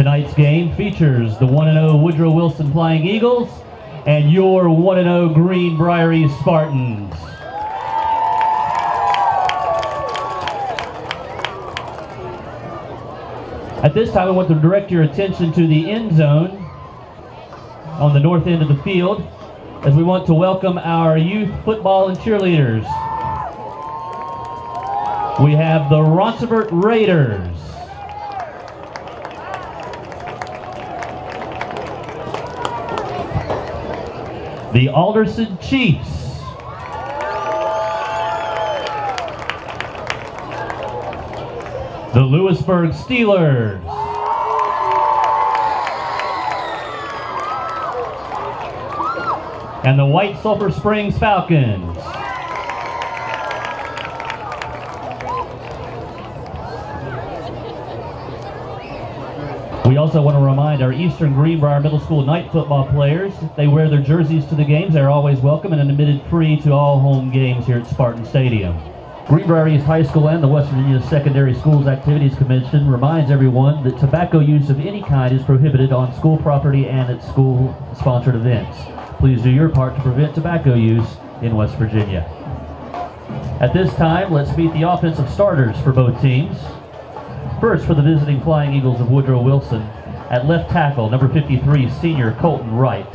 Tonight's game features the 1-0 Woodrow Wilson Flying Eagles and your 1-0 Greenbrier East Spartans. At this time, I want to direct your attention to the end zone on the north end of the field, as we want to welcome our youth football and cheerleaders. We have the Roncevert Raiders, the Alderson Chiefs, the Lewisburg Steelers, and the White Sulphur Springs Falcons. We also want to remind our Eastern Greenbrier Middle School night football players, they wear their jerseys to the games. They're always welcome and admitted free to all home games here at Spartans Stadium. Greenbrier East High School and the West Virginia Secondary Schools Activities Commission reminds everyone that tobacco use of any kind is prohibited on school property and at school-sponsored events. Please do your part to prevent tobacco use in West Virginia. At this time, let's meet the offensive starters for both teams. First, for the visiting Flying Eagles of Woodrow Wilson, at left tackle, number 53, senior Colton Wright.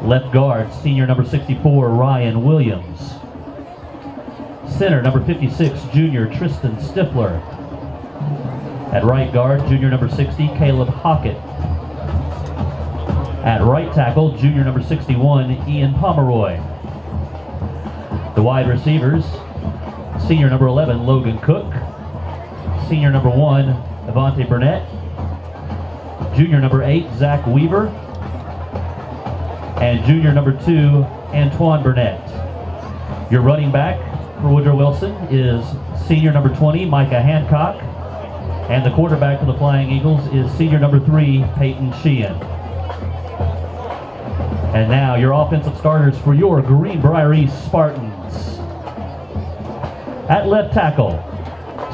Left guard, senior number 64, Ryan Williams. Center, number 56, junior Tristan Stifler. At right guard, junior number 60, Caleb Hockett. At right tackle, junior number 61, Ian Pomeroy. The wide receivers, senior number 11, Logan Cook. Senior number 1, Avante Burnett. Junior number 8, Zach Weaver. And junior number 2, Antoine Burnett. Your running back for Woodrow Wilson is senior number 20, Micah Hancock. And the quarterback for the Flying Eagles is senior number 3, Peyton Sheehan. And now your offensive starters for your Greenbrier East Spartans. At left tackle,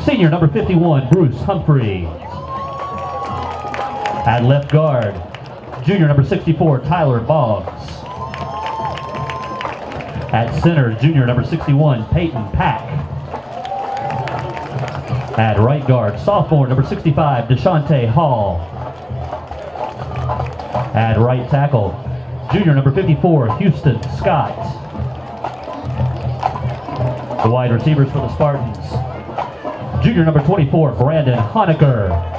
senior number 51, Bruce Humphrey. At left guard, junior number 64, Tyler Boggs. At center, junior number 61, Peyton Pack. At right guard, sophomore number 65, Deshante Hall. At right tackle, junior number 54, Houston Scott. The wide receivers for the Spartans, junior number 24, Brandon Honecker.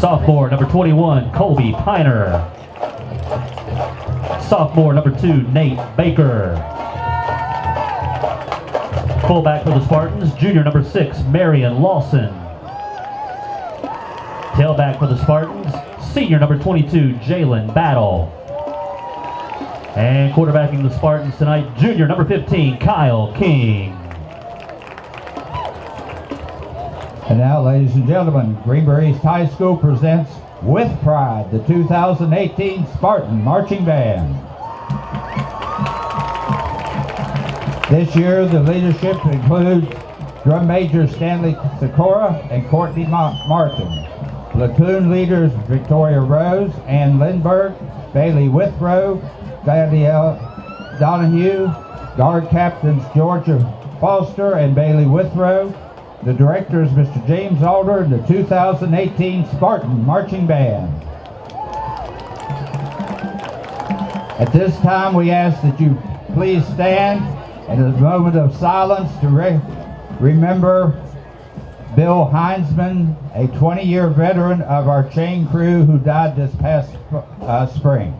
Sophomore number 21, Colby Piner. Sophomore number 2, Nate Baker. Fullback for the Spartans, junior number 6, Marion Lawson. Tailback for the Spartans, senior number 22, Jalen Battle. And quarterbacking the Spartans tonight, junior number 15, Kyle King. And now, ladies and gentlemen, Greenbrier East High School presents with pride the 2018 Spartan Marching Band. This year, the leadership includes Drum Major Stanley Sikora and Courtney Martin. Platoon leaders Victoria Rose, Ann Lindberg, Bailey Withrow, Danielle Donahue, guard captains Georgia Foster and Bailey Withrow. The director is Mr. James Alder and the 2018 Spartan Marching Band. At this time, we ask that you please stand in a moment of silence to remember Bill Heinzman, a 20-year veteran of our chain crew who died this past spring.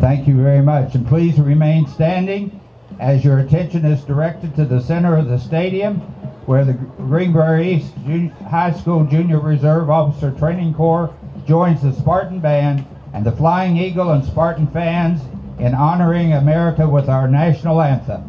Thank you very much, and please remain standing as your attention is directed to the center of the stadium where the Greenbrier East High School Junior Reserve Officer Training Corps joins the Spartan Band and the Flying Eagle and Spartan fans in honoring America with our national anthem.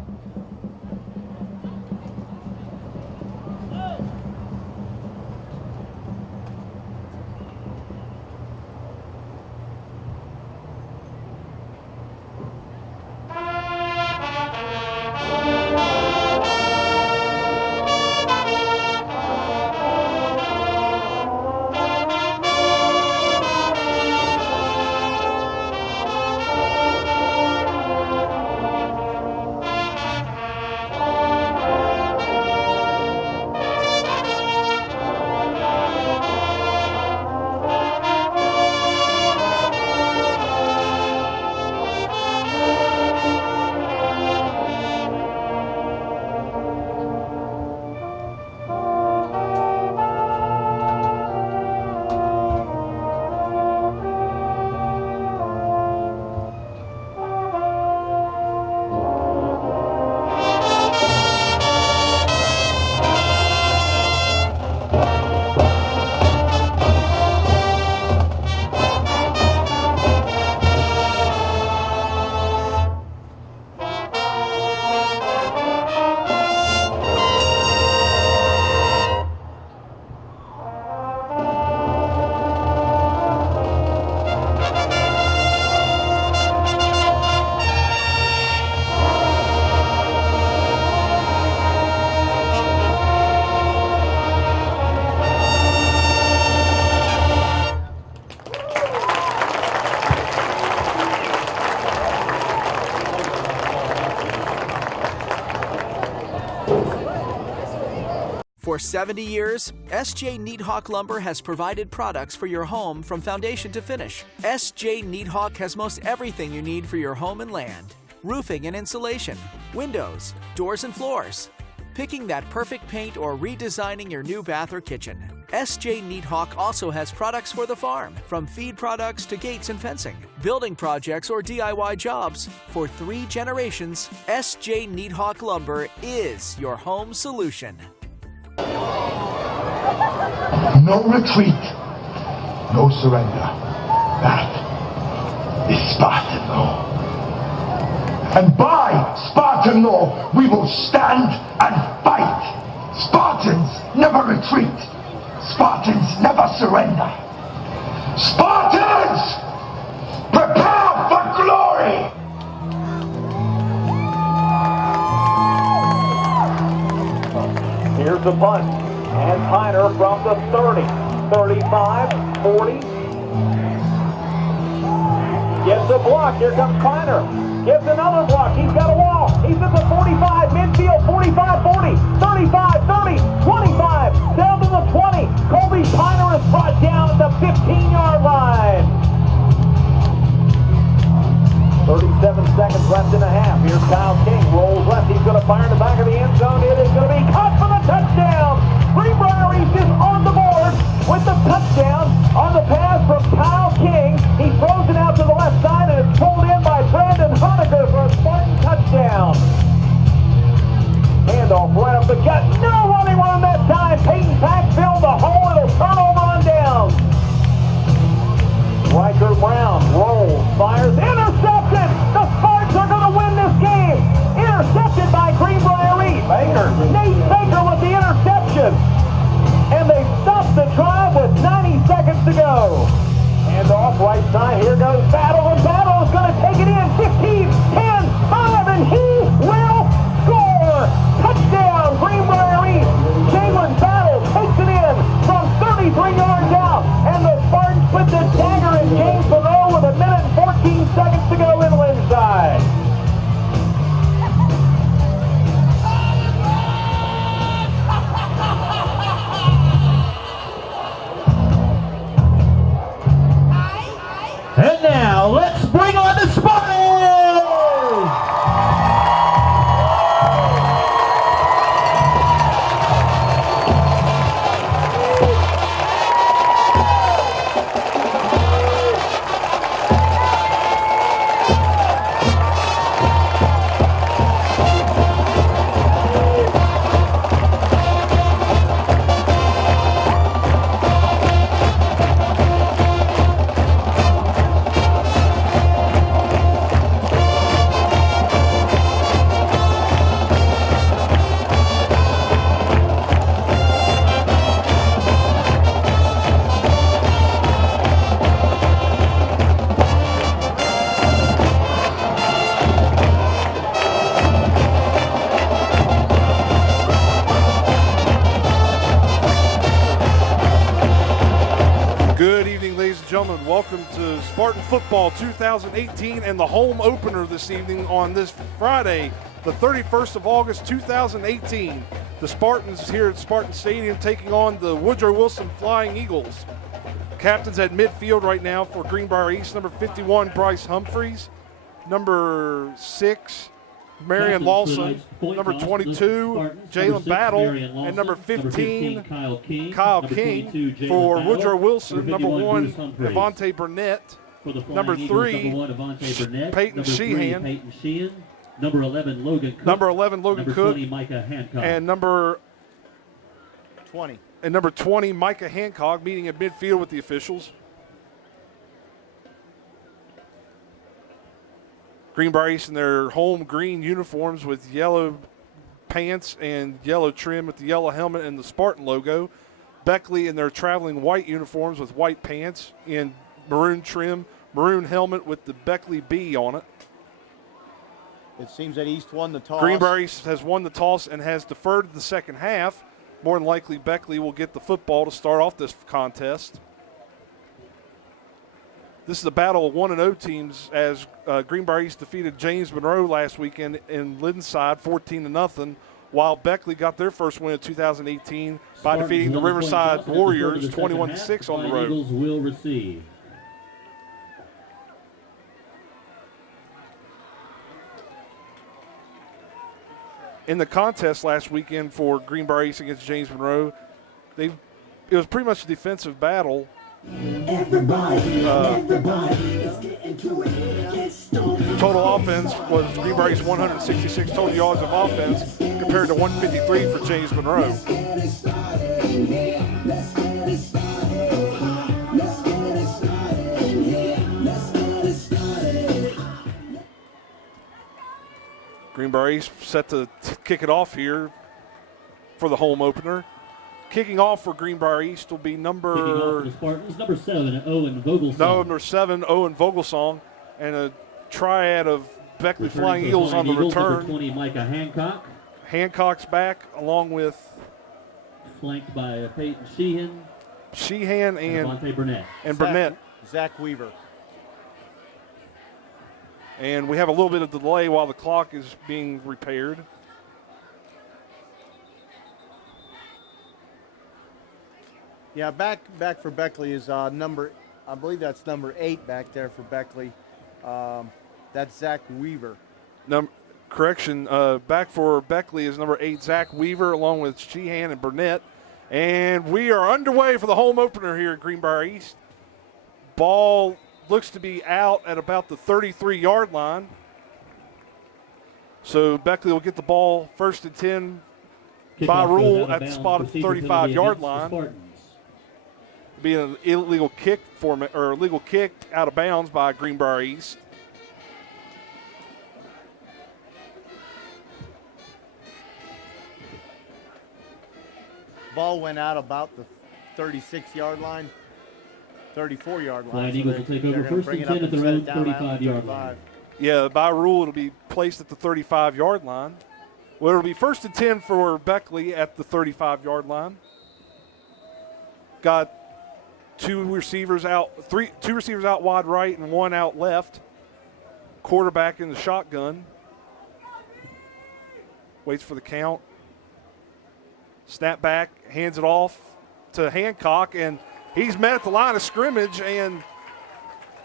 For 70 years, S.J. Needhawk Lumber has provided products for your home from foundation to finish. S.J. Needhawk has most everything you need for your home and land. Roofing and insulation, windows, doors and floors. Picking that perfect paint or redesigning your new bath or kitchen. S.J. Needhawk also has products for the farm, from feed products to gates and fencing, building projects or DIY jobs. For 3 generations, S.J. Needhawk Lumber is your home solution. No retreat, no surrender. That is Spartan law. And by Spartan law, we will stand and fight. Spartans never retreat. Spartans never surrender. Spartans, prepare for glory! Here's the punt. And Piner from the 30, 35, 40. Gets a block. Here comes Piner. Gives another block. He's got a wall. He's at the 45, midfield, 45, 40, 35, 30, 25, down to the 20. Colby Piner is brought down at the 15-yard line. 37 seconds left in the half. Here's Kyle King. Rolls left. He's going to fire in the back of the end zone. It is going to be caught for the touchdown. Greenbrier East is on the board with the touchdown on the pass from Kyle King. He throws it out to the left side and it's pulled in by Brandon Honecker for a Spartan touchdown. Handoff right up the gut. No running room that time. Peyton Pack filled the hole. It'll turn over on down. Riker Brown rolls, fires, intercepted! The Spartans are going to win this game! Intercepted by Greenbrier East. Nate Baker with the interception. And they stop the drive with 90 seconds to go. And off right side, here goes Battle, and Battle is going to take it in. 15, 10, 5, and he will score! Touchdown, Greenbrier East. Jalen Battle takes it in from 33 yards out. And the Spartans put the dagger in James Monroe with 1 minute and 14 seconds to go inland side. And now, let's bring on the Spartans! Welcome to Spartan Football 2018 and the home opener this evening on this Friday, the 31st of August 2018. The Spartans here at Spartans Stadium taking on the Woodrow Wilson Flying Eagles. Captains at midfield right now for Greenbrier East, number 51, Bryce Humphreys, number 6, Marion Lawson, number 22, Jalen Battle, and number 15, Kyle King. For Woodrow Wilson, number 1, Devontae Burnett, number 3, Peyton Sheehan, number 11, Logan Cook, and number 20, Micah Hancock, meeting at midfield with the officials. Greenbrier East in their home green uniforms with yellow pants and yellow trim with the yellow helmet and the Spartan logo. Beckley in their traveling white uniforms with white pants and maroon trim, maroon helmet with the Beckley B on it. It seems that East won the toss. Greenbrier East has won the toss and has deferred to the second half. More than likely, Beckley will get the football to start off this contest. This is a battle of 1-0 teams as Greenbrier East defeated James Monroe last weekend in Linside 14-0 while Beckley got their first win of 2018 by defeating the Riverside Warriors 21-6 on the road. Eagles will receive. In the contest last weekend for Greenbrier East against James Monroe, it was pretty much a defensive battle. Total offense was Greenbrier East 166 total yards of offense compared to 153 for James Monroe. Greenbrier East set to kick it off here for the home opener. Kicking off for Greenbrier East will be number Spartans, number 7, Owen Vogelsong. number 7, Owen Vogelsong, and a triad of Beckley Flying Eagles on the return. Number 20, Micah Hancock. Hancock's back, along with Flanked by Peyton Sheehan and Devontae Burnett. Burnett. Zach Weaver. And we have a little bit of delay while the clock is being repaired. Yeah, back for Beckley is I believe that's number 8 back there for Beckley. That's Zach Weaver. Back for Beckley is number 8, Zach Weaver, along with Sheehan and Burnett. And we are underway for the home opener here at Greenbrier East. Ball looks to be out at about the 33-yard line. So Beckley will get the ball first and 10 by rule at the spot at the 35-yard line. It'll be an illegal kick illegal kick out of bounds by Greenbrier East. Ball went out about the 36-yard line, 34-yard line. Flying Eagles will take over first and 10 at their own 35-yard line. Yeah, by rule, it'll be placed at the 35-yard line. Well, it'll be first and 10 for Beckley at the 35-yard line. Got two receivers out wide right and one out left. Quarterback in the shotgun. Waits for the count. Snap back, hands it off to Hancock, and he's met at the line of scrimmage, and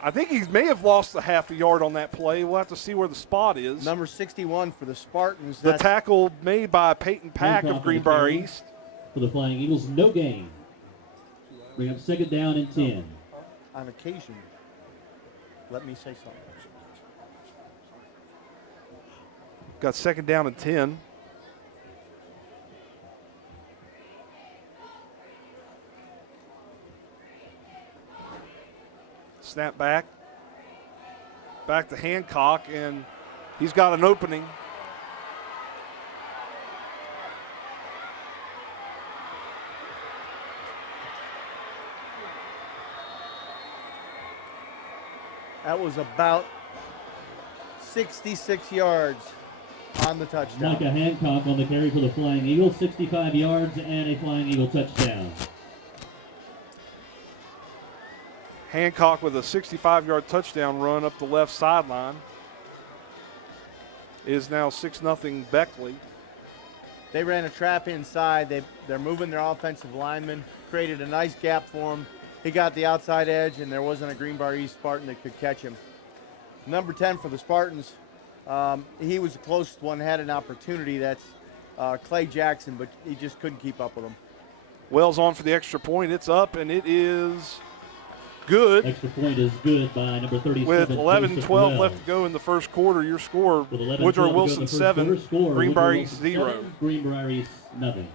I think he may have lost a half a yard on that play. We'll have to see where the spot is. Number 61 for the Spartans. The tackle made by Peyton Pack of Greenbrier East. For the Flying Eagles, no gain. Bring up second down and 10. On occasion, let me say something. Got second down and 10. Snap back to Hancock, and he's got an opening. That was about 66 yards on the touchdown. Micah Hancock on the carry for the Flying Eagles, 65 yards and a Flying Eagle touchdown. Hancock with a 65-yard touchdown run up the left sideline. It is now 6-0 Beckley. They ran a trap inside. They're moving their offensive lineman, created a nice gap for him. He got the outside edge, and there wasn't a Greenbrier East Spartan that could catch him. Number 10 for the Spartans, he was the closest one, had an opportunity. That's Clay Jackson, but he just couldn't keep up with him. Wells on for the extra point. It's up, and it is good. Extra point is good by number 37. With 11-12 left to go in the first quarter, your score, Woodrow Wilson 7, Greenbrier East 0. Greenbrier East nothing.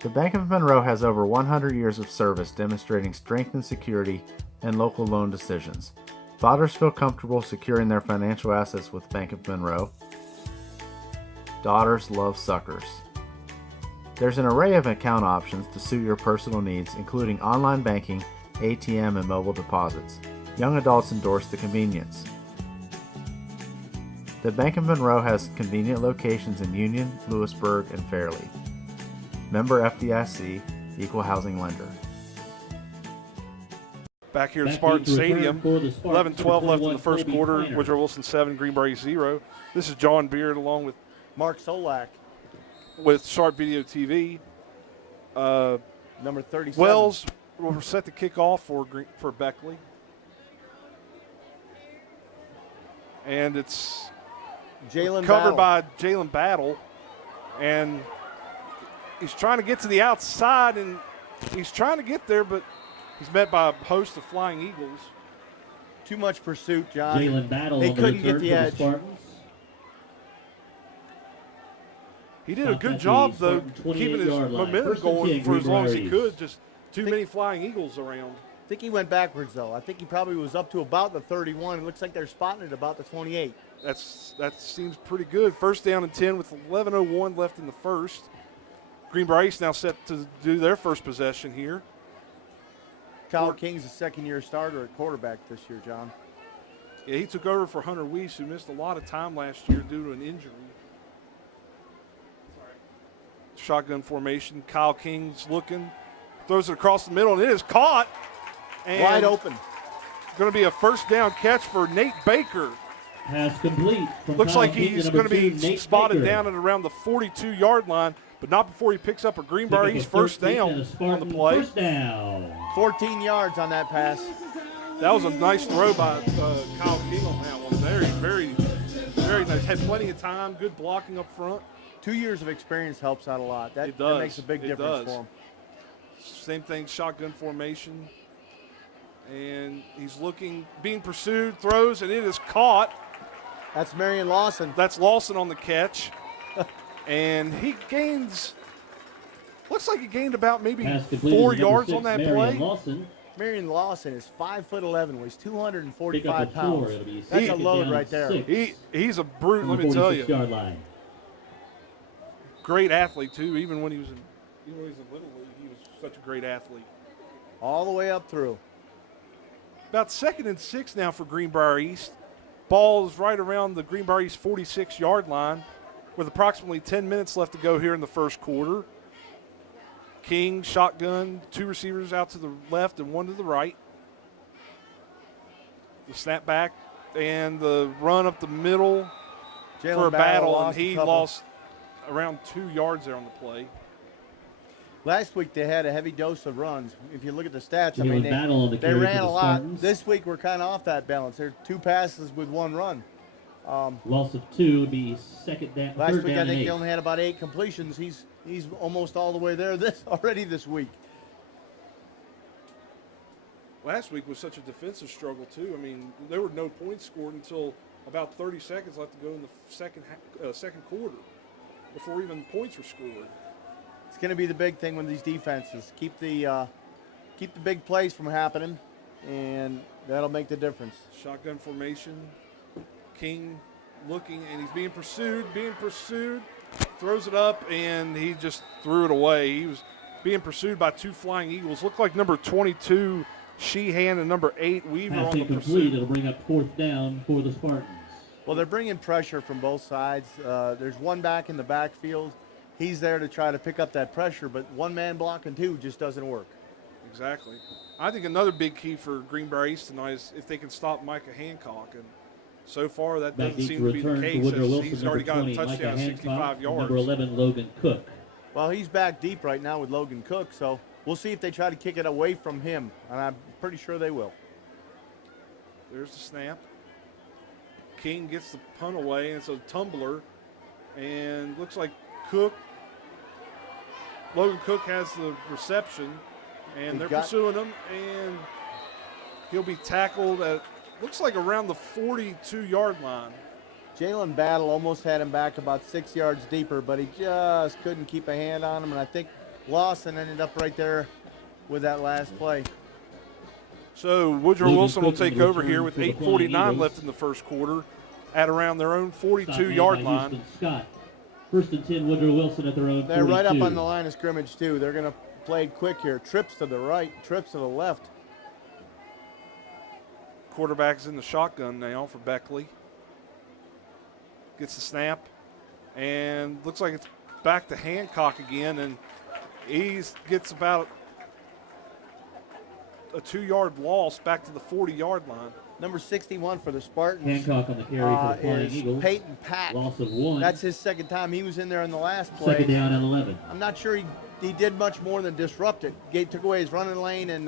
The Bank of Monroe has over 100 years of service demonstrating strength and security in local loan decisions. Fathers feel comfortable securing their financial assets with Bank of Monroe. Daughters love suckers. There's an array of account options to suit your personal needs, including online banking, ATM, and mobile deposits. Young adults endorse the convenience. The Bank of Monroe has convenient locations in Union, Lewisburg, and Fairleigh. Member FDIC, Equal Housing Lender. Back here at Spartans Stadium, 11-12 left in the first quarter. Woodrow Wilson 7, Greenbrier East 0. This is John Beard along with Mark Solak. with Sharp Video TV. Number 37. Wells will set the kickoff for Beckley. And it's covered by Jalen Battle. And he's trying to get to the outside, and he's trying to get there, but he's met by a host of Flying Eagles. Too much pursuit, John. Jalen Battle They on the couldn't get return the for edge. the Spartans. He did a good job, though, keeping his momentum going for as long as he could. Just too many Flying Eagles around. I think he went backwards, though. I think he probably was up to about the 31. It looks like they're spotting it about the 28. That seems pretty good. First down and 10 with 11:01 left in the first. Greenbrier East now set to do their first possession here. Kyle King's a second-year starter at quarterback this year, John. Yeah, he took over for Hunter Weiss, who missed a lot of time last year due to an injury. Shotgun formation. Kyle King's looking. Throws it across the middle, and it is caught. And wide open. Going to be a first down catch for Nate Baker. Pass complete. Looks Kyle like King he's to going to number be 2, Nate spotted Baker. down at around the 42-yard line, but not before he picks up a Greenbrier East first down on the play. First down. 14 yards on that pass. That was a nice throw by Kyle King on that one. Very, very, very nice. Had plenty of time. Good blocking up front. 2 years of experience helps out a lot. That does. makes a big It difference does. for him. Same thing, shotgun formation. And he's looking, being pursued, throws, and it is caught. That's Marion Lawson. That's Lawson on the catch. And he gains, looks like he gained about maybe Pass completed 4 to number yards 6, on that Marion play. Lawson. Marion Lawson is 5'11", weighs Pick up 245 a 4. pounds. It'll be That's a second load down right and there. 6 He's a brute, on let the me tell you. 46-yard line. Great athlete too. Even when he was in Little League, he was such a great athlete. All the way up through. About 2nd and 6 now for Greenbrier East. Ball is right around the Greenbrier East 46-yard line with approximately 10 minutes left to go here in the first quarter. King, shotgun, 2 receivers out to the left and 1 to the right. The snap back and the run up the middle for a battle, and he lost around 2 yards there on the play. Last week they had a heavy dose of runs. If you look at the stats, Jalen Battle on the they carry ran for the a lot. Spartans. This week we're kind of off that balance. There's 2 passes with 1 run. Loss of 2 would be second down. Last third week down I and think 8. they only had about 8 completions. He's almost all the way there already this week. Last week was such a defensive struggle too. I mean, there were no points scored until about 30 seconds left to go in the second quarter before even points were scored. It's going to be the big thing with these defenses. Keep the big plays from happening, and that'll make the difference. Shotgun formation. King looking, and he's being pursued. Throws it up, and he just threw it away. He was being pursued by 2 Flying Eagles. Looked like number 22, Sheehan, and number 8, Weaver Pass on the incomplete. pursuit. It'll bring up 4th down for the Spartans. Well, they're bringing pressure from both sides. There's one back in the backfield. He's there to try to pick up that pressure, but 1-man blocking 2 just doesn't work. Exactly. I think another big key for Greenbrier East tonight is if they can stop Micah Hancock. And so far, that Back doesn't deep seem to to be the return for case. Woodrow As Wilson, he's number already got 20, a touchdown, Micah 65 Hancock, yards. Number 11, Logan Cook. Well, he's back deep right now with Logan Cook, so we'll see if they try to kick it away from him, and I'm pretty sure they will. There's the snap. King gets the punt away, and it's a tumbler. And looks like Logan Cook has the reception, and they're pursuing him, and he'll be tackled at, looks like around the 42-yard line. Jalen Battle almost had him back about 6 yards deeper, but he just couldn't keep a hand on him, and I think Lawson ended up right there with that last play. So Woodrow Logan Wilson will Cook take will over here return with for the Flying 8:49 Eagles. left in the first quarter at around their own Stop man 42-yard by line. Houston Scott. 1st and 10, Woodrow Wilson at their own 42. They're right up on the line of scrimmage, too. They're going to play it quick here. Trips to the right, trips to the left. Quarterback's in the shotgun now for Beckley. Gets the snap, and looks like it's back to Hancock again, and he gets about a 2-yard loss back to the 40-yard line. Number 61 for the Spartans. Hancock on the carry for the Flying is Eagles. Peyton Pack. Loss of 1. That's his second time. He was in there in the last play. Second down and 11. I'm not sure he did much more than disrupt it. Took away his running lane and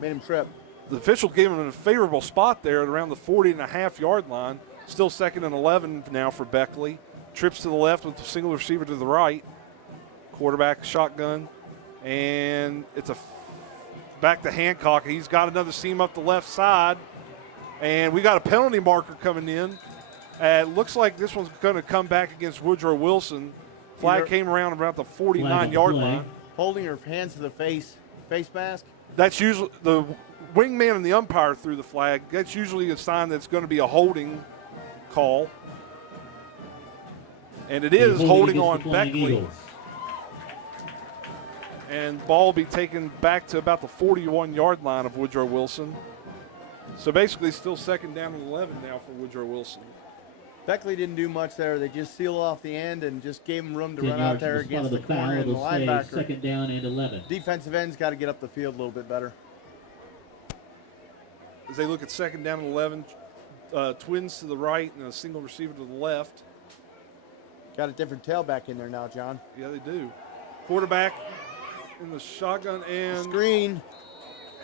made him trip. The official gave him a favorable spot there at around the 40.5-yard line. Still 2nd and 11 now for Beckley. Trips to the left with a single receiver to the right. Quarterback shotgun. And it's back to Hancock. He's got another seam up the left side. And we got a penalty marker coming in. It looks like this one's going to come back against Woodrow Wilson. Flag came around about the 49-yard line. Holding her hands to the face mask. That's usually the wingman and the umpire threw the flag. That's usually a sign that it's going to be a holding call. And it is holding on Beckley. And ball will be taken back to about the 41-yard line of Woodrow Wilson. So basically still 2nd down and 11 now for Woodrow Wilson. Beckley didn't do much there. They just sealed off the end and just gave him room to run out there against the corner and the linebacker. 2nd down and 11. Defensive end's got to get up the field a little bit better. As they look at 2nd down and 11, twins to the right and a single receiver to the left. Got a different tailback in there now, John. Yeah, they do. Quarterback in the shotgun and screen.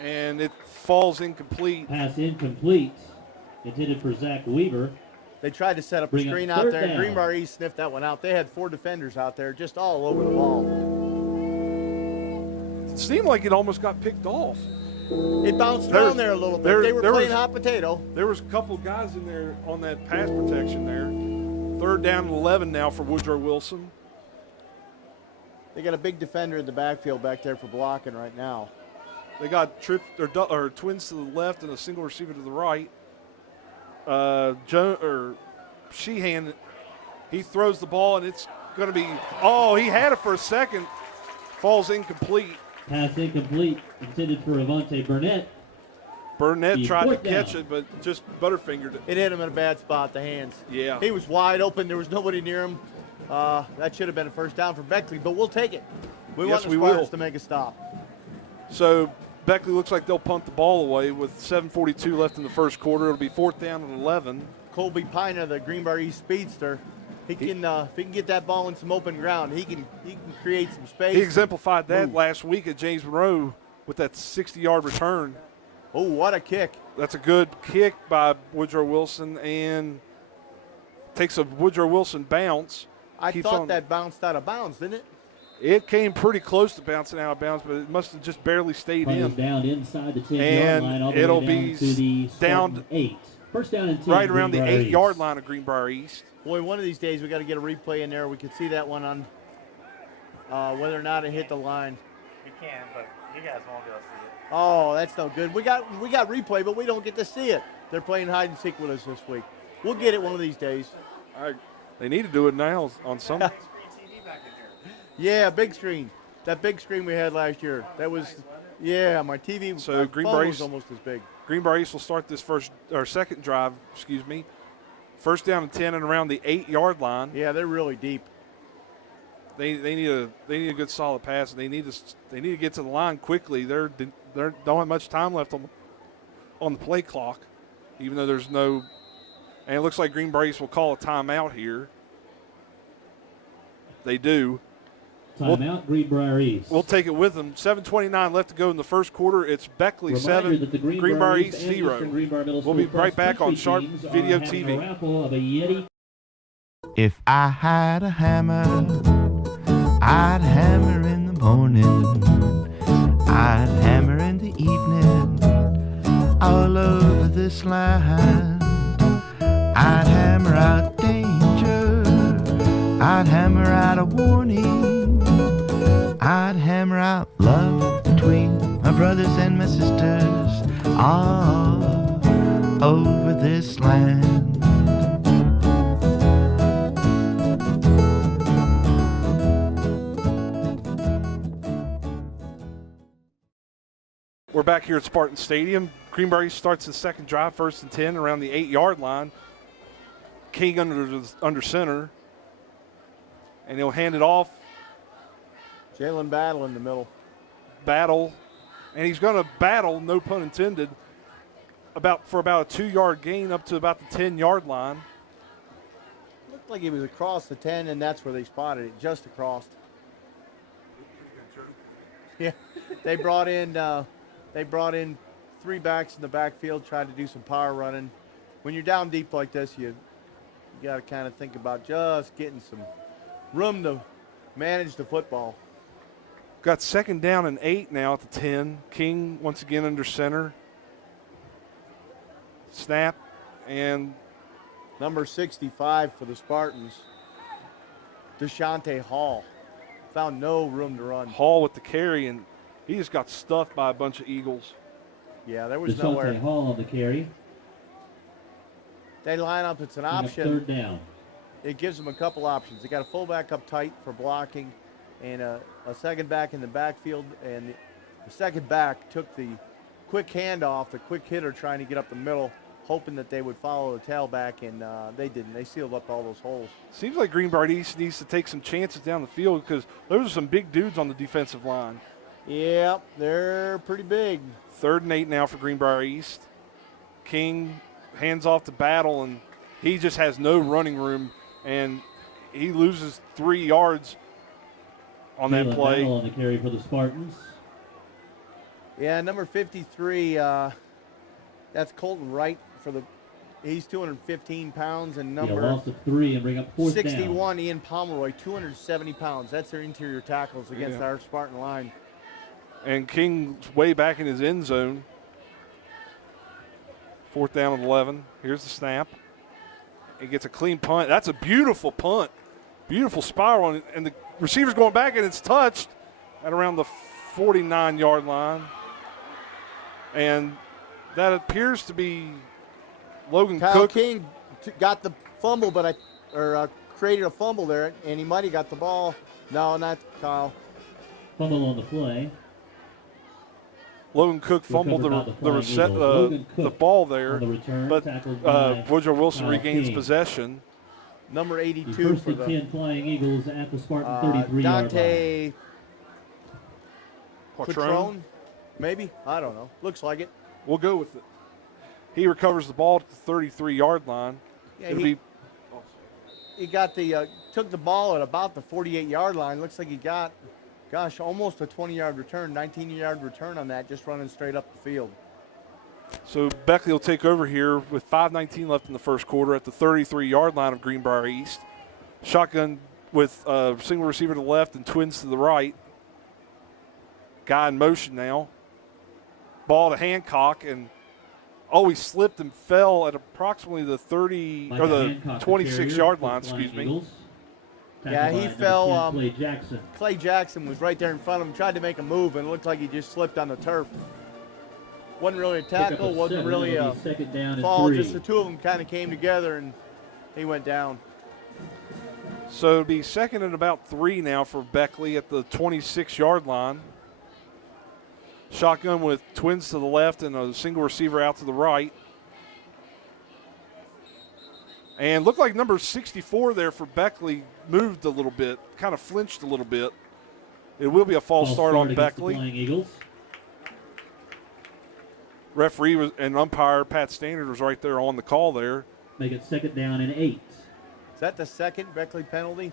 And it falls incomplete. Pass incomplete. Intended for Zach Weaver. They tried to set up a screen out there. Greenbrier East sniffed that one out. They had 4 defenders out there just all over the ball. It seemed like it almost got picked off. It bounced around there a little bit. They were playing hot potato. There was a couple of guys in there on that pass protection there. 3rd down and 11 now for Woodrow Wilson. They got a big defender in the backfield back there for blocking right now. They got twins to the left and a single receiver to the right. Sheehan, he throws the ball and it's going to be, he had it for a second. Falls incomplete. Pass incomplete, intended for Avante Burnett. Burnett tried to catch it, but just butterfingered it. It hit him in a bad spot, the hands. Yeah. He was wide open. There was nobody near him. That should have been a 1st down for Beckley, but we'll take it. We want the Spartans to make a stop. So Beckley looks like they'll punt the ball away with 7:42 left in the first quarter. It'll be 4th down and 11. Colby Piner, the Greenbrier East speedster, if he can get that ball in some open ground, he can create some space. He exemplified that last week at James Monroe with that 60-yard return. Oh, what a kick. That's a good kick by Woodrow Wilson and takes a Woodrow Wilson bounce. I thought that bounced out of bounds, didn't it? It came pretty close to bouncing out of bounds, but it must have just barely stayed in. Down inside the 10-yard line, all the it'll way down be to the down 8. 1st down and 10. Right around the 8-yard line of Greenbrier East. Boy, one of these days we got to get a replay in there. We could see that one on whether or not it hit the line. You can, but you guys won't be able to see it. Oh, that's no good. We got replay, but we don't get to see it. They're playing hide and seek with us this week. We'll get it one of these days. They need to do it now on some. Yeah, big screen. That big screen we had last year. That was, yeah, my TV. So Greenbrier was almost as big. Greenbrier East will start this second drive. 1st down and 10 and around the 8-yard line. Yeah, they're really deep. They need a good solid pass, and they need to get to the line quickly. They don't have much time left on the play clock, even though there's no. And it looks like Greenbrier East will call a timeout here. They do. Timeout, Greenbrier East. We'll take it with them. 7:29 left to go in the first quarter. It's Beckley 7, Greenbrier East 0. We'll be right back on Sharp Video TV. If I had a hammer, I'd hammer in the morning, I'd hammer in the evening, all over this land. I'd hammer out danger, I'd hammer out a warning, I'd hammer out love between my brothers and my sisters all over this land. We're back here at Spartans Stadium. Greenbrier East starts the second drive, 1st and 10, around the 8-yard line. King under center. And he'll hand it off. Jalen Battle in the middle. Battle and he's going to battle, no pun intended, for about a 2-yard gain up to about the 10-yard line. Looked like he was across the 10, and that's where they spotted it, just across. Yeah, they brought in 3 backs in the backfield, tried to do some power running. When you're down deep like this, you got to kind of think about just getting some room to manage the football. Got 2nd down and 8 now at the 10. King once again under center. Snap, and number 65 for the Spartans, Deshante Hall, found no room to run. Hall with the carry, and he just got stuffed by a bunch of Eagles. Yeah, there was Deshante nowhere. Hall on the carry. They line up, it's an option. 3rd down. It gives them a couple options. They got a fullback up tight for blocking and a second back in the backfield, and the second back took the quick handoff, the quick hitter trying to get up the middle, hoping that they would follow the tailback, and they didn't. They sealed up all those holes. Seems like Greenbrier East needs to take some chances down the field because those are some big dudes on the defensive line. Yep, they're pretty big. 3rd and 8 now for Greenbrier East. King hands off to Battle, and he just has no running room, and he loses 3 yards on that play. Battle on the carry for the Spartans. Yeah, number 53, that's Colton Wright he's 215 pounds, and number loss of 3 and bring up 4th 61, Ian Pomeroy, 270 pounds. That's their interior tackles against our Spartan line. And King's way back in his end zone. 4th down and 11. Here's the snap. He gets a clean punt. That's a beautiful punt. Beautiful spiral, and the receiver's going back, and it's touched at around the 49-yard line. And that appears to be Logan Kyle Cook. King got the fumble, created a fumble there, and he might have got the ball. No, not Kyle. Fumble on the play. Logan Cook fumbled the ball there, but Woodrow Wilson regains possession. Number 82 first for and the 10 flying Eagles at the Spartan 33-yard Dante line. Patron, maybe? I don't know. Looks like it. We'll go with it. He recovers the ball at the 33-yard line. Yeah, he got took the ball at about the 48-yard line. Looks like he got, almost a 20-yard return, 19-yard return on that, just running straight up the field. So Beckley will take over here with 5:19 left in the first quarter at the 33-yard line of Greenbrier East. Shotgun with a single receiver to the left and twins to the right. Guy in motion now. Ball to Hancock, and he slipped and fell at approximately the 26-yard line, excuse me. Yeah, he fell. Clay Jackson was right there in front of him, tried to make a move, and it looked like he just slipped on the turf. Wasn't really a tackle, wasn't really a fall, just the two of them kind of came together, and he went down. So it'll be 2nd and about 3 now for Beckley at the 26-yard line. Shotgun with twins to the left and a single receiver out to the right. And looked like number 64 there for Beckley moved a little bit, kind of flinched a little bit. It will be a false start on Beckley. Eagles. Referee and umpire Pat Standard was right there on the call there. Make it 2nd down and 8. Is that the second Beckley penalty?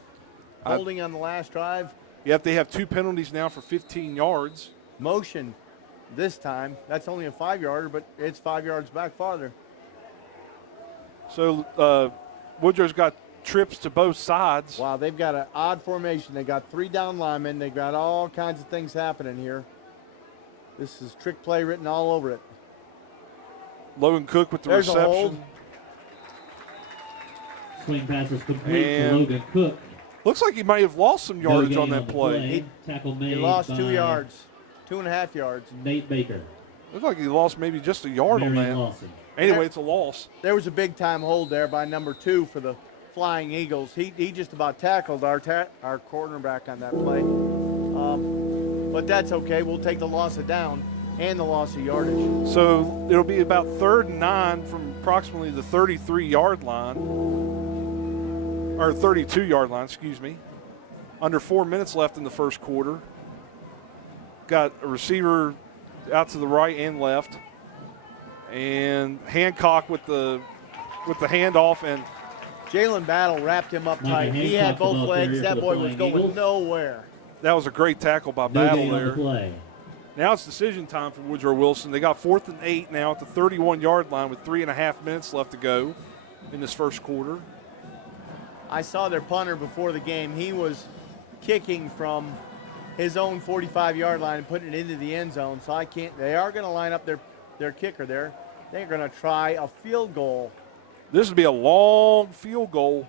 Holding on the last drive? Yep, they have 2 penalties now for 15 yards. Motion this time. That's only a 5-yarder, but it's 5 yards back farther. So Woodrow's got trips to both sides. Wow, they've got an odd formation. They got 3 down linemen. They've got all kinds of things happening here. This is trick play written all over it. Logan Cook with the There's reception. A hold. Swing pass is complete to Logan Cook. Looks like he might have lost some yardage on that play. He lost 2 yards, 2.5 yards. Nate Baker. Looks like he lost maybe just a yard on that. Lawson. Anyway, it's a loss. There was a big-time hold there by number 2 for the Flying Eagles. He just about tackled our cornerback on that play. But that's okay. We'll take the loss of down and the loss of yardage. So it'll be about 3rd and 9 from approximately the 33-yard line, or 32-yard line, excuse me. Under 4 minutes left in the first quarter. Got a receiver out to the right and left. And Hancock with the handoff, and Jalen Battle wrapped him up tight. He had both legs. That boy was going nowhere. that was a great tackle by No Battle gain on there. the play. Now it's decision time for Woodrow Wilson. They got 4th and 8 now at the 31-yard line with 3.5 minutes left to go in this first quarter. I saw their punter before the game. He was kicking from his own 45-yard line and putting it into the end zone. So they are going to line up their kicker there. They're going to try a field goal. This would be a long field goal.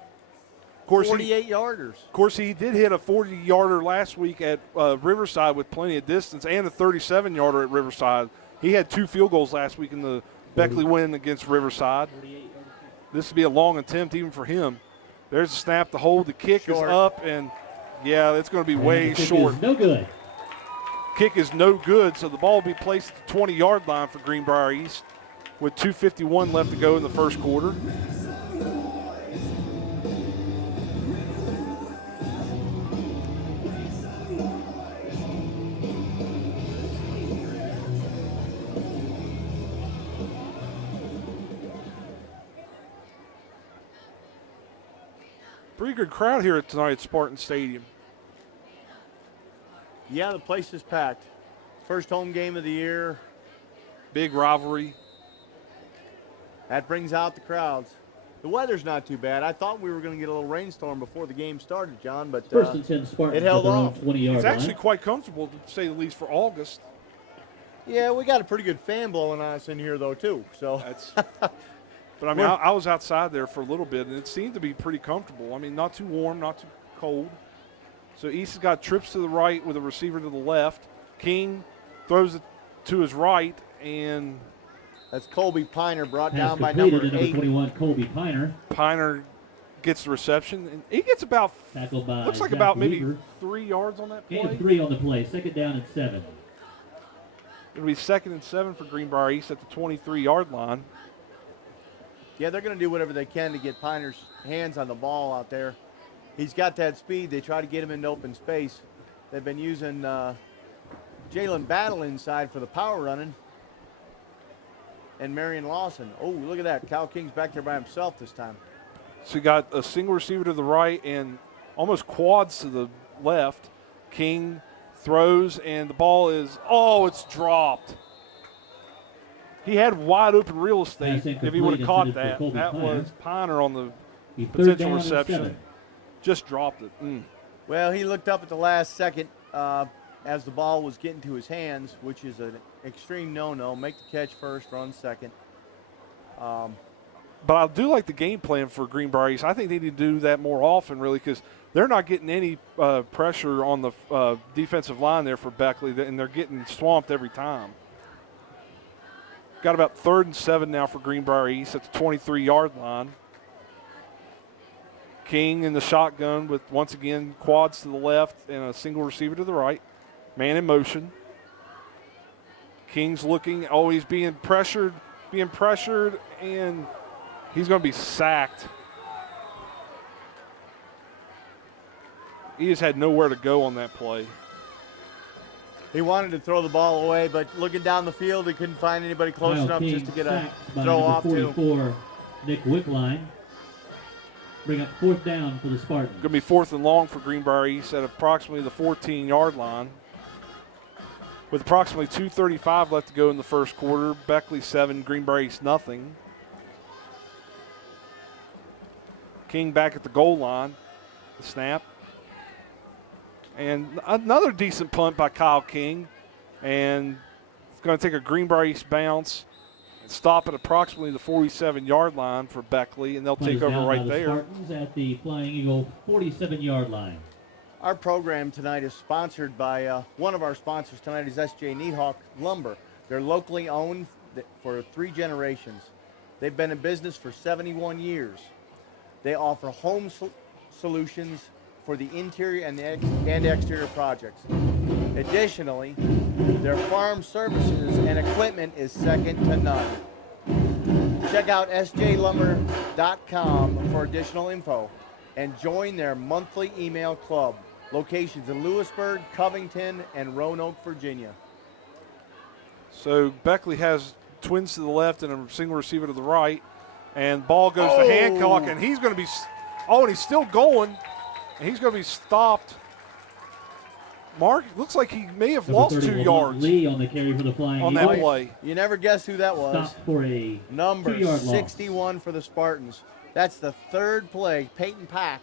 Of course, 48-yarders. Of course, he did hit a 40-yarder last week at Riverside with plenty of distance, and a 37-yarder at Riverside. He had 2 field goals last week in the Beckley win against Riverside. This would be a long attempt even for him. There's a snap to hold. The kick is up, and, yeah, it's going to be way short. No good. Kick is no good, so the ball will be placed at the 20-yard line for Greenbrier East with 2:51 left to go in the first quarter. Pretty good crowd here tonight at Spartans Stadium. Yeah, the place is packed. First home game of the year. Big rivalry. That brings out the crowds. The weather's not too bad. I thought we were going to get a little rainstorm before the game started, John, but First and 10 Spartans it held at their own off. 20-yard It's line. actually quite comfortable, to say the least, for August. Yeah, we got a pretty good fan blowing on us in here, though, too. So That's. But I mean, I was outside there for a little bit, and it seemed to be pretty comfortable. I mean, not too warm, not too cold. So East has got trips to the right with a receiver to the left. King throws it to his right, and that's Colby Piner brought Pass down by completed number to 8. 21, Colby Piner. Piner gets the reception. And he gets about, Tackled by looks like Zach about maybe Weaver. 3 yards on that Gain play. of 3 on the play. Second down and 7. It'll be 2nd and 7 for Greenbrier East at the 23-yard line. Yeah, they're going to do whatever they can to get Piner's hands on the ball out there. He's got that speed. They try to get him into open space. They've been using Jalen Battle inside for the power running. And Marion Lawson. Oh, look at that. Cal King's back there by himself this time. So you got a single receiver to the right and almost quads to the left. King throws, and the ball is, it's dropped. He had wide open real estate if he would have caught that. That was Piner on the potential reception. Just dropped it. Well, he looked up at the last second as the ball was getting to his hands, which is an extreme no-no. Make the catch first, run second. But I do like the game plan for Greenbrier East. I think they need to do that more often, really, because they're not getting any pressure on the defensive line there for Beckley, and they're getting swamped every time. Got about 3rd and 7 now for Greenbrier East at the 23-yard line. King in the shotgun with, once again, quads to the left and a single receiver to the right. Man in motion. King's looking, he's being pressured, and he's going to be sacked. He just had nowhere to go on that play. He wanted to throw the ball away, but looking down the field, he couldn't find anybody close enough just to get a throw off to. 44, Nick Wickline. Bring up 4th down for the Spartans. Going to be 4th and long for Greenbrier East at approximately the 14-yard line. With approximately 2:35 left to go in the first quarter, Beckley 7, Greenbrier East nothing. King back at the goal line. The snap. And another decent punt by Kyle King. And it's going to take a Greenbrier East bounce and stop at approximately the 47-yard line for Beckley, and they'll take over right there. Spartans at the Flying Eagle 47-yard line. Our program tonight is sponsored by one of our sponsors tonight is S.J. Needhawk Lumber. They're locally owned for 3 generations. They've been in business for 71 years. They offer home solutions for the interior and exterior projects. Additionally, their farm services and equipment is second to none. Check out sjlumber.com for additional info and join their monthly email club. Locations in Lewisburg, Covington, and Roanoke, Virginia. So Beckley has twins to the left and a single receiver to the right. And ball goes to Hancock, and he's going to be – and he's still going. And he's going to be stopped. Mark, looks like he may have lost 2 yards Lee on the carry for the Flying on that play. You never guess who that was. Stop for a number 2-yard 61 loss for the Spartans. That's the 3rd play. Peyton Pack,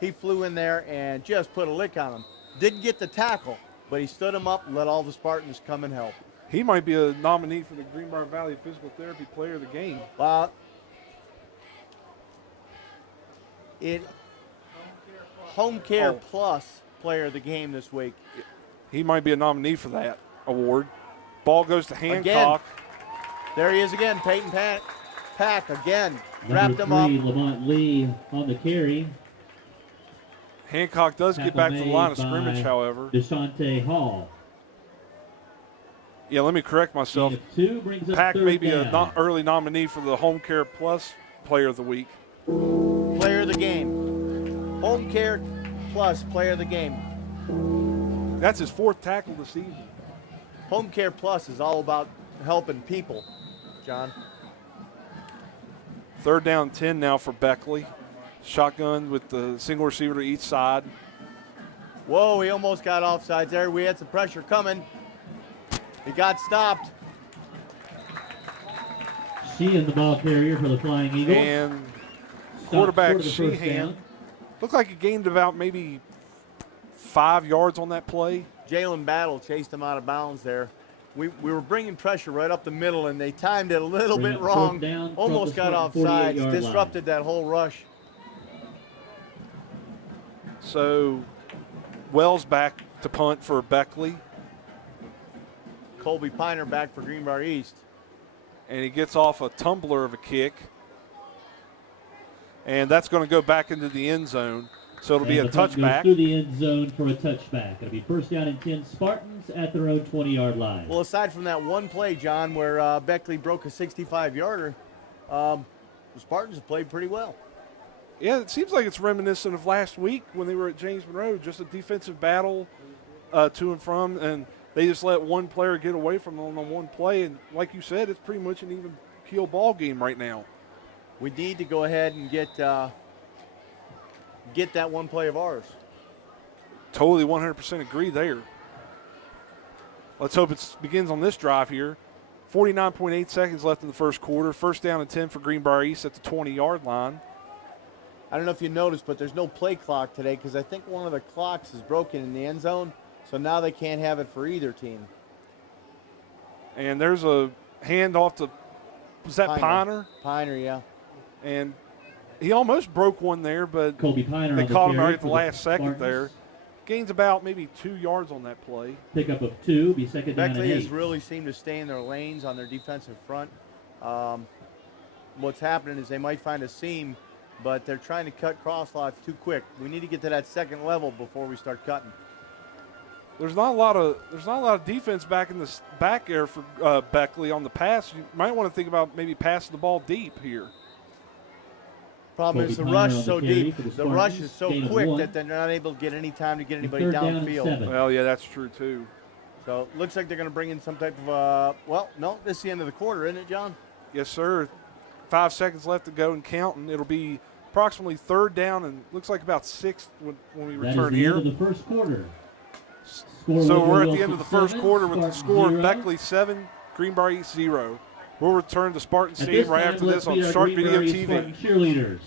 he flew in there and just put a lick on him. Didn't get the tackle, but he stood him up and let all the Spartans come and help. He might be a nominee for the Greenbrier Valley Physical Therapy Player of the Game. Home Care Plus Player of the Game this week. He might be a nominee for that award. Ball goes to Hancock. Again. There he is again, Peyton Pack again. Wrapped him up. Lamont Lee on the carry. Hancock does get back to the line of scrimmage, however. Deshaunte Hall. Yeah, let me correct myself. Pack may be an early nominee for the Home Care Plus Player of the Week. Player of the Game. Home Care Plus Player of the Game. That's his 4th tackle this season. Home Care Plus is all about helping people, John. 3rd down 10 now for Beckley. Shotgun with the single receiver to each side. Whoa, he almost got offsides there. We had some pressure coming. He got stopped. Sheehan, the ball carrier for the Flying Eagles. And quarterback Sheehan. Looked like he gained about maybe 5 yards on that play. Jalen Battle chased him out of bounds there. We were bringing pressure right up the middle, and they timed it a little bit wrong. Almost got offsides, disrupted that whole rush. So Wells back to punt for Beckley. Colby Piner back for Greenbrier East. And he gets off a tumbler of a kick. And that's going to go back into the end zone. So it'll be a touchback. Goes through the end zone for a touchback. It'll be 1st down and 10 Spartans at their own 20-yard line. Well, aside from that one play, John, where Beckley broke a 65-yarder, the Spartans have played pretty well. Yeah, it seems like it's reminiscent of last week when they were at James Monroe, just a defensive battle to and from, and they just let one player get away from them on one play. And like you said, it's pretty much an even keel ball game right now. We need to go ahead and get that one play of ours. Totally 100% agree there. Let's hope it begins on this drive here. 49.8 seconds left in the first quarter. 1st down and 10 for Greenbrier East at the 20-yard line. I don't know if you noticed, but there's no play clock today because I think one of the clocks is broken in the end zone, so now they can't have it for either team. And there's a handoff to, was that Piner? Piner, yeah. And he almost broke one there, but Colby Piner they caught him right at the last second there. Gains about maybe 2 yards on that play. Pickup of 2, be 2nd down and 8. Beckley has really seemed to stay in their lanes on their defensive front. What's happening is they might find a seam, but they're trying to cut cross lots too quick. We need to get to that 2nd level before we start cutting. There's not a lot of defense back in this back air for Beckley on the pass. You might want to think about maybe passing the ball deep here. Problem is the rush is so deep. The rush is so quick that they're not able to get any time to get anybody downfield. Well, yeah, that's true too. So it looks like they're going to bring in some type of, well, no, this is the end of the quarter, isn't it, John? Yes, sir. 5 seconds left to go and counting. It'll be approximately 3rd down and looks like about 6th when we return here. That is the end of the first quarter. So we're at the end of the first quarter with the score of Beckley 7, Greenbrier East 0. We'll return to Spartans Stadium right after this on Shark Video TV. Cheerleaders.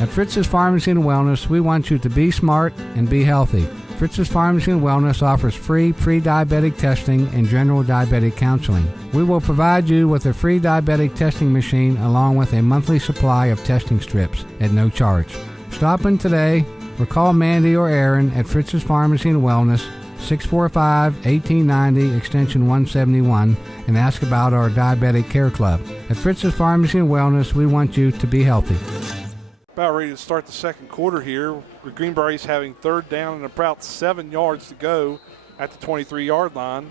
At Fritz's Pharmacy and Wellness, we want you to be smart and be healthy. Fritz's Pharmacy and Wellness offers free pre-diabetic testing and general diabetic counseling. We will provide you with a free diabetic testing machine along with a monthly supply of testing strips at no charge. Stop in today or call Mandy or Aaron at Fritz's Pharmacy and Wellness, 645-1890, extension 171, and ask about our Diabetic Care Club. At Fritz's Pharmacy and Wellness, we want you to be healthy. About ready to start the second quarter here, with Greenbrier East having 3rd down and about 7 yards to go at the 23-yard line.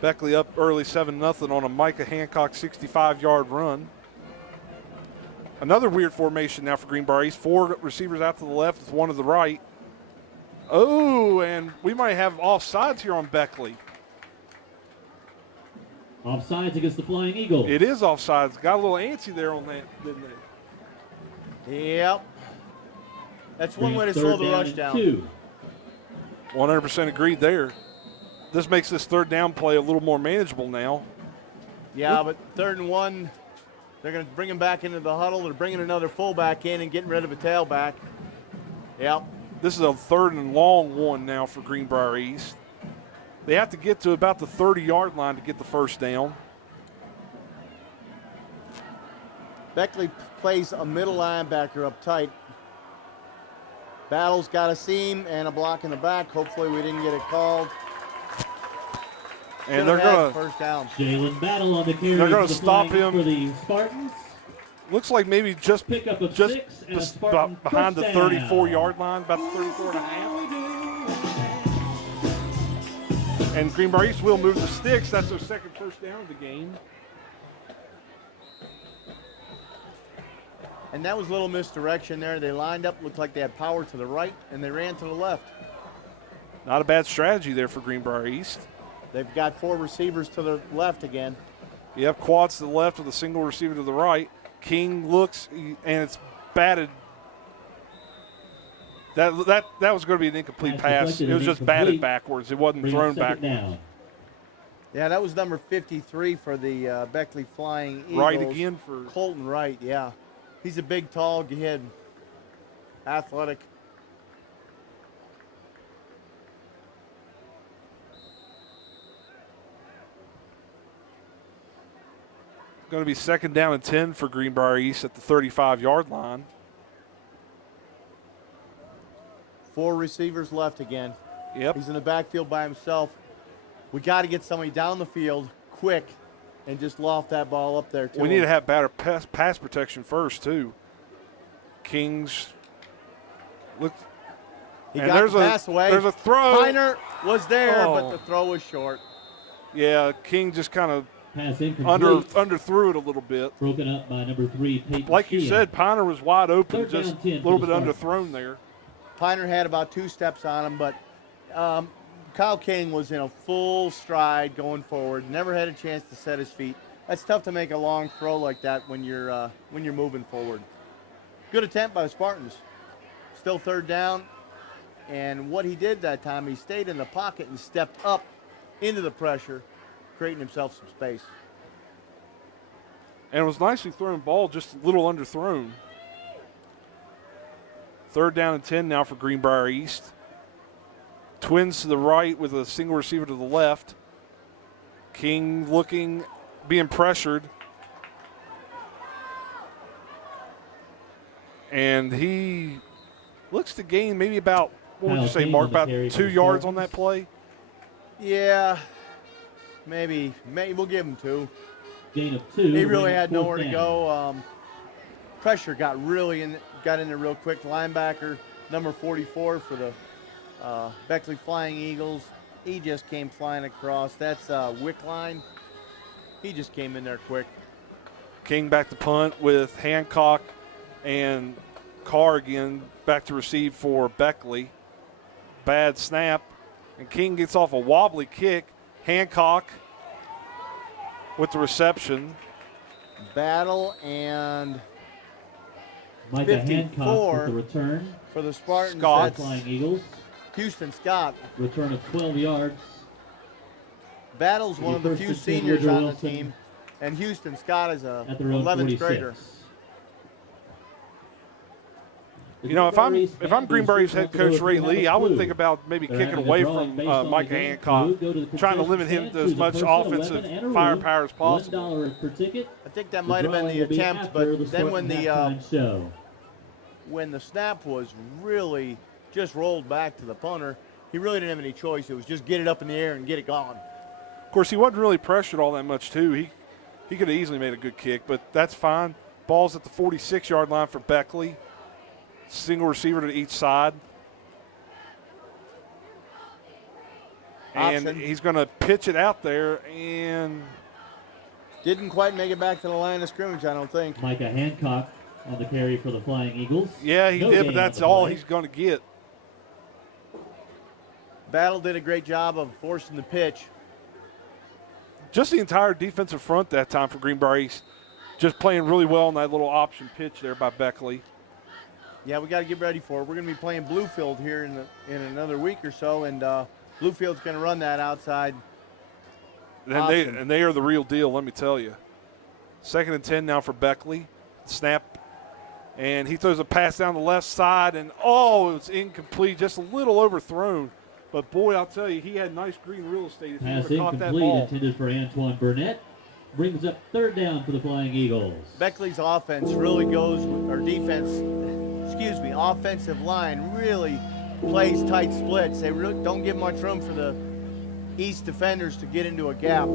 Beckley up early 7-0 on a Micah Hancock 65-yard run. Another weird formation now for Greenbrier East. 4 receivers out to the left with 1 to the right. Oh, and we might have offsides here on Beckley. Offsides against the Flying Eagles. It is offsides. Got a little antsy there on that, didn't they? Yep. That's one way to slow the rush down. 100% agreed there. This makes this third down play a little more manageable now. Yeah, but 3rd and 1, they're going to bring him back into the huddle. They're bringing another fullback in and getting rid of a tailback. Yep. This is a 3rd and long one now for Greenbrier East. They have to get to about the 30-yard line to get the first down. Beckley plays a middle linebacker up tight. Battle's got a seam and a block in the back. Hopefully we didn't get it called. And they're going to first down. Jalen Battle on the carry. They're going to stop him for the Spartans. Looks like maybe just Pick up of just 6 and a Spartan behind the first down. 34-yard line, about the 34 and a half. And Greenbrier East will move the sticks. That's their second first down of the game. And that was a little misdirection there. They lined up, looked like they had power to the right, and they ran to the left. Not a bad strategy there for Greenbrier East. They've got 4 receivers to the left again. Yep, quads to the left with a single receiver to the right. King looks, and it's batted. That was going to be an incomplete pass. It was just batted backwards. It wasn't thrown backwards. Yeah, that was number 53 for the Beckley Flying Eagles. Right again for Colton Wright, yeah. He's a big, tall kid, athletic. Going to be 2nd down and 10 for Greenbrier East at the 35-yard line. 4 receivers left again. Yep. He's in the backfield by himself. We got to get somebody down the field quick and just loft that ball up there, too. We need to have better pass protection first, too. Kings. Look. He got the pass away. There's a throw. Piner was there, but the throw was short. Yeah, King just kind of underthrew it a little bit. Broken up by number 3, Peyton Like you said, Piner was wide open, Third down, just 10 a little for bit the underthrown there. Piner had about 2 steps on him, but Kyle King was in a full stride going forward. Never had a chance to set his feet. That's tough to make a long throw like that when you're moving forward. Good attempt by the Spartans. Still 3rd down, and what he did that time, he stayed in the pocket and stepped up into the pressure, creating himself some space. And it was nicely thrown ball, just a little underthrown. 3rd down and 10 now for Greenbrier East. Twins to the right with a single receiver to the left. King looking, being pressured. And he looks to gain maybe about, what would you say, Mark, about 2 yards on that play? Yeah, maybe we'll give him 2. Gain of 2. He really had nowhere to go. Pressure got in there real quick. Linebacker, number 44 for the Beckley Flying Eagles. He just came flying across. That's Wickline. He just came in there quick. King back to punt with Hancock and Carr again back to receive for Beckley. Bad snap. And King gets off a wobbly kick. Hancock with the reception. Battle and Micah 54 Hancock with the return for the Spartans. Scott. Flying Eagles. Houston Scott. Return of 12 yards. Battle's one of the few seniors on the team, and Houston Scott is a 11th grader. You know, if I'm Greenbrier East head coach Ray Lee, I would think about maybe kicking away from Micah Hancock, trying to limit him to as much offensive firepower as possible. I think that might have been the attempt, but then when the snap was really just rolled back to the punter, he really didn't have any choice. It was just get it up in the air and get it gone. Of course, he wasn't really pressured all that much, too. He could have easily made a good kick, but that's fine. Ball's at the 46-yard line for Beckley. Single receiver to each side. And he's going to pitch it out there and didn't quite make it back to the line of scrimmage, I don't think. Micah Hancock on the carry for the Flying Eagles. Yeah, he did, but that's all he's going to get. Battle did a great job of forcing the pitch. just the entire defensive front that time for Greenbrier East, just playing really well on that little option pitch there by Beckley. Yeah, we got to get ready for it. We're going to be playing Bluefield here in another week or so, and Bluefield's going to run that outside. And they are the real deal, let me tell you. 2nd and 10 now for Beckley. Snap, and he throws a pass down the left side, and it's incomplete, just a little overthrown. But boy, I'll tell you, he had nice green real estate if he would Pass have caught that incomplete, ball. intended for Antoine Burnett. Brings up 3rd down for the Flying Eagles. Beckley's offense really goes, or offensive line really plays tight splits. They really don't give much room for the East defenders to get into a gap.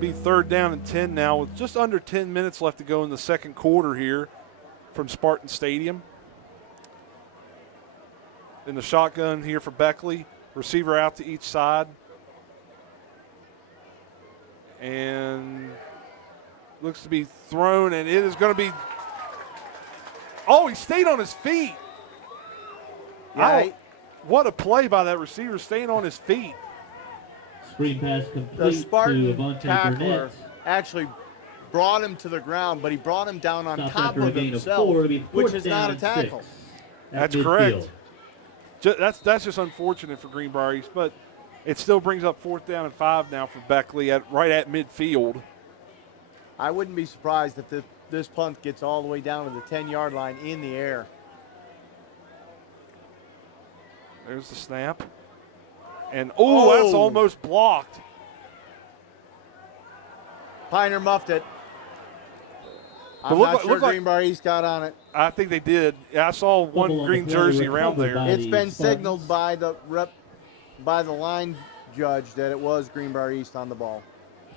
Be 3rd down and 10 now with just under 10 minutes left to go in the second quarter here from Spartans Stadium. In the shotgun here for Beckley. Receiver out to each side. And looks to be thrown, and it is going to be – he stayed on his feet. Yeah, what a play by that receiver, staying on his feet. Screen pass complete the Spartan to Avante tackler Burnett. actually brought him to the ground, but he brought him down on Stopped top after a of gain himself, of 4, which is not a tackle. That's correct. That's just unfortunate for Greenbrier East, but it still brings up 4th down and 5 now for Beckley right at midfield. I wouldn't be surprised if this punt gets all the way down to the 10-yard line in the air. There's the snap. And, that's almost blocked. Piner muffed it. But I'm not sure Greenbrier East got on it. I think they did. I saw one green jersey around there. It's been signaled by the line judge that it was Greenbrier East on the ball.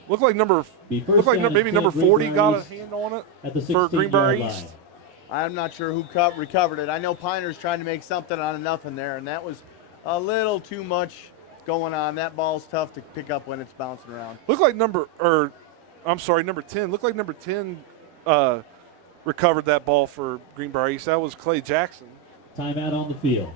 Looked like maybe number 40 got a hand on it for Greenbrier East. I'm not sure who recovered it. I know Piner's trying to make something out of nothing there, and that was a little too much going on. That ball's tough to pick up when it's bouncing around. Looked like number 10. Looked like number 10 recovered that ball for Greenbrier East. That was Clay Jackson. Timeout on the field.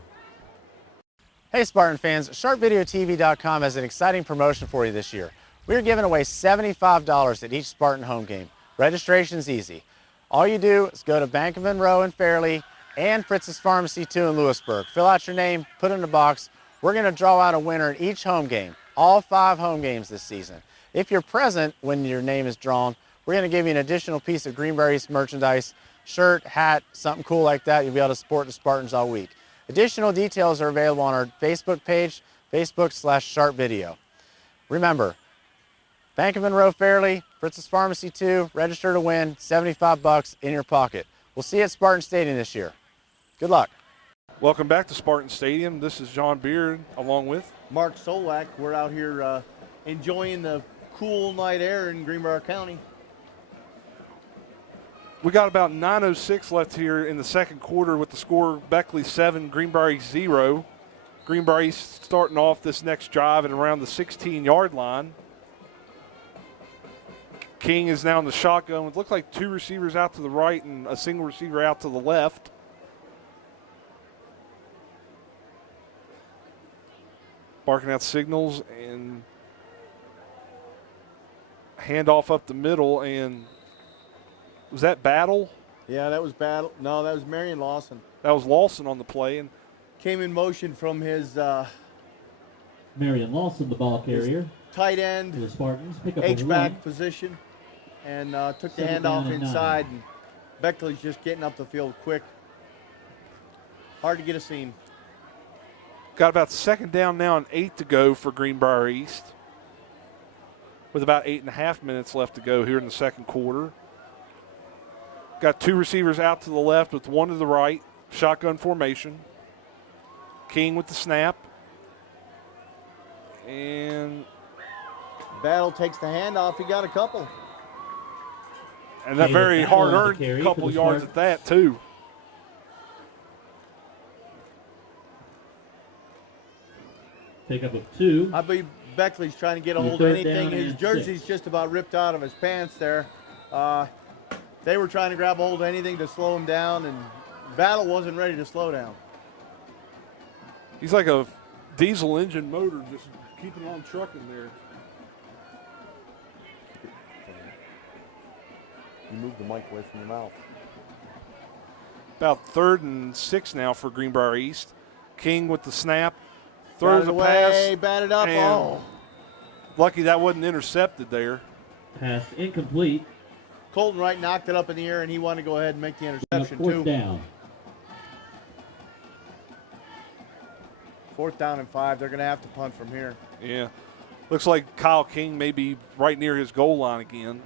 Hey Spartan fans, SharpVideoTV.com has an exciting promotion for you this year. We're giving away $75 at each Spartan home game. Registration's easy. All you do is go to Bank of Monroe in Fairleigh and Fritz's Pharmacy 2 in Lewisburg. Fill out your name, put it in a box. We're going to draw out a winner in each home game, all 5 home games this season. If you're present when your name is drawn, we're going to give you an additional piece of Greenbrier East merchandise, shirt, hat, something cool like that. You'll be able to support the Spartans all week. Additional details are available on our Facebook page, Facebook/SharpVideo. Remember, Bank of Monroe Fairleigh, Fritz's Pharmacy 2, register to win, $75 in your pocket. We'll see you at Spartan Stadium this year. Good luck. Welcome back to Spartan Stadium. This is John Beard along with Mark Solak. We're out here enjoying the cool night air in Greenbrier County. We got about 9:06 left here in the second quarter with the score Beckley 7, Greenbrier East 0. Greenbrier East starting off this next drive at around the 16-yard line. King is now in the shotgun. It looks like 2 receivers out to the right and a single receiver out to the left. Barking out signals and handoff up the middle. And was that Battle? Yeah, that was Battle. No, that was Marion Lawson. That was Lawson on the play. And came in motion from his Marion Lawson, the ball carrier. Tight end, to the Spartans. Pick up H-back position, and took the handoff inside. And Beckley's just getting up the field quick. Hard to get a seam. Got about 2nd down now and 8 to go for Greenbrier East, with about 8.5 minutes left to go here in the second quarter. Got 2 receivers out to the left with 1 to the right. Shotgun formation. King with the snap. And Battle takes the handoff. He got a couple. And that very hard-earned couple yards at that, too. Pickup of 2. I believe Beckley's trying to get a hold of anything. His jersey's just about ripped out of his pants there. They were trying to grab a hold of anything to slow him down, and Battle wasn't ready to slow down. He's like a diesel engine motor, just keeping on trucking there. You move the mic away from your mouth. About 3rd and 6 now for Greenbrier East. King with the snap. Got Throws it a away, pass. batted up. and Oh. Lucky that wasn't intercepted there. Pass incomplete. Colton Wright knocked it up in the air, and he wanted to go ahead and make the interception, 4th too. down. 4th down and 5. They're going to have to punt from here. Yeah. Looks like Kyle King may be right near his goal line again.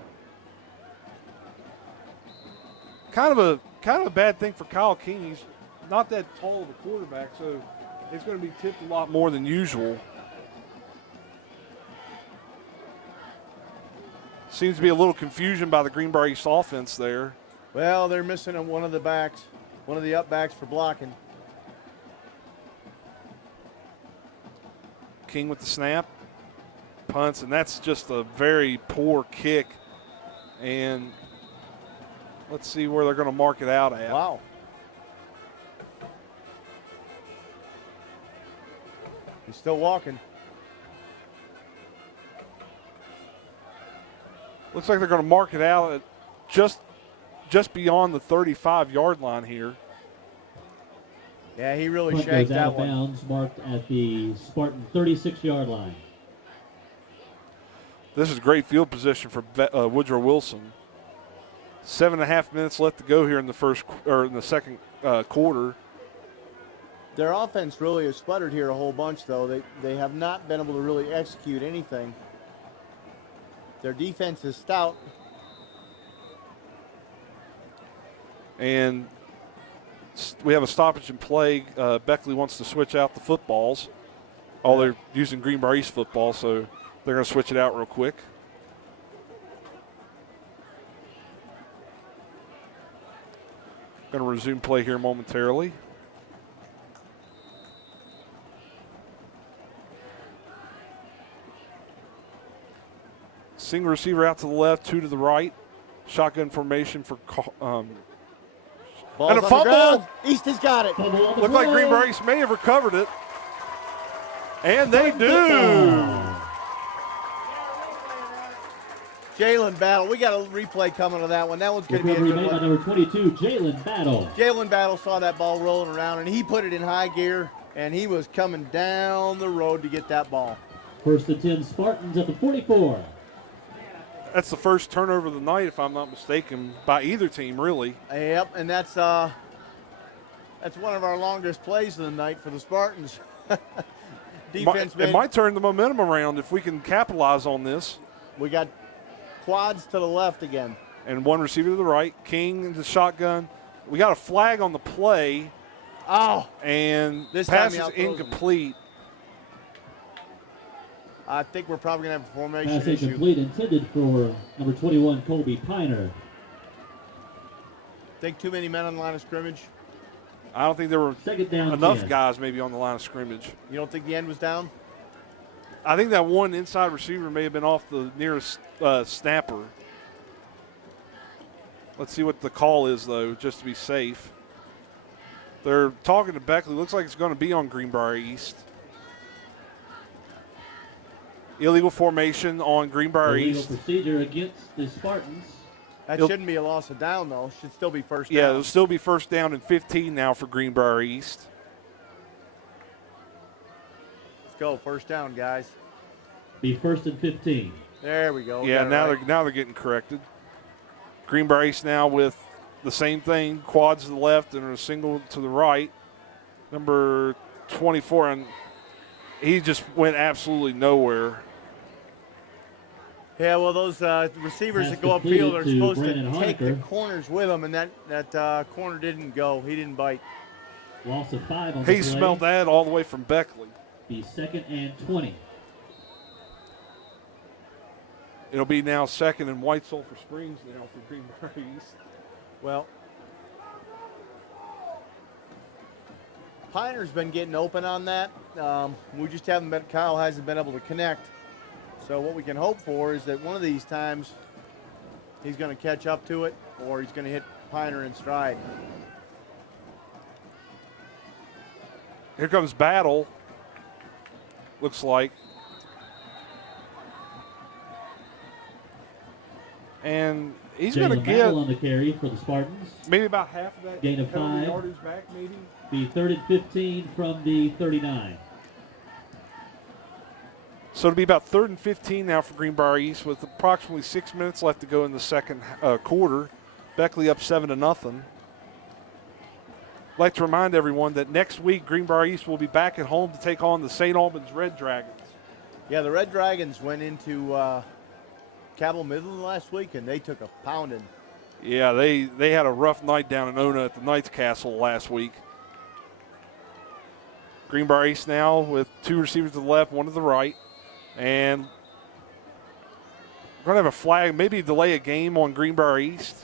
Kind of a bad thing for Kyle King. He's not that tall of a quarterback, so he's going to be tipped a lot more than usual. Seems to be a little confusion by the Greenbrier East offense there. Well, they're missing one of the backs, one of the up backs for blocking. King with the snap, punts, and that's just a very poor kick. And let's see where they're going to mark it out at. Wow. He's still walking. Looks like they're going to mark it out at just beyond the 35-yard line here. Yeah, he really Punt shanked goes that out of one. bounds, marked at the Spartan 36-yard line. This is great field position for Woodrow Wilson. 7.5 minutes left to go here in the second quarter. Their offense really has sputtered here a whole bunch, though. They have not been able to really execute anything. Their defense is stout. And we have a stoppage in play. Beckley wants to switch out the footballs. They're using Greenbrier East football, so they're going to switch it out real quick. Going to resume play here momentarily. Single receiver out to the left, 2 to the right. Shotgun formation for Ball's and a on the fumble. ground. East has got it. Looked like Greenbrier East may have recovered it. And they do. Jalen Battle. We got a replay coming of that one. That one's going to be a Recovery good made by one. number 22, Jalen Battle. Jalen Battle saw that ball rolling around, and he put it in high gear, and he was coming down the road to get that ball. 1st and 10 Spartans at the 44. That's the first turnover of the night, if I'm not mistaken, by either team, really. Yep, and that's one of our longest plays of the night for the Spartans. Defense, It might turn the momentum around if we can capitalize on this. We got quads to the left again. And one receiver to the right. King in the shotgun. We got a flag on the play. Oh. And This time pass he is outthrows him. incomplete. I think we're probably going to have a formation Pass issue. incomplete, intended for number 21, Colby Piner. Think too many men on the line of scrimmage? I don't think there were 2nd down, enough 10. guys maybe on the line of scrimmage. You don't think the end was down? I think that one inside receiver may have been off the nearest snapper. Let's see what the call is, though, just to be safe. They're talking to Beckley. Looks like it's going to be on Greenbrier East. Illegal formation on Greenbrier Illegal East. procedure against the Spartans. That shouldn't be a loss of down, though. Should still be first down. Yeah, it'll still be 1st down and 15 now for Greenbrier East. Let's go. First down, guys. Be 1st and 15. There we go. Yeah, Got it right. now they're getting corrected. Greenbrier East now with the same thing, quads to the left and a single to the right. Number 24, and he just went absolutely nowhere. Yeah, well, those receivers Pass that go completed upfield are to supposed Brandon to take the Honecker. corners with them, and that corner didn't go. He didn't bite. Loss of 5 on the He play. smelled that all the way from Beckley. Be 2nd and 20. It'll be now 2nd and White Sulphur Springs now for Greenbrier East. Well, Piner's been getting open on that. We just haven't been, Kyle hasn't been able to connect. So what we can hope for is that one of these times he's going to catch up to it, or he's going to hit Piner in stride. Here comes Battle, looks like. And He's going to Jalen get Battle on the carry for the Spartans. maybe about half of that Gain of penalty 5. yardage back, maybe. Be 3rd and 15 from the 39. So it'll be about 3rd and 15 now for Greenbrier East with approximately 6 minutes left to go in the second quarter. Beckley up 7-0. I'd like to remind everyone that next week Greenbrier East will be back at home to take on the St. Albans Red Dragons. Yeah, the Red Dragons went into Cabell Midland last week, and they took a pounding. Yeah, they had a rough night down in Ona at the Knights Castle last week. Greenbrier East now with 2 receivers to the left, 1 to the right. And we're going to have a flag, maybe delay a game on Greenbrier East.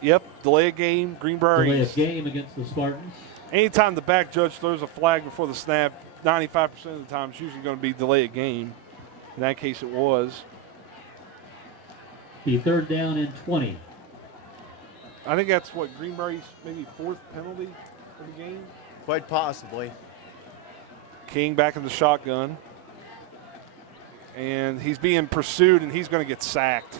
Yep, delay a game, Greenbrier East. Delay a game against the Spartans. Anytime the back judge throws a flag before the snap, 95% of the time it's usually going to be delay a game. In that case, it was. Be 3rd down and 20. I think that's what Greenbrier East, maybe 4th penalty for the game. Quite possibly. King back in the shotgun. And he's being pursued, and he's going to get sacked.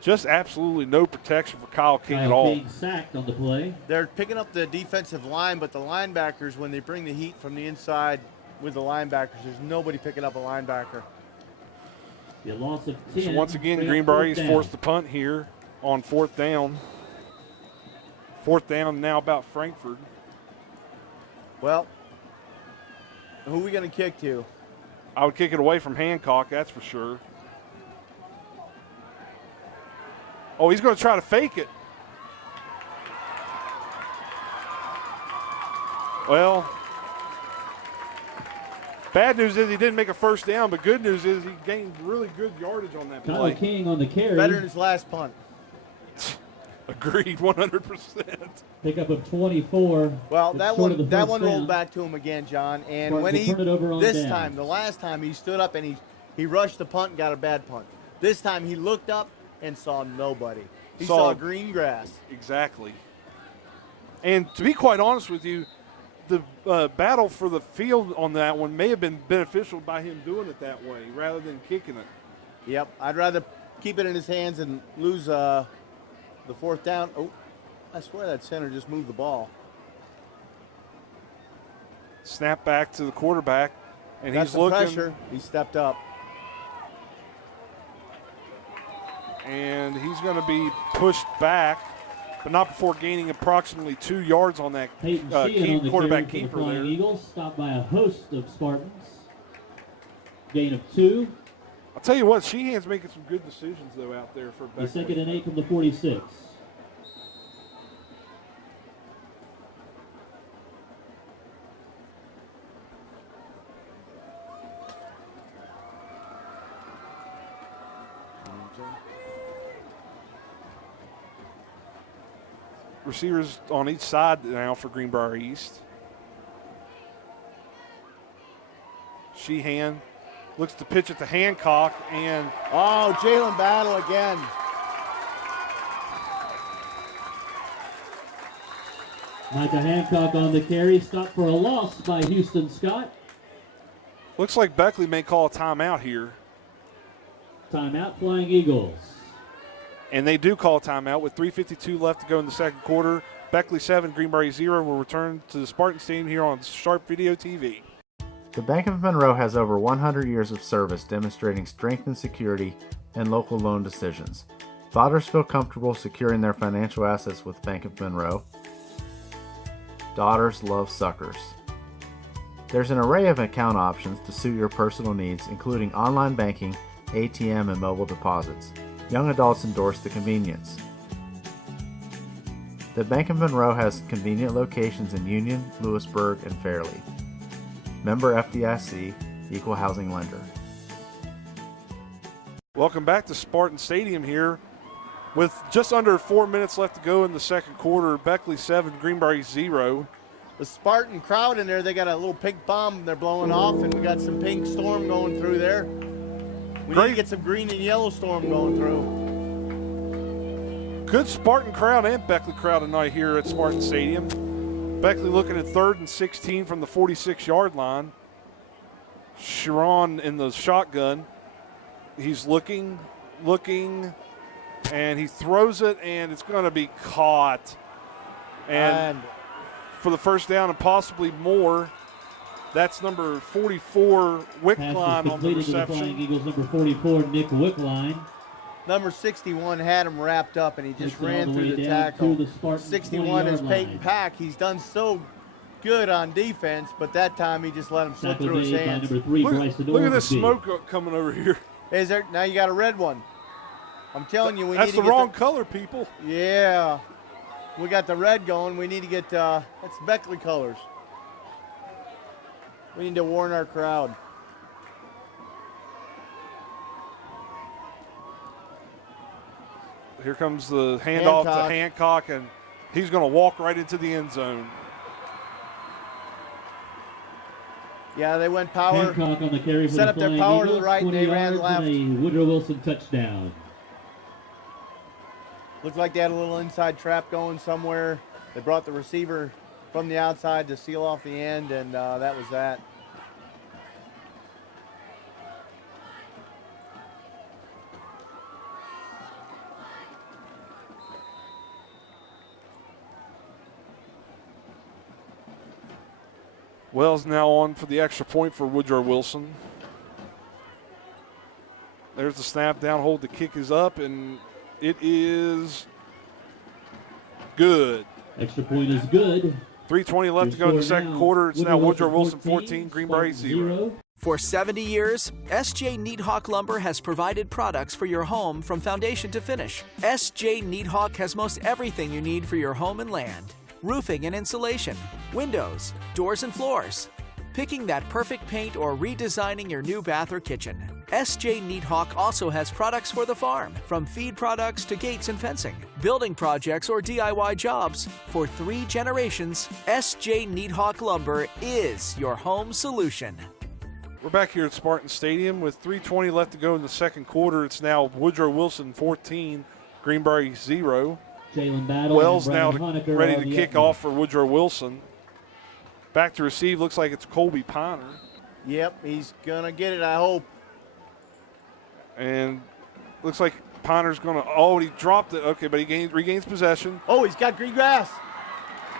Just absolutely no protection for Kyle King at all. Being sacked on the play. They're picking up the defensive line, but the linebackers, when they bring the heat from the inside with the linebackers, there's nobody picking up a linebacker. The loss of 10. So once again, Greenbrier East forced the punt here on 4th down. 4th down now about Frankfurt. Well, who are we going to kick to? I would kick it away from Hancock, that's for sure. Oh, he's going to try to fake it. Well, bad news is he didn't make a first down, but good news is he gained really good yardage on that Kyle play. King on the carry. Better than his last punt. Agreed, 100%. Pickup of 24. Well, that one rolled rolled back to him again, John. And Spartans when he turn it over on this downs. time, the last time he stood up and he rushed the punt and got a bad punt. This time he looked up and saw nobody. He saw green grass. Exactly. And to be quite honest with you, the battle for the field on that one may have been beneficial by him doing it that way rather than kicking it. Yep, I'd rather keep it in his hands and lose the 4th down. Oh, I swear that center just moved the ball. Snap back to the quarterback, and Got he's some looking. pressure. He stepped up. And he's going to be pushed back, but not before gaining approximately 2 yards on that quarterback keeper for the Flying there. Eagles, stopped by a host of Spartans. Gain of 2. I'll tell you what, Sheehan's making some good decisions, though, out there for The Beckley. 2nd and 8 from the 46. Receivers on each side now for Greenbrier East. Sheehan looks to pitch it to Hancock, and oh, Jalen Battle again. Micah Hancock on the carry, stopped for a loss by Houston Scott. looks like Beckley may call a timeout here. Timeout, Flying Eagles. And they do call a timeout with 3:52 left to go in the second quarter. Beckley 7, Greenbrier 0 will return to the Spartans Stadium here on Sharp Video TV. The Bank of Monroe has over 100 years of service demonstrating strength and security and local loan decisions. Fathers feel comfortable securing their financial assets with Bank of Monroe. Daughters love suckers. There's an array of account options to suit your personal needs, including online banking, ATM, and mobile deposits. Young adults endorse the convenience. The Bank of Monroe has convenient locations in Union, Lewisburg, and Fairleigh. Member FDIC, Equal Housing Lender. Welcome back to Spartans Stadium here. With just under 4 minutes left to go in the second quarter, Beckley 7, Greenbrier 0. The Spartan crowd in there, they got a little pink bomb they're blowing off, and we got some pink storm going through there. We need to get some green and yellow storm going through. Good Spartan crowd and Beckley crowd tonight here at Spartan Stadium. Beckley looking at 3rd and 16 from the 46-yard line. Sharon in the shotgun. He's looking, and he throws it, and it's going to be caught. And for the first down and possibly more, that's number 44, Wickline on the reception. Flying Eagles, number 44, Nick Wickline. Number 61 had him wrapped up, and he just ran through the tackle. 61 is Peyton Pack. He's done so good on defense, but that time he just let him slip through his hands. Look at this smoke coming over here. Is there? Now you got a red one. I'm telling you, we that's need to the wrong color, people. Yeah, we got the red going. We need to get that's Beckley colors. We need to warn our crowd. Here comes the handoff to Hancock, and he's going to walk right into the end zone. Yeah, they went power. Hancock on the carry for set the up their power to the right, and they ran left. A Woodrow Wilson touchdown. Looked like they had a little inside trap going somewhere. They brought the receiver from the outside to seal off the end, and that was that. Wells now on for the extra point for Woodrow Wilson. There's the snap, down hold, the kick is up, and it is good. Extra point is good. 3:20 left to go in the second quarter. It's now Woodrow Wilson 14, Greenbrier East 0. For 70 years, S.J. Needhawk Lumber has provided products for your home from foundation to finish. S.J. Needhawk has most everything you need for your home and land. Roofing and insulation, windows, doors and floors. Picking that perfect paint or redesigning your new bath or kitchen. S.J. Needhawk also has products for the farm, from feed products to gates and fencing, building projects or DIY jobs. For 3 generations, S.J. Needhawk Lumber is your home solution. We're back here at Spartans Stadium with 3:20 left to go in the second quarter. It's now Woodrow Wilson 14, Greenbrier 0. Wells now ready to kick off for Woodrow Wilson. Back to receive, looks like it's Colby Piner. Yep, he's going to get it, I hope. And looks like Piner's going to, oh, he dropped it. Okay, but he regains possession. Oh, he's got green grass.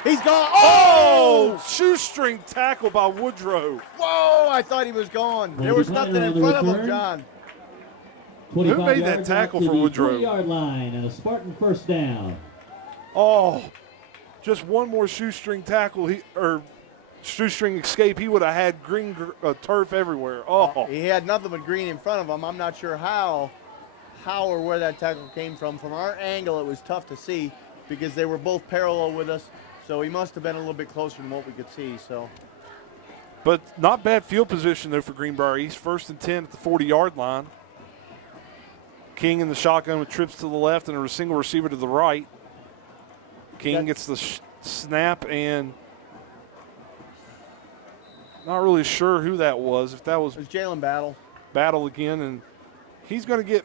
He's gone. Oh! Shoestring tackle by Woodrow. Whoa, I thought he was gone. There was nothing in front of him, John. Who made that tackle for Woodrow? 20-yard line and a Spartan first down. Oh, just one more shoestring tackle, or shoestring escape. He would have had green turf everywhere. Oh, he had nothing but green in front of him. I'm not sure how or where that tackle came from. From our angle, it was tough to see because they were both parallel with us. So he must have been a little bit closer than what we could see. So, but not bad field position though for Greenbrier East. 1st and 10 at the 40-yard line. King in the shotgun with trips to the left and a single receiver to the right. King gets the snap, and not really sure who that was. If that was Jalen Battle again, and he's going to get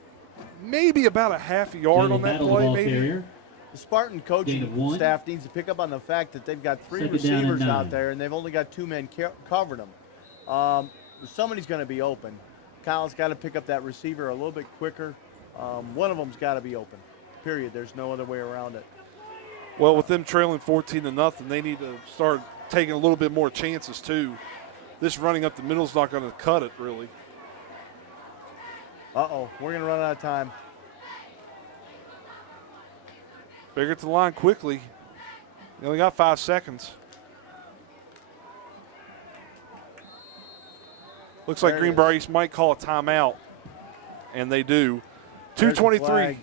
maybe about a half a yard on that play, maybe. Carrier. The Spartan coaching staff needs to pick up on the fact that they've got 3 receivers out there, and they've only got 2 men covering them. Somebody's going to be open. Kyle's got to pick up that receiver a little bit quicker. One of them's got to be open, period. There's no other way around it. Well, with them trailing 14-0, they need to start taking a little bit more chances, too. This running up the middle is not going to cut it, really. Uh-oh, we're going to run out of time. Bigger to the line quickly. They only got 5 seconds. Looks like Greenbrier East might call a timeout, and they do. 2:23.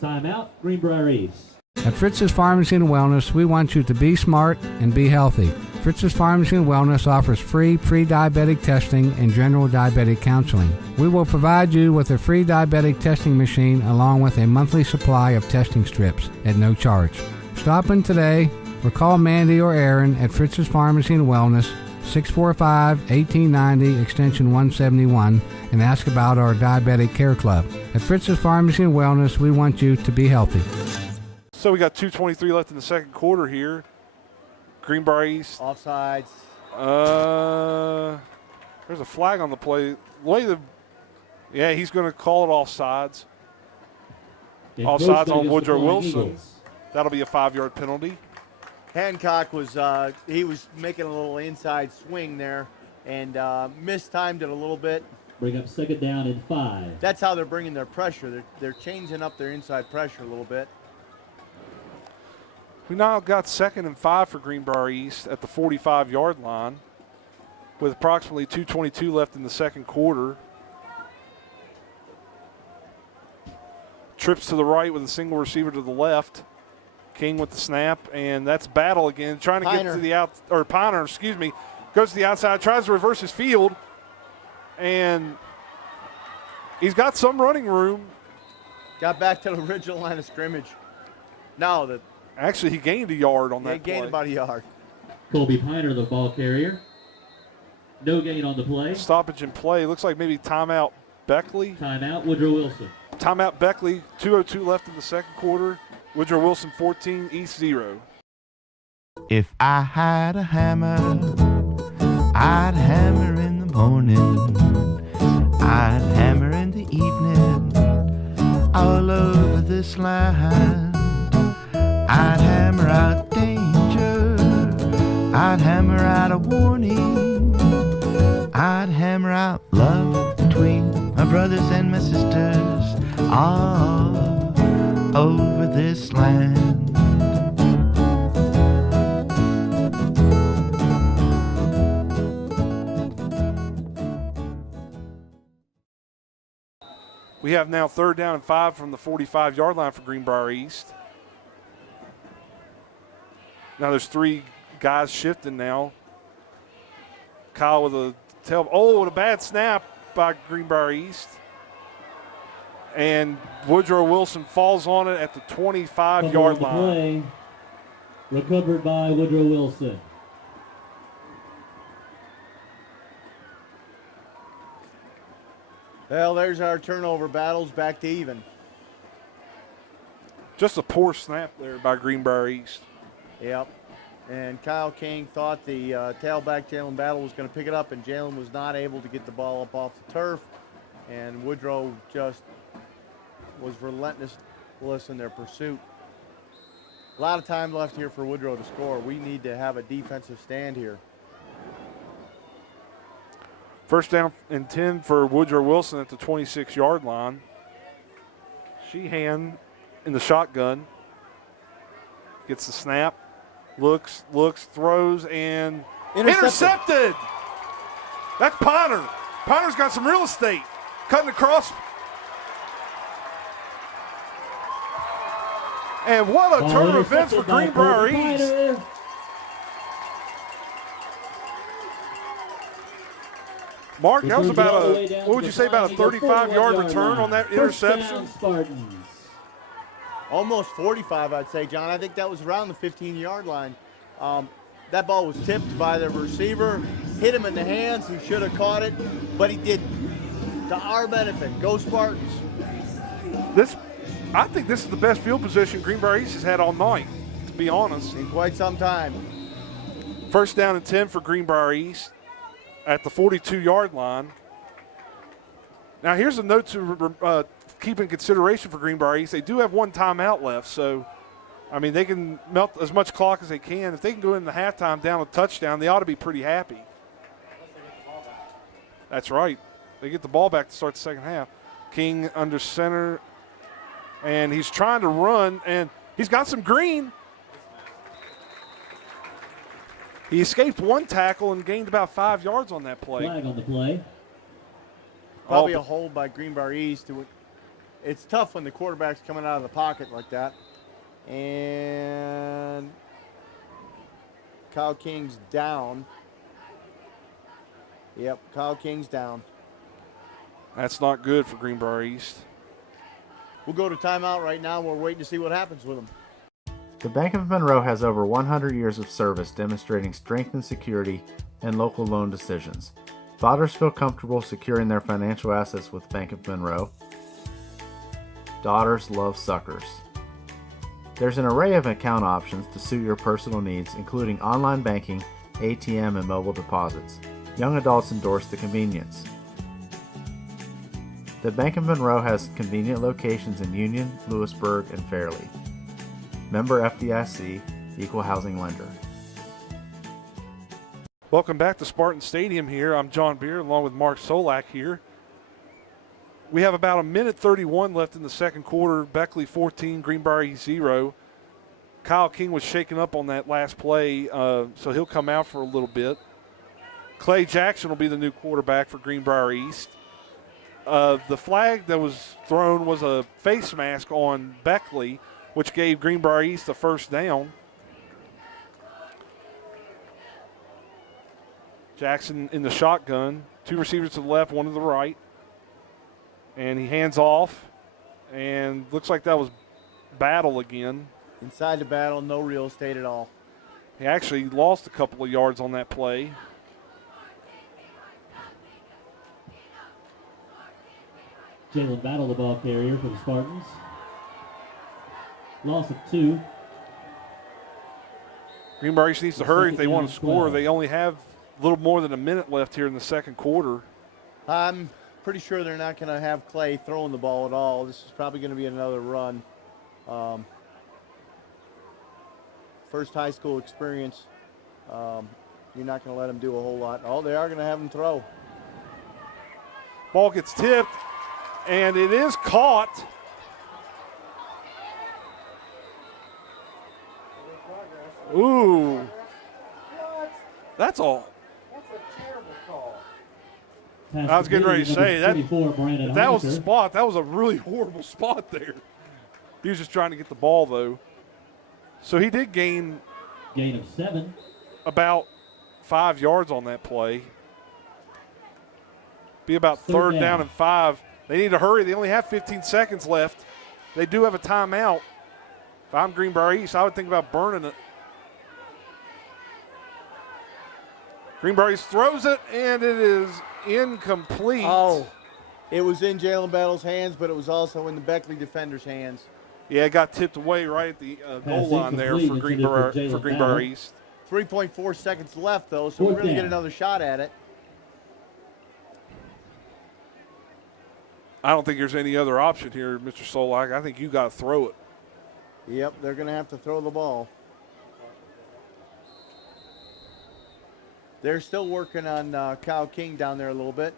Timeout, Greenbrier East. At Fritz's Pharmacy and Wellness, we want you to be smart and be healthy. Fritz's Pharmacy and Wellness offers free pre-diabetic testing and general diabetic counseling. We will provide you with a free diabetic testing machine along with a monthly supply of testing strips at no charge. Stop in today or call Mandy or Aaron at Fritz's Pharmacy and Wellness, 645-1890, extension 171, and ask about our Diabetic Care Club. At Fritz's Pharmacy and Wellness, we want you to be healthy. So we got 2:23 left in the second quarter here. Greenbrier East. Offsides. There's a flag on the play. Yeah, he's going to call it offsides. Offsides on Woodrow Wilson. That'll be a 5-yard penalty. Hancock was he was making a little inside swing there and mistimed it a little bit. Bring up second down and 5. That's how they're bringing their pressure. They're changing up their inside pressure a little bit. We now got second and 5 for Greenbrier East at the 45-yard line with approximately 2:22 left in the second quarter. Trips to the right with a single receiver to the left. King with the snap, and that's Battle again, trying to get to the Piner, goes to the outside, tries to reverse his field, and he's got some running room. Got back to the original line of scrimmage. Actually, he gained a yard on that play. He gained about a yard. Colby Piner, the ball carrier. No gain on the play. Stoppage in play. Looks like maybe timeout Beckley. Timeout Woodrow Wilson. Timeout Beckley. 2:02 left in the second quarter. Woodrow Wilson 14, East 0. If I had a hammer, I'd hammer in the morning, I'd hammer in the evening, all over this land. I'd hammer out danger, I'd hammer out a warning, I'd hammer out love between my brothers and my sisters, all over this land. We have now third down and 5 from the 45-yard line for Greenbrier East. Now there's 3 guys shifting now. Kyle with a what a bad snap by Greenbrier East. And Woodrow Wilson falls on it at the 25-yard line. Play. Recovered by Woodrow Wilson. Well, there's our turnover battles back to even. Just a poor snap there by Greenbrier East. Yep. And Kyle King thought the tailback Jalen Battle was going to pick it up, and Jalen was not able to get the ball up off the turf. And Woodrow just was relentless in their pursuit. A lot of time left here for Woodrow to score. We need to have a defensive stand here. First down and 10 for Woodrow Wilson at the 26-yard line. Sheehan in the shotgun. Gets the snap. Looks, throws, and intercepted. That's Piner. Piner's got some real estate. Cutting across. And what a turn of events for Greenbrier East. Mark, that was about what would you say, about a 35-yard return on that interception? Spartans. Almost 45, I'd say, John. I think that was around the 15-yard line. That ball was tipped by the receiver, hit him in the hands. He should have caught it, but he didn't. To our benefit. Go Spartans. I think this is the best field position Greenbrier East has had all night, to be honest. In quite some time. First down and 10 for Greenbrier East at the 42-yard line. Now here's a note to keep in consideration for Greenbrier East. They do have 1 timeout left, so, I mean, they can melt as much clock as they can. If they can go in the halftime down a touchdown, they ought to be pretty happy. That's right. They get the ball back to start the second half. King under center, and he's trying to run, and he's got some green. He escaped 1 tackle and gained about 5 yards on that play. Flag on the play. Probably a hold by Greenbrier East. It's tough when the quarterback's coming out of the pocket like that. And Kyle King's down. Yep, Kyle King's down. That's not good for Greenbrier East. We'll go to timeout right now. We're waiting to see what happens with them. The Bank of Monroe has over 100 years of service demonstrating strength and security in local loan decisions. Fathers feel comfortable securing their financial assets with Bank of Monroe. Daughters love suckers. There's an array of account options to suit your personal needs, including online banking, ATM, and mobile deposits. Young adults endorse the convenience. The Bank of Monroe has convenient locations in Union, Lewisburg, and Fairleigh. Member FDIC, Equal Housing Lender. Welcome back to Spartans Stadium here. I'm John Beer along with Mark Solak here. We have about 1:31 left in the second quarter. Beckley 14, Greenbrier East 0. Kyle King was shaken up on that last play, so he'll come out for a little bit. Clay Jackson will be the new quarterback for Greenbrier East. The flag that was thrown was a face mask on Beckley, which gave Greenbrier East a first down. Jackson in the shotgun. 2 receivers to the left, 1 to the right. And he hands off, and looks like that was Battle again. Inside the battle, no real estate at all. He actually lost a couple of yards on that play. Jalen Battle, the ball carrier for the Spartans. Loss of 2. Greenbrier East needs to hurry if they want to score. They only have a little more than a minute left here in the second quarter. I'm pretty sure they're not going to have Clay throwing the ball at all. This is probably going to be another run. First high school experience. You're not going to let him do a whole lot. Oh, they are going to have him throw. Ball gets tipped, and it is caught. Ooh. That's all. I was getting ready to say that was the spot. That was a really horrible spot there. He was just trying to get the ball, though. So he did gain of 7. About 5 yards on that play. Be about third down and 5. They need to hurry. They only have 15 seconds left. They do have a timeout. If I'm Greenbrier East, I would think about burning it. Greenbrier East throws it, and it is incomplete. Oh, it was in Jalen Battle's hands, but it was also in the Beckley defender's hands. Yeah, it got tipped away right at the goal line there for Greenbrier East. 3.4 seconds left, though, so we're going to get another shot at it. I don't think there's any other option here, Mr. Solak. I think you got to throw it. Yep, they're going to have to throw the ball. They're still working on Kyle King down there a little bit.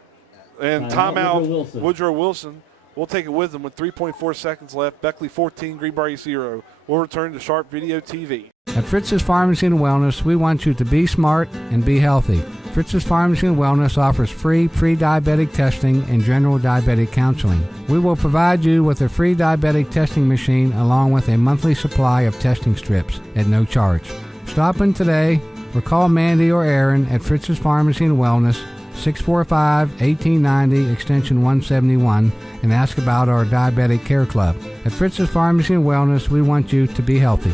And timeout, Woodrow Wilson. We'll take it with them with 3.4 seconds left. Beckley 14, Greenbrier 0. We'll return to Sharp Video TV. At Fritz's Pharmacy and Wellness, we want you to be smart and be healthy. Fritz's Pharmacy and Wellness offers free pre-diabetic testing and general diabetic counseling. We will provide you with a free diabetic testing machine along with a monthly supply of testing strips at no charge. Stop in today or call Mandy or Aaron at Fritz's Pharmacy and Wellness, 645-1890, extension 171, and ask about our Diabetic Care Club. At Fritz's Pharmacy and Wellness, we want you to be healthy.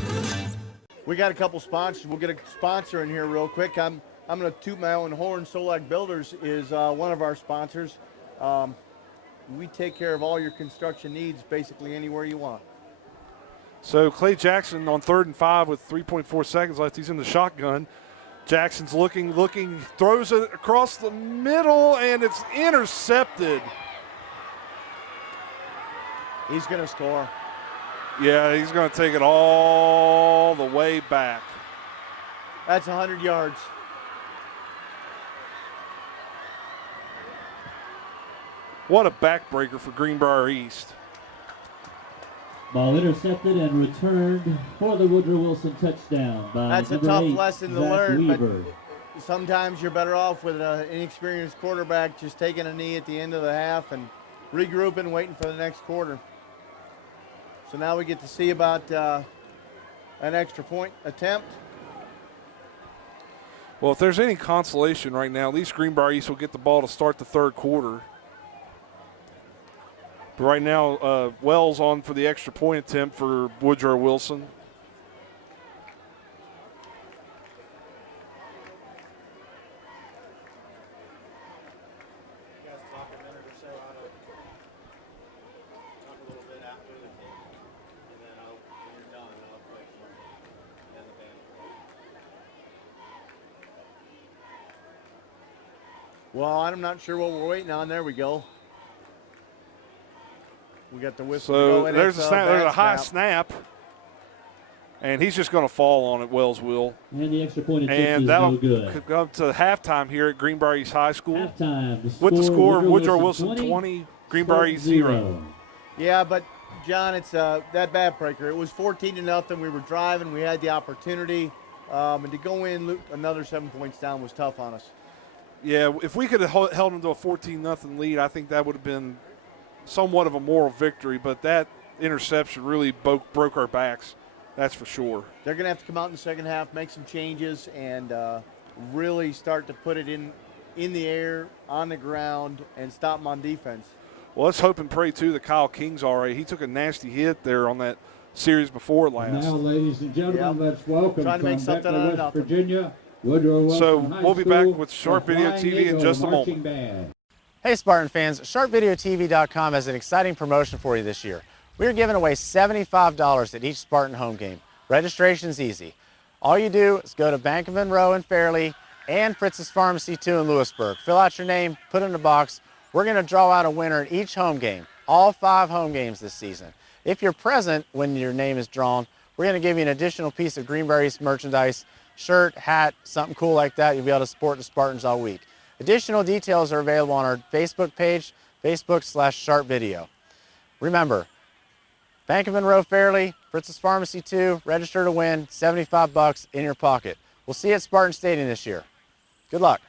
We got a couple sponsors. We'll get a sponsor in here real quick. I'm going to toot my own horn. Solak Builders is one of our sponsors. We take care of all your construction needs basically anywhere you want. So Clay Jackson on 3rd and 5 with 3.4 seconds left. He's in the shotgun. Jackson's looking, throws it across the middle, and it's intercepted. He's going to score. Yeah, he's going to take it all the way back. That's 100 yards. What a backbreaker for Greenbrier East. Ball intercepted and returned for the Woodrow Wilson touchdown. That's a tough lesson to learn, but sometimes you're better off with an inexperienced quarterback just taking a knee at the end of the half and regrouping, waiting for the next quarter. So now we get to see about an extra point attempt. Well, if there's any consolation right now, at least Greenbrier East will get the ball to start the third quarter. But right now, Wells on for the extra point attempt for Woodrow Wilson. Well, I'm not sure what we're waiting on. There we go. We got the whistle. So there's a snap. There's a high snap. And he's just going to fall on it, Wells will. And the extra point and that'll no good. Come to halftime here at Greenbrier East High School. Halftime. With the score, Woodrow Wilson 20, Greenbrier East 0. Yeah, but John, it's that backbreaker. It was 14-0. We were driving. We had the opportunity. And to go in another 7 points down was tough on us. Yeah, if we could have held them to a 14-0 lead, I think that would have been somewhat of a moral victory. But that interception really broke our backs. That's for sure. They're going to have to come out in the second half, make some changes, and really start to put it in the air, on the ground, and stop them on defense. Well, let's hope and pray, too, that Kyle King's all right. He took a nasty hit there on that series before last. Now, ladies and gentlemen, let's welcome Trying to make from something Beckley, out of West nothing. Virginia, Woodrow Wilson So High we'll be School, back with Sharp the Video Flying TV in Eagle just a Marching moment. Band. Hey Spartan fans, SharpVideoTV.com has an exciting promotion for you this year. We are giving away $75 at each Spartan home game. Registration's easy. All you do is go to Bank of Monroe in Fairleigh and Fritz's Pharmacy 2 in Lewisburg. Fill out your name, put it in a box. We're going to draw out a winner in each home game, all 5 home games this season. If you're present when your name is drawn, we're going to give you an additional piece of Greenbrier East merchandise, shirt, hat, something cool like that. You'll be able to support the Spartans all week. Additional details are available on our Facebook page, Facebook/SharpVideo. Remember, Bank of Monroe Fairleigh, Fritz's Pharmacy 2, register to win, $75 in your pocket. We'll see you at Spartan Stadium this year. Good luck.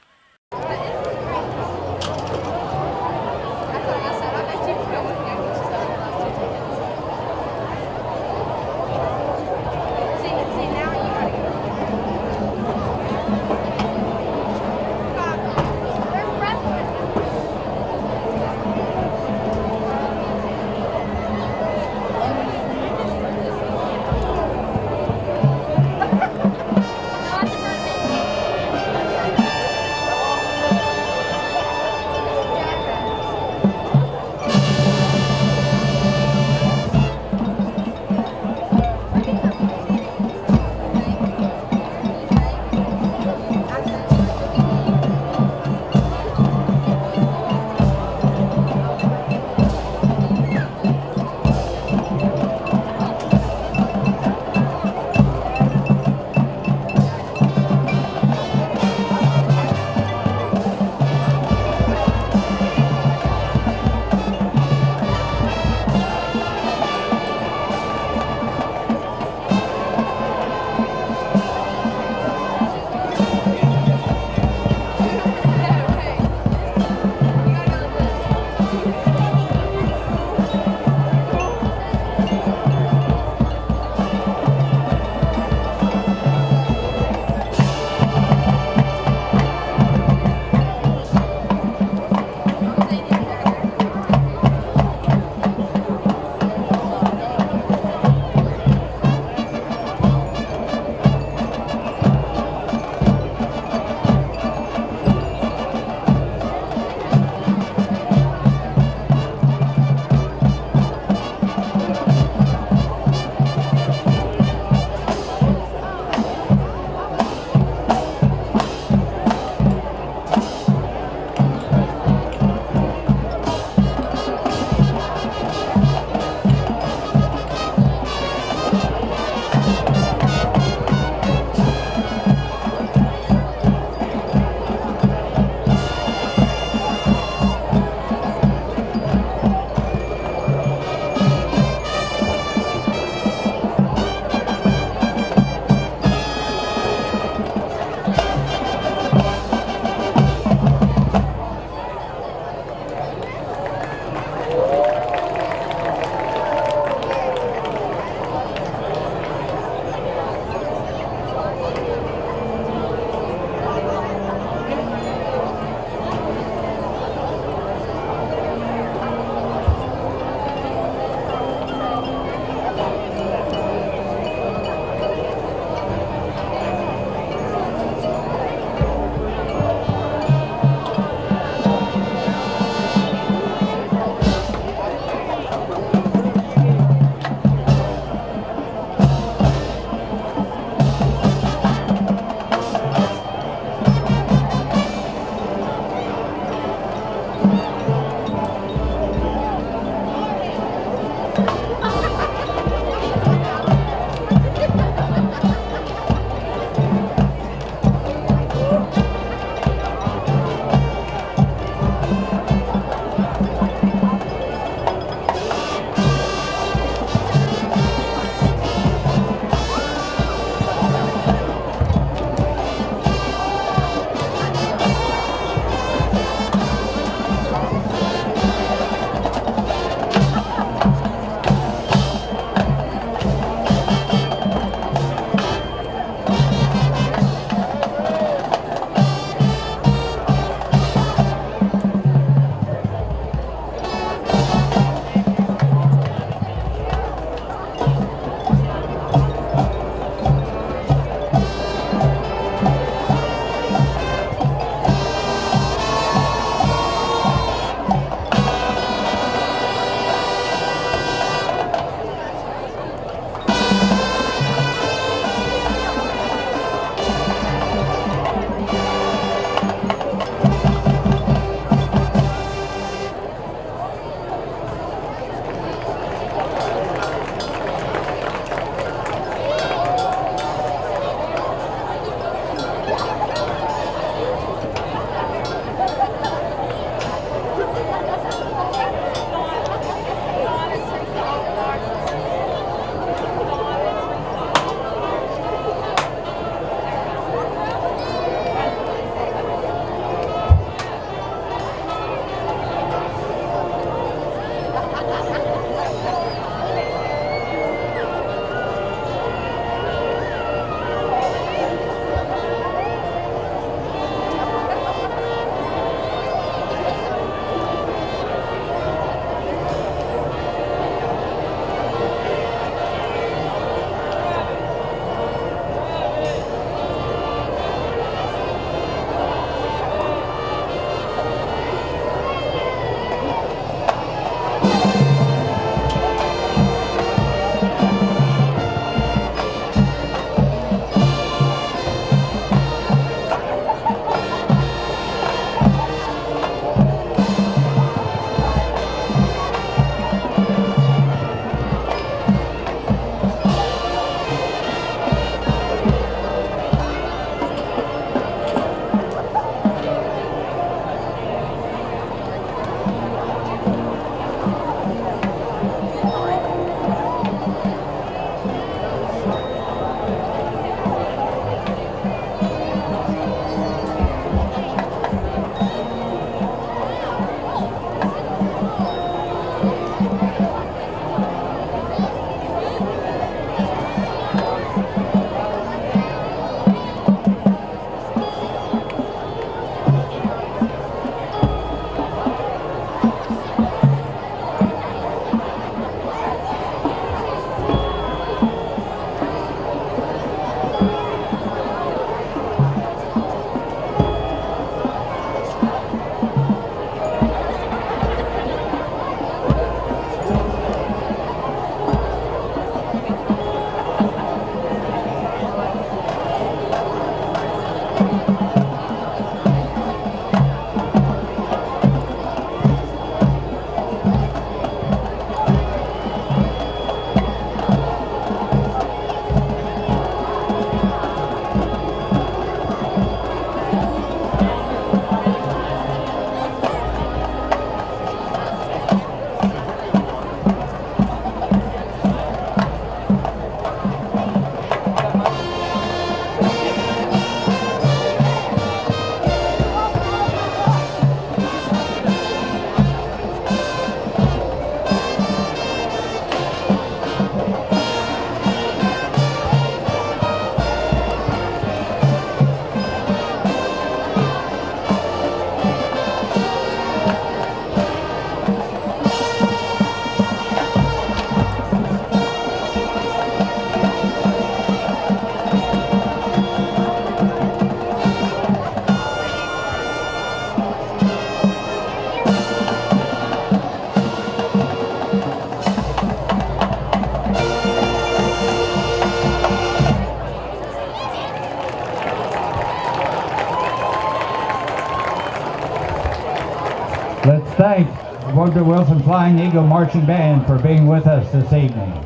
Let's thank Woodrow Wilson Flying Eagle Marching Band for being with us this evening.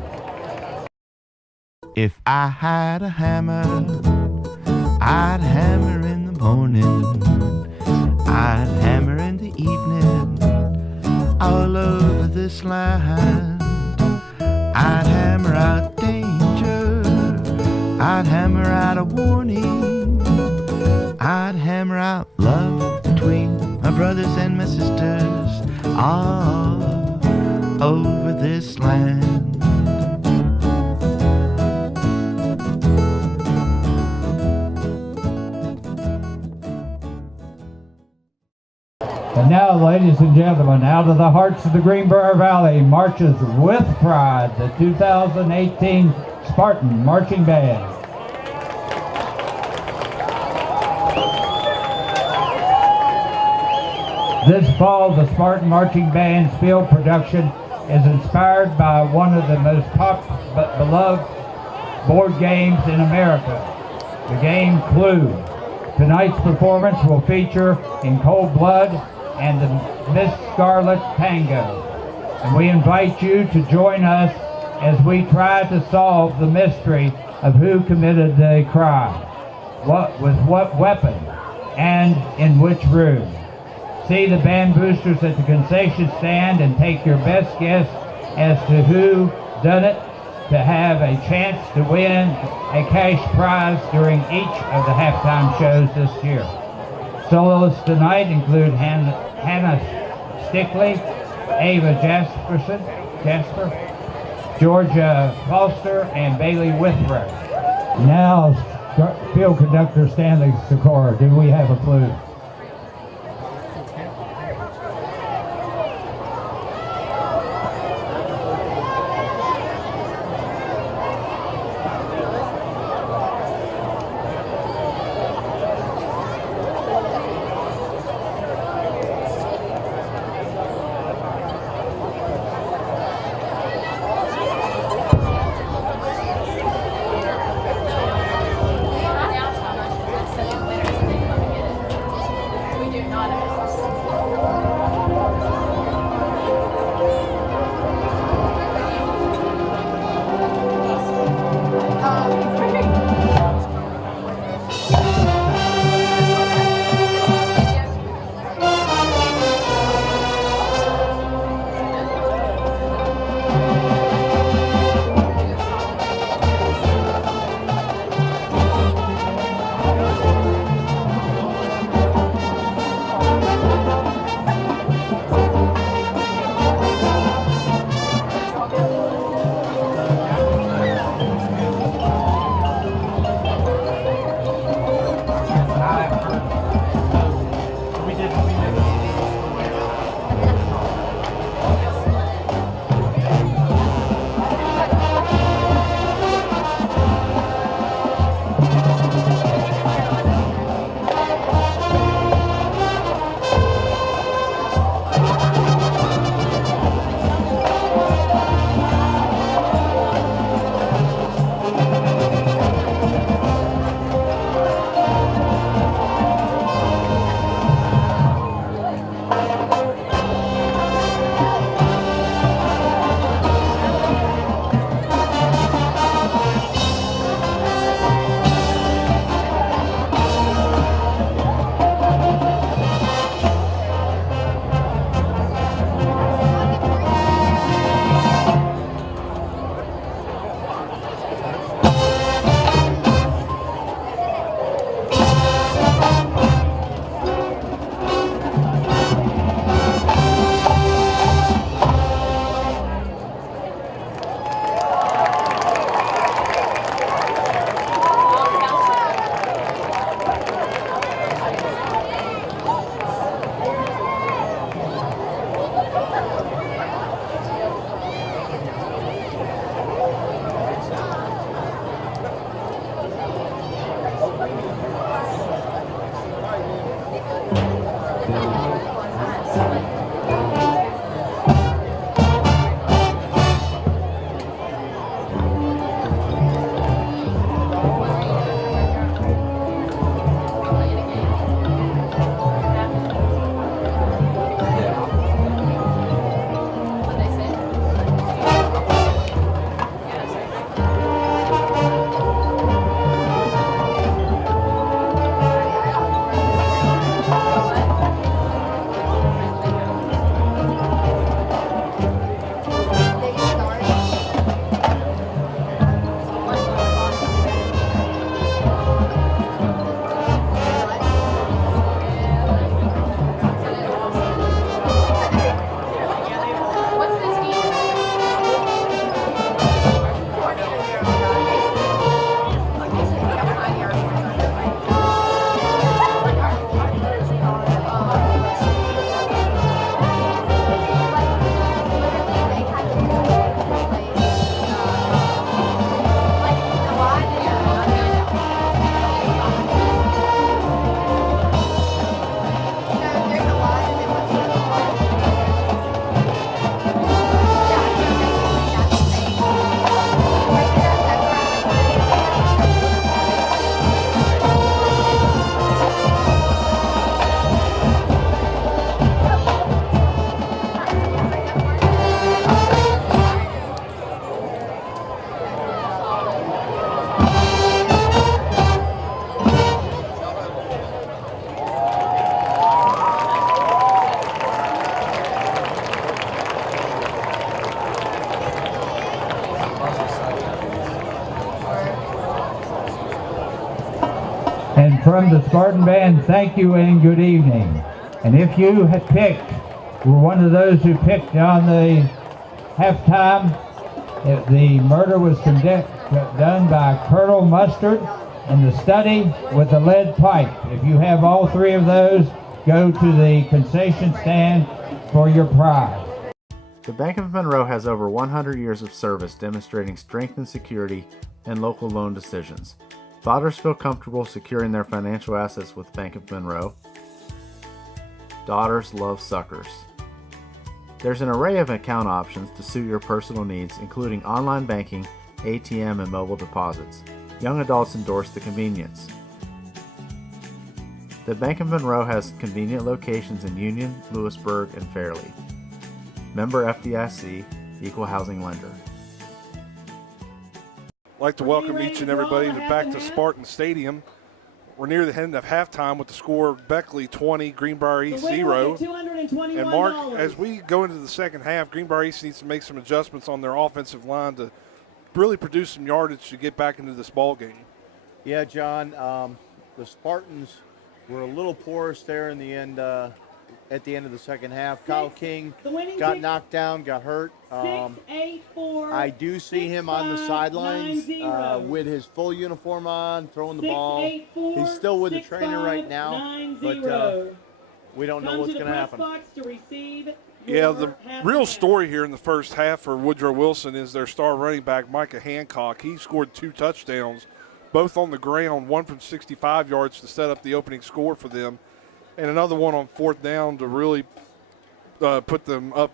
If I had a hammer, I'd hammer in the morning, I'd hammer in the evening, all over this land. I'd hammer out danger, I'd hammer out a warning, I'd hammer out love between my brothers and my sisters all over this land. And now, ladies and gentlemen, out of the hearts of the Greenbrier Valley marches with pride the 2018 Spartan Marching Band. This fall, the Spartan Marching Band's field production is inspired by one of the most beloved board games in America, the game Clue. Tonight's performance will feature In Cold Blood and the Miss Scarlet Tango. And we invite you to join us as we try to solve the mystery of who committed the crime, with what weapon, and in which room. See the band boosters at the concession stand and take your best guess as to who done it to have a chance to win a cash prize during each of the halftime shows this year. Soloists tonight include Hannah Stickley, Ava Jasper, Georgia Foster, and Bailey Withrow. Now, field conductor Stanley Sikora, do we have a clue? And from the Spartan Band, thank you and good evening. And if you had were one of those who picked on the halftime, the murder was done by Colonel Mustard in the study with a lead pipe. If you have all three of those, go to the concession stand for your prize. The Bank of Monroe has over 100 years of service demonstrating strength and security in local loan decisions. Fathers feel comfortable securing their financial assets with Bank of Monroe. Daughters love suckers. There's an array of account options to suit your personal needs, including online banking, ATM, and mobile deposits. Young adults endorse the convenience. The Bank of Monroe has convenient locations in Union, Lewisburg, and Fairleigh. Member FDIC, Equal Housing Lender. I'd like to welcome each and everybody back to Spartans Stadium. We're near the end of halftime with the score Beckley 20, Greenbrier East 0. And Mark, as we go into the second half, Greenbrier East needs to make some adjustments on their offensive line to really produce some yardage to get back into this ball game. Yeah, John, the Spartans were a little porous there in the end. At the end of the second half, Kyle King got knocked down, got hurt. I do see him on the sidelines with his full uniform on, throwing the ball. He's still with the trainer right now, but we don't know what's going to happen. Yeah, the real story here in the first half for Woodrow Wilson is their star running back, Micah Hancock. He scored 2 touchdowns, both on the ground, one from 65 yards to set up the opening score for them, and another one on 4th down to really put them up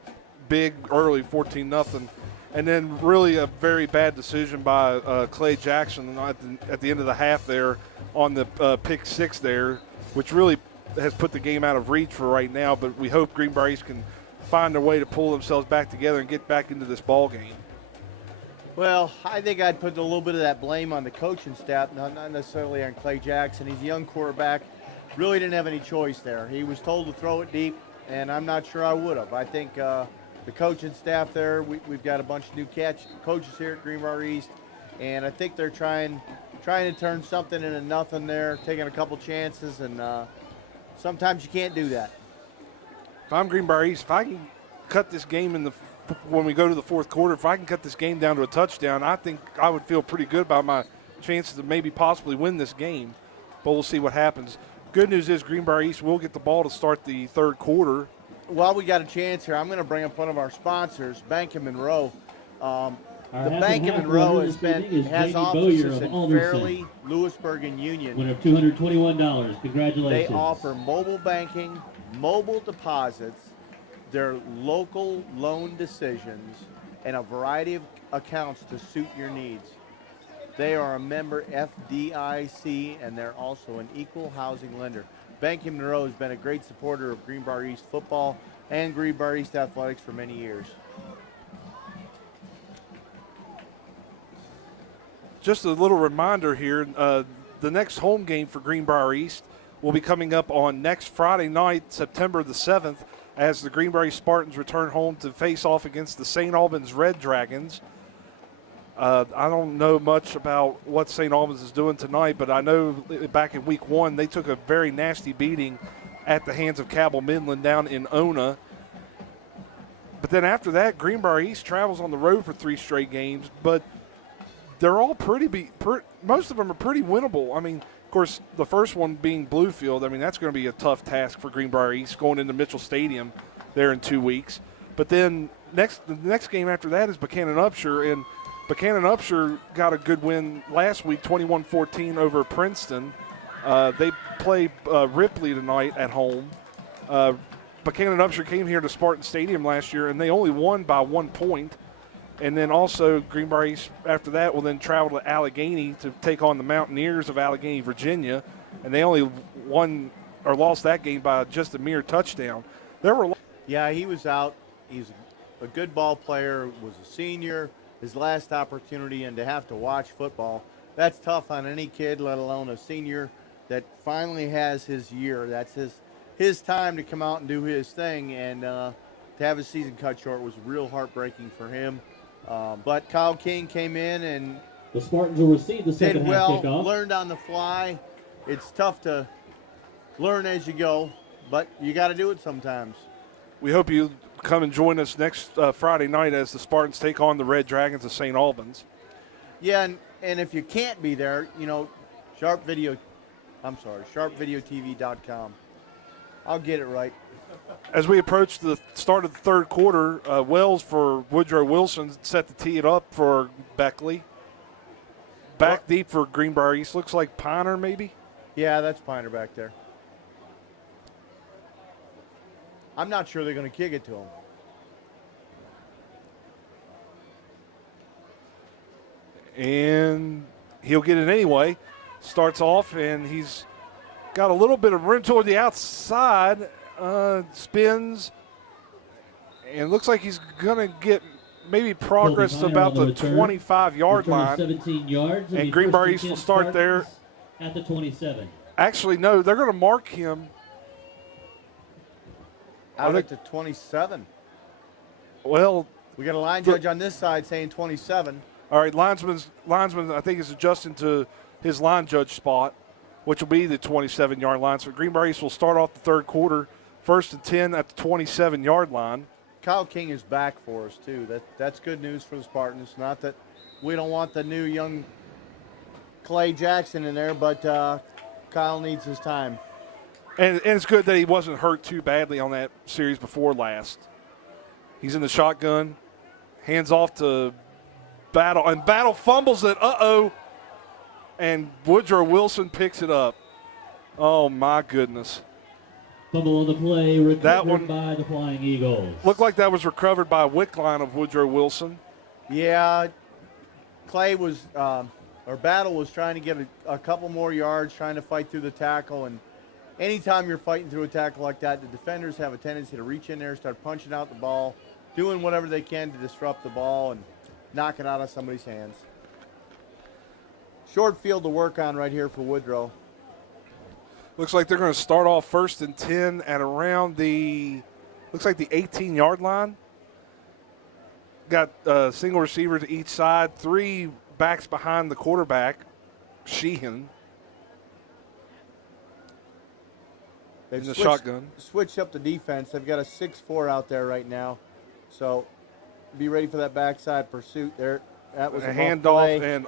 big early, 14-0. And then really a very bad decision by Clay Jackson at the end of the half there on the pick 6 there, which really has put the game out of reach for right now. But we hope Greenbrier East can find a way to pull themselves back together and get back into this ball game. Well, I think I'd put a little bit of that blame on the coaching staff, not necessarily on Clay Jackson. He's a young quarterback. Really didn't have any choice there. He was told to throw it deep, and I'm not sure I would have. I think the coaching staff there, we've got a bunch of new coaches here at Greenbrier East, and I think they're trying to turn something into nothing there, taking a couple chances, and sometimes you can't do that. If I'm Greenbrier East, if I can cut this game when we go to the 4th quarter, if I can cut this game down to a touchdown, I think I would feel pretty good about my chances to maybe possibly win this game, but we'll see what happens. Good news is Greenbrier East will get the ball to start the 3rd quarter. While we got a chance here, I'm going to bring up one of our sponsors, Bank of Monroe. The Bank of Monroe has offices in Fairleigh, Lewisburg, and Union. Winner of $221. Congratulations. They offer mobile banking, mobile deposits, their local loan decisions, and a variety of accounts to suit your needs. They are a member FDIC, and they're also an equal housing lender. Bank of Monroe has been a great supporter of Greenbrier East football and Greenbrier East athletics for many years. Just a little reminder here, the next home game for Greenbrier East will be coming up on next Friday night, September the 7th, as the Greenbrier East Spartans return home to face off against the St. Albans Red Dragons. I don't know much about what St. Albans is doing tonight, but I know back in week 1 they took a very nasty beating at the hands of Cabell Midland down in Ona. But then after that, Greenbrier East travels on the road for 3 straight games, but they're all most of them are pretty winnable. I mean, of course, the first one being Bluefield, I mean, that's going to be a tough task for Greenbrier East going into Mitchell Stadium there in 2 weeks. But then the next game after that is Buchanan-Upshur, and Buchanan-Upshur got a good win last week, 21-14 over Princeton. They play Ripley tonight at home. Buchanan-Upshur came here to Spartans Stadium last year, and they only won by 1 point. And then also Greenbrier East after that will then travel to Allegheny to take on the Mountaineers of Allegheny, Virginia. And they only lost that game by just a mere touchdown. Yeah, he was out. He's a good ball player, was a senior, his last opportunity, and to have to watch football, that's tough on any kid, let alone a senior that finally has his year. That's his time to come out and do his thing, and to have his season cut short was real heartbreaking for him. But Kyle King came in and the Spartans will receive the second did well, half kickoff. learned on the fly, it's tough to learn as you go, but you got to do it sometimes. We hope you come and join us next Friday night as the Spartans take on the Red Dragons of St. Albans. Yeah, and if you can't be there, you know, sharpvideotv.com. I'll get it right. As we approach the start of the third quarter, Wells for Woodrow Wilson set to tee it up for Beckley. Back deep for Greenbrier East. Looks like Piner maybe? Yeah, that's Piner back there. I'm not sure they're going to kick it to him. And he'll get it anyway. Starts off, and he's got a little bit of room toward the outside. Spins, and looks like he's going to get maybe progress to about the 25-yard line. 17 yards. And Greenbrier East will start there. At the 27. Actually, no, they're going to mark him. Out at the 27. Well, we got a line judge on this side saying 27. All right, linesman, I think, is adjusting to his line judge spot, which will be the 27-yard line. So Greenbrier East will start off the third quarter, 1st and 10 at the 27-yard line. Kyle King is back for us, too. That's good news for the Spartans. Not that we don't want the new young Clay Jackson in there, but Kyle needs his time. And it's good that he wasn't hurt too badly on that series before last. He's in the shotgun, hands off to Battle, and Battle fumbles it. And Woodrow Wilson picks it up. Oh, my goodness. Fumble on the play, recovered by the Flying Eagles. Looked like that was recovered by a wick line of Woodrow Wilson. Yeah, Clay was, or Battle was trying to get a couple more yards, trying to fight through the tackle. And anytime you're fighting through a tackle like that, the defenders have a tendency to reach in there, start punching out the ball, doing whatever they can to disrupt the ball and knock it out of somebody's hands. Short field to work on right here for Woodrow. Looks like they're going to start off 1st and 10 at around the 18-yard line. Got single receivers each side, 3 backs behind the quarterback, Sheehan. They've in the shotgun. Switched up the defense. They've got a 6-4 out there right now. So be ready for that backside pursuit there. That was a handoff, and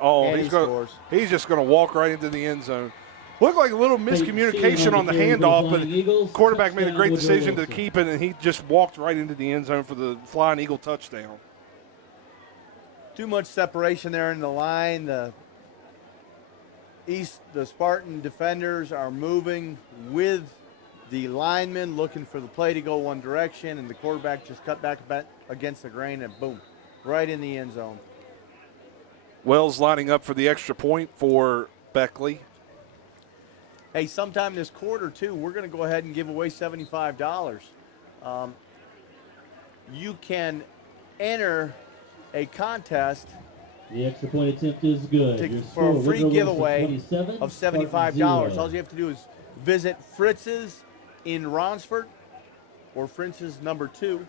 he's just going to walk right into the end zone. Looked like a little miscommunication on the handoff, but the quarterback made a great decision to keep it, and he just walked right into the end zone for the Flying Eagle touchdown. Too much separation there in the line. The Spartan defenders are moving with the linemen, looking for the play to go one direction, and the quarterback just cut back against the grain, and boom, right in the end zone. Wells lining up for the extra point for Beckley. Hey, sometime this quarter, too, we're going to go ahead and give away $75. You can enter a contest. The extra point attempt is good. For a free giveaway of $75. All you have to do is visit Fritz's in Ronsford, or Fritz's number 2,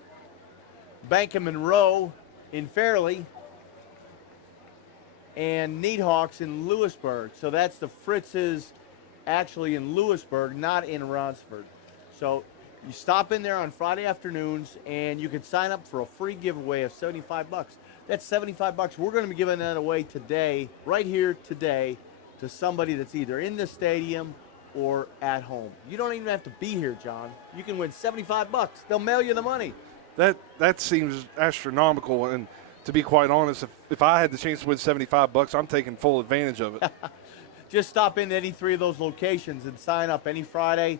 Bank of Monroe in Fairleigh, and Needhawks in Lewisburg. So that's the Fritz's actually in Lewisburg, not in Ronsford. So you stop in there on Friday afternoons, and you can sign up for a free giveaway of $75. That's $75. We're going to be giving that away today, right here today, to somebody that's either in the stadium or at home. You don't even have to be here, John. You can win $75. They'll mail you the money. That seems astronomical, and to be quite honest, if I had the chance to win $75, I'm taking full advantage of it. Just stop in any 3 of those locations and sign up any Friday,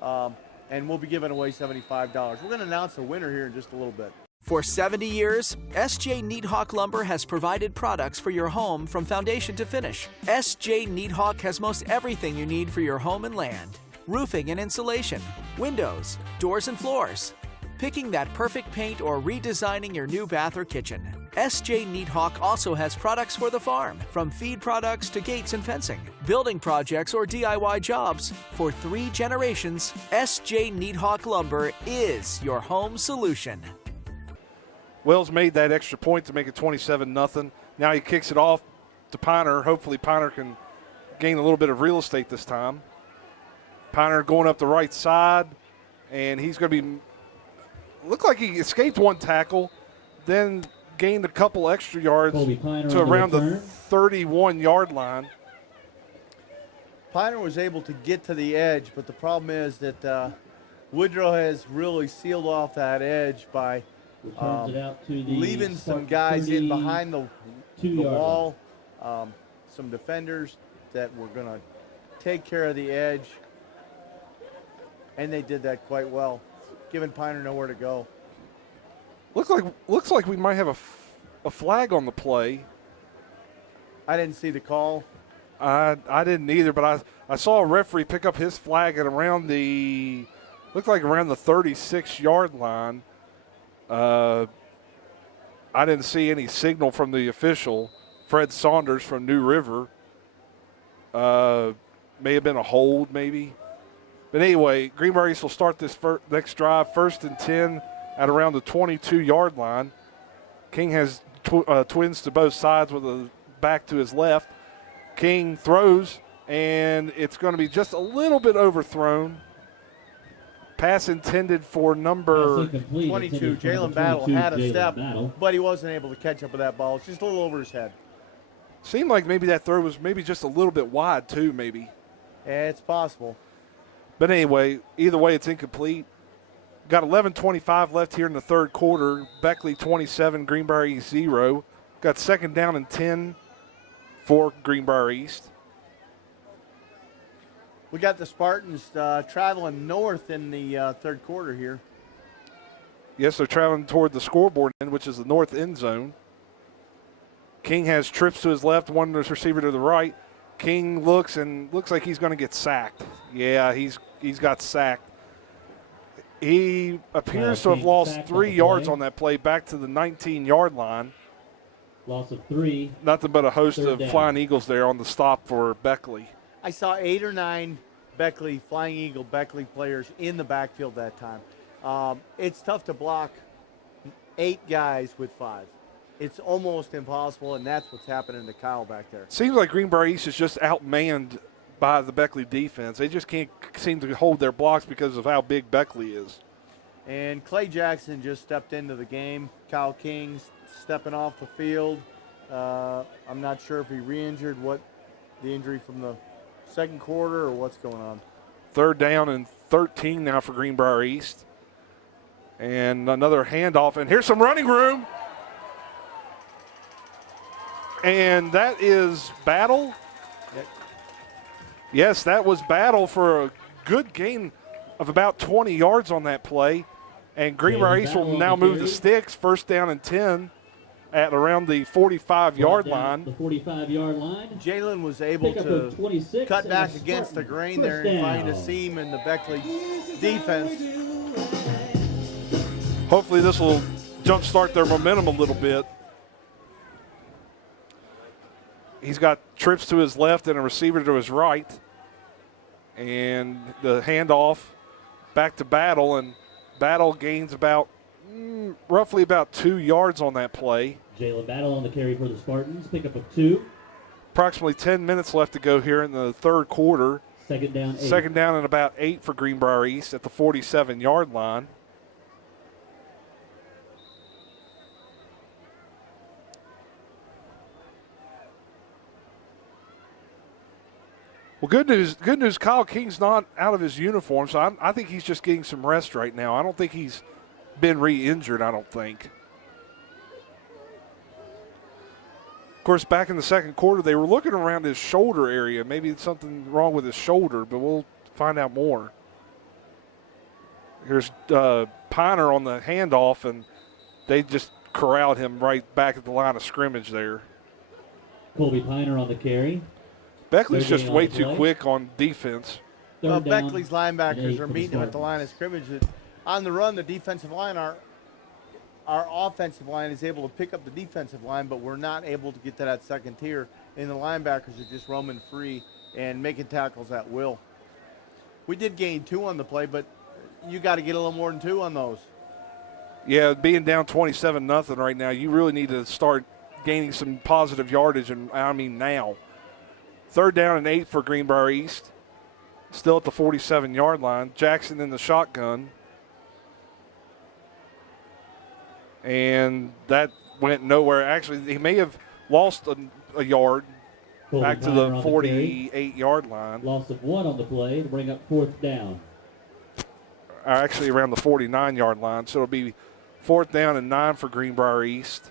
and we'll be giving away $75. We're going to announce the winner here in just a little bit. For 70 years, S.J. Needhawk Lumber has provided products for your home from foundation to finish. S.J. Needhawk has most everything you need for your home and land. Roofing and insulation, windows, doors and floors. Picking that perfect paint or redesigning your new bath or kitchen. S.J. Needhawk also has products for the farm, from feed products to gates and fencing, building projects or DIY jobs. For 3 generations, S.J. Needhawk Lumber is your home solution. Wells made that extra point to make it 27-0. Now he kicks it off to Piner. Hopefully Piner can gain a little bit of real estate this time. Piner going up the right side, and he's going to be – looked like he escaped one tackle, then gained a couple extra yards to around the 31-yard line. Piner was able to get to the edge, but the problem is that Woodrow has really sealed off that edge by leaving some guys in behind the wall, some defenders that were going to take care of the edge, and they did that quite well, giving Piner nowhere to go. Looks like we might have a flag on the play. I didn't see the call. I didn't either, but I saw a referee pick up his flag at around the 36-yard line. I didn't see any signal from the official, Fred Saunders from New River. May have been a hold, maybe. But anyway, Greenbrier East will start this next drive, 1st and 10 at around the 22-yard line. King has twins to both sides with a back to his left. King throws, and it's going to be just a little bit overthrown. Pass intended for number 22. Jalen Battle had a step, but he wasn't able to catch up with that ball. It's just a little over his head. Seemed like maybe that throw was maybe just a little bit wide, too, maybe. Yeah, it's possible. But anyway, either way, it's incomplete. Got 11:25 left here in the third quarter. Beckley 27, Greenbrier East 0. Got 2nd down and 10 for Greenbrier East. We got the Spartans traveling north in the third quarter here. Yes, they're traveling toward the scoreboard end, which is the north end zone. King has trips to his left, one receiver to the right. King looks like he's going to get sacked. Yeah, he's got sacked. He appears to have lost 3 yards on that play back to the 19-yard line. Loss of 3. Nothing but a host of Flying Eagles there on the stop for Beckley. I saw 8 or 9 Flying Eagle Beckley players in the backfield that time. It's tough to block 8 guys with 5. It's almost impossible, and that's what's happening to Kyle back there. Seems like Greenbrier East is just outmanned by the Beckley defense. They just can't seem to hold their blocks because of how big Beckley is. And Clay Jackson just stepped into the game. Kyle King stepping off the field. I'm not sure if he re-injured the injury from the second quarter or what's going on. 3rd down and 13 now for Greenbrier East. And another handoff, and here's some running room. And that is Battle. Yes, that was Battle for a good gain of about 20 yards on that play. And Greenbrier East will now move the sticks, 1st down and 10 at around the 45-yard line. The 45-yard line. Jalen was able to cut back against the grain there and find a seam in the Beckley defense. Hopefully this will jumpstart their momentum a little bit. He's got trips to his left and a receiver to his right. And the handoff back to Battle, and Battle gains about roughly about 2 yards on that play. Jalen Battle on the carry for the Spartans, pickup of 2. Approximately 10 minutes left to go here in the third quarter. 2nd down, 8. 2nd down and about 8 for Greenbrier East at the 47-yard line. Well, good news, Kyle King's not out of his uniform, so I think he's just getting some rest right now. I don't think he's been re-injured, I don't think. Of course, back in the second quarter, they were looking around his shoulder area. Maybe it's something wrong with his shoulder, but we'll find out more. Here's Piner on the handoff, and they just corralled him right back at the line of scrimmage there. Colby Piner on the carry. Beckley's just way too quick on defense. Well, Beckley's linebackers are meeting him at the line of scrimmage. On the run, the defensive line, our offensive line is able to pick up the defensive line, but we're not able to get to that second tier, and the linebackers are just roaming free and making tackles at will. We did gain 2 on the play, but you got to get a little more than 2 on those. Yeah, being down 27-0 right now, you really need to start gaining some positive yardage, and I mean now. 3rd down and 8 for Greenbrier East. Still at the 47-yard line. Jackson in the shotgun. And that went nowhere. Actually, he may have lost a yard back to the 48-yard line. Loss of 1 on the play to bring up 4th down. Actually, around the 49-yard line. So it'll be 4th down and 9 for Greenbrier East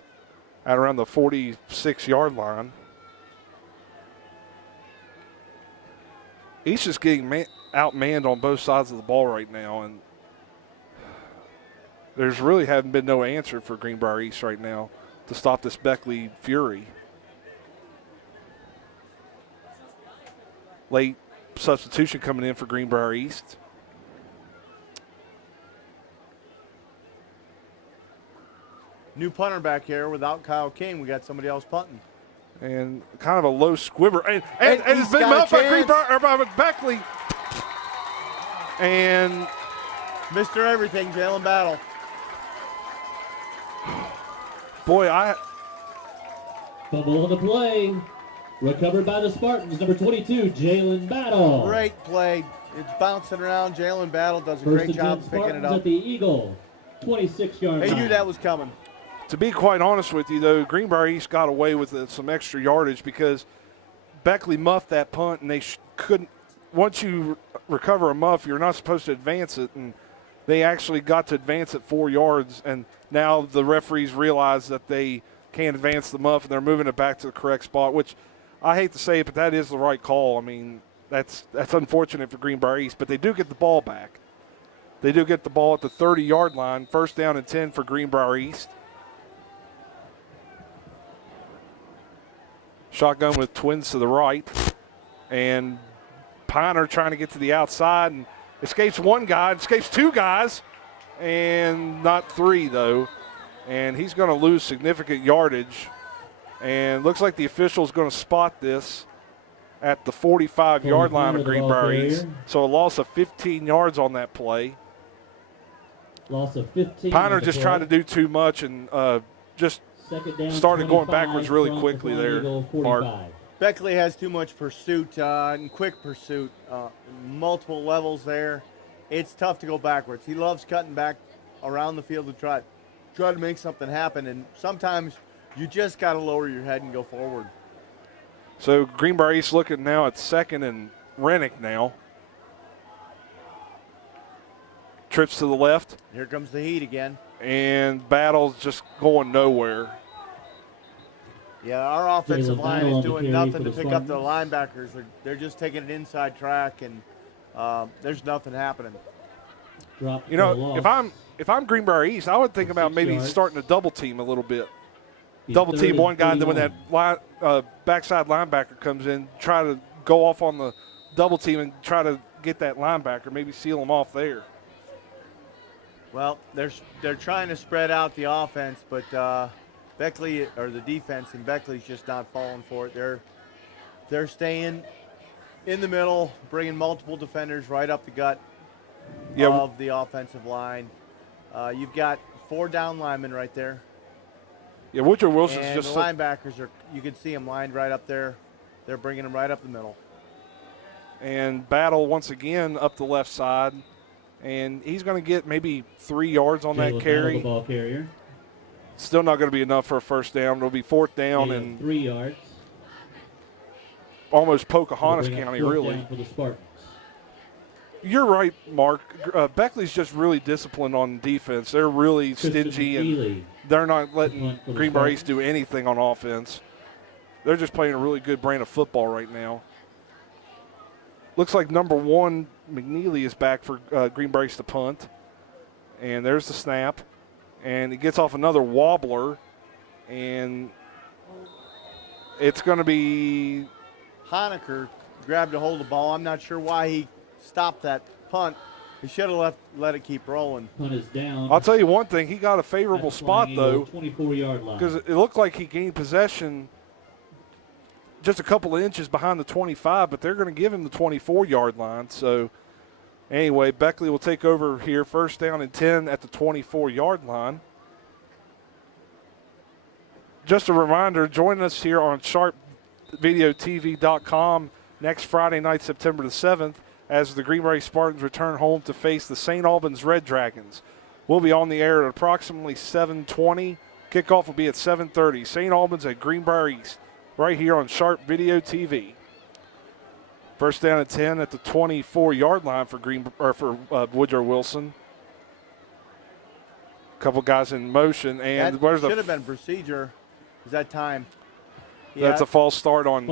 at around the 46-yard line. He's just getting outmanned on both sides of the ball right now, and there's really haven't been no answer for Greenbrier East right now to stop this Beckley fury. Late substitution coming in for Greenbrier East. New punter back here without Kyle King. We got somebody else punting. And kind of a low squibber. And it's been got up by Beckley. And Mr. Everything, Jalen Battle. boy, Fumble on the play. Recovered by the Spartans. Number 22, Jalen Battle. Great play. It's bouncing around. Jalen Battle does a great job picking it up. At the Eagle, 26-yard line. They knew that was coming. To be quite honest with you, though, Greenbrier East got away with some extra yardage because Beckley muffed that punt, and they couldn't. Once you recover a muff, you're not supposed to advance it, and they actually got to advance it 4 yards, and now the referees realize that they can't advance the muff, and they're moving it back to the correct spot, which I hate to say it, but that is the right call. I mean, that's unfortunate for Greenbrier East, but they do get the ball back. They do get the ball at the 30-yard line, 1st down and 10 for Greenbrier East. Shotgun with twins to the right, and Piner trying to get to the outside and escapes one guy, escapes 2 guys, and not 3 though. And he's going to lose significant yardage. And looks like the official is going to spot this at the 45-yard line of Greenbrier East. So a loss of 15 yards on that play. Loss of 15. Piner just trying to do too much and just started going backwards really quickly there, Mark. Beckley has too much pursuit and quick pursuit, multiple levels there. It's tough to go backwards. He loves cutting back around the field to try to make something happen, and sometimes you just got to lower your head and go forward. So Greenbrier East looking now at 2nd and Rennick now. Trips to the left. Here comes the heat again. And Battle's just going nowhere. Yeah, our offensive line is doing nothing to pick up the linebackers. They're just taking an inside track, and there's nothing happening. You know, if I'm Greenbrier East, I would think about maybe starting to double team a little bit. Double team one guy, and then when that backside linebacker comes in, try to go off on the double team and try to get that linebacker, maybe seal him off there. Well, they're trying to spread out the offense, but Beckley, or the defense, and Beckley's just not falling for it. They're staying in the middle, bringing multiple defenders right up the gut of the offensive line. You've got 4 down linemen right there. Yeah, Woodrow Wilson's and just the linebackers you can see them lined right up there. They're bringing them right up the middle. And Battle once again up the left side, and he's going to get maybe 3 yards on that carry. The ball carrier. Still not going to be enough for a 1st down. It'll be 4th down and 3 yards. Almost Pocahontas County, really. For the Spartans. You're right, Mark. Beckley's just really disciplined on defense. They're really stingy, and they're not letting Greenbrier East do anything on offense. They're just playing a really good brand of football right now. Looks like number 1, McNeely, is back for Greenbrier East to punt. And there's the snap. And he gets off another wobbler. And it's going to be Honecker grabbed a hold of the ball. I'm not sure why he stopped that punt. He should have let it keep rolling. Punt is down. I'll tell you one thing. He got a favorable spot, though. 24-yard line. Because it looked like he gained possession just a couple of inches behind the 25, but they're going to give him the 24-yard line. So, anyway, Beckley will take over here, 1st down and 10 at the 24-yard line. Just a reminder, join us here on sharp SpartansVideoTV.com next Friday night, September the 7th, as the Greenbrier East Spartans return home to face the St. Albans Red Dragons. We'll be on the air at approximately 7:20. Kickoff will be at 7:30. St. Albans at Greenbrier East, right here on Sharp Video TV. First down at 10 at the 24-yard line for Woodrow Wilson. A couple guys in motion, and that should have been procedure. Is that time? That's a false start on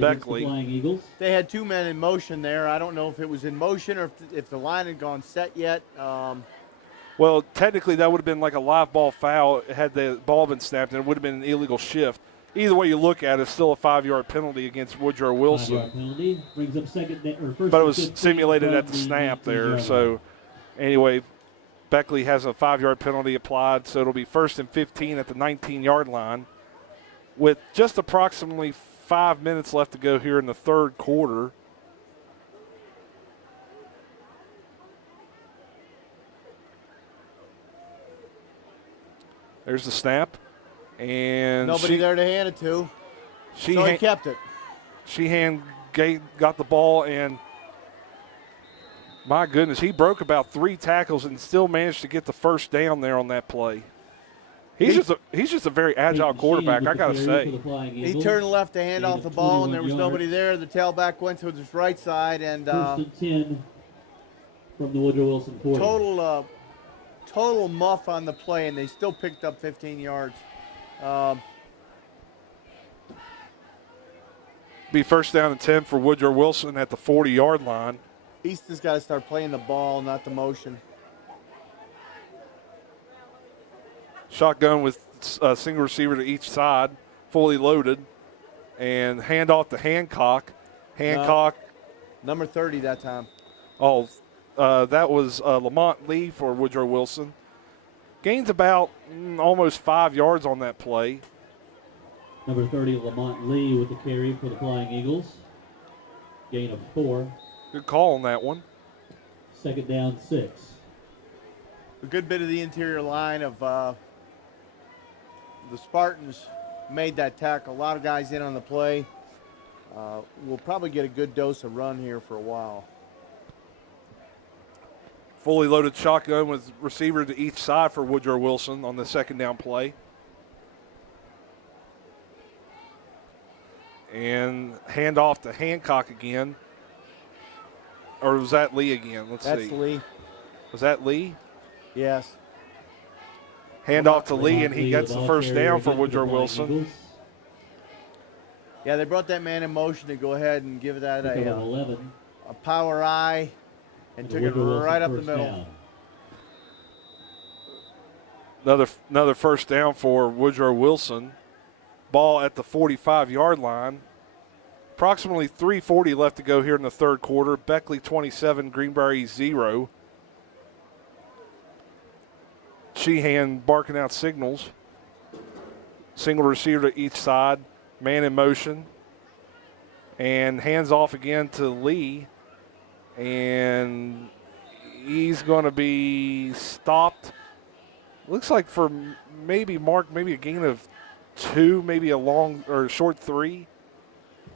Beckley. Eagles. They had 2 men in motion there. I don't know if it was in motion or if the line had gone set yet. Well, technically that would have been like a live ball foul had the ball been snapped, and it would have been an illegal shift. Either way you look at it, it's still a 5-yard penalty against Woodrow Wilson. 5-yard penalty brings up first but it was simulated at the snap there. So anyway, Beckley has a 5-yard penalty applied, so it'll be 1st and 15 at the 19-yard line with just approximately 5 minutes left to go here in the third quarter. There's the snap. And nobody there to hand it to. So he kept it. Sheehan got the ball, and my goodness, he broke about 3 tackles and still managed to get the first down there on that play. He's just a very agile quarterback, I gotta say. He turned left to hand off the ball, and there was nobody there. The tailback went to his right side, and 1st and 10 from the Woodrow Wilson 40. Total muff on the play, and they still picked up 15 yards. Be 1st down and 10 for Woodrow Wilson at the 40-yard line. East has got to start playing the ball, not the motion. Shotgun with a single receiver to each side, fully loaded, and handoff to Hancock. Number 30 that time. Oh, that was Lamont Lee for Woodrow Wilson. Gains about almost 5 yards on that play. Number 30, Lamont Lee with the carry for the Flying Eagles. Gain of 4. Good call on that one. 2nd down, 6. A good bit of the interior line of the Spartans made that tackle. A lot of guys in on the play. We'll probably get a good dose of run here for a while. Fully loaded shotgun with receiver to each side for Woodrow Wilson on the 2nd down play. And handoff to Hancock again. Or was that Lee again? Let's see. That's Lee. Was that Lee? Yes. Handoff to Lee, and he gets the 1st down for Woodrow Wilson. Yeah, they brought that man in motion to go ahead and give that a power eye. And took it right up the middle. Another 1st down for Woodrow Wilson. Ball at the 45-yard line. Approximately 3:40 left to go here in the third quarter. Beckley 27, Greenbrier East 0. Sheehan barking out signals. Single receiver to each side. Man in motion. And hands off again to Lee. And he's going to be stopped. Looks like for maybe a gain of 2, maybe a long or short 3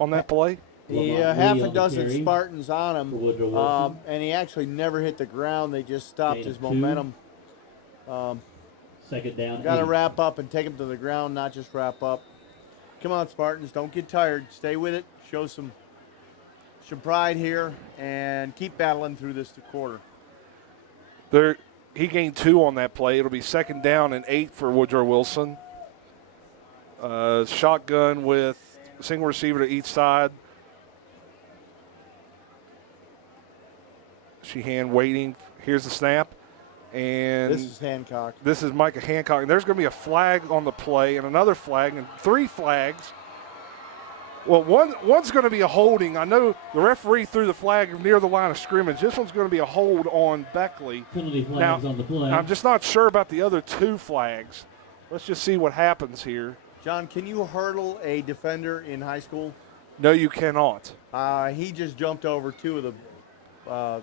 on that play. Yeah, half a dozen Spartans on him, and he actually never hit the ground. They just stopped his momentum. 2nd down. Got to wrap up and take him to the ground, not just wrap up. Come on, Spartans, don't get tired. Stay with it. Show some pride here and keep battling through this quarter. He gained 2 on that play. It'll be 2nd down and 8 for Woodrow Wilson. Shotgun with single receiver to each side. Sheehan waiting. Here's the snap. And this is Hancock. This is Micah Hancock. And there's going to be a flag on the play and another flag and 3 flags. Well, one's going to be a holding. I know the referee threw the flag near the line of scrimmage. This one's going to be a hold on Beckley. Penalty flags on the play. I'm just not sure about the other 2 flags. Let's just see what happens here. John, can you hurdle a defender in high school? No, you cannot. He just jumped over 2 of the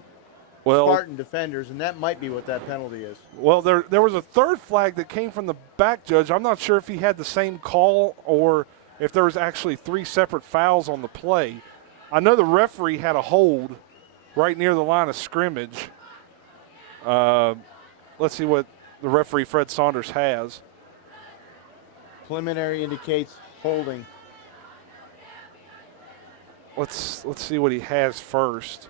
Spartan defenders, and that might be what that penalty is. Well, there was a 3rd flag that came from the back judge. I'm not sure if he had the same call or if there was actually 3 separate fouls on the play. I know the referee had a hold right near the line of scrimmage. Let's see what the referee, Fred Saunders, has. Preliminary indicates holding. Let's see what he has first.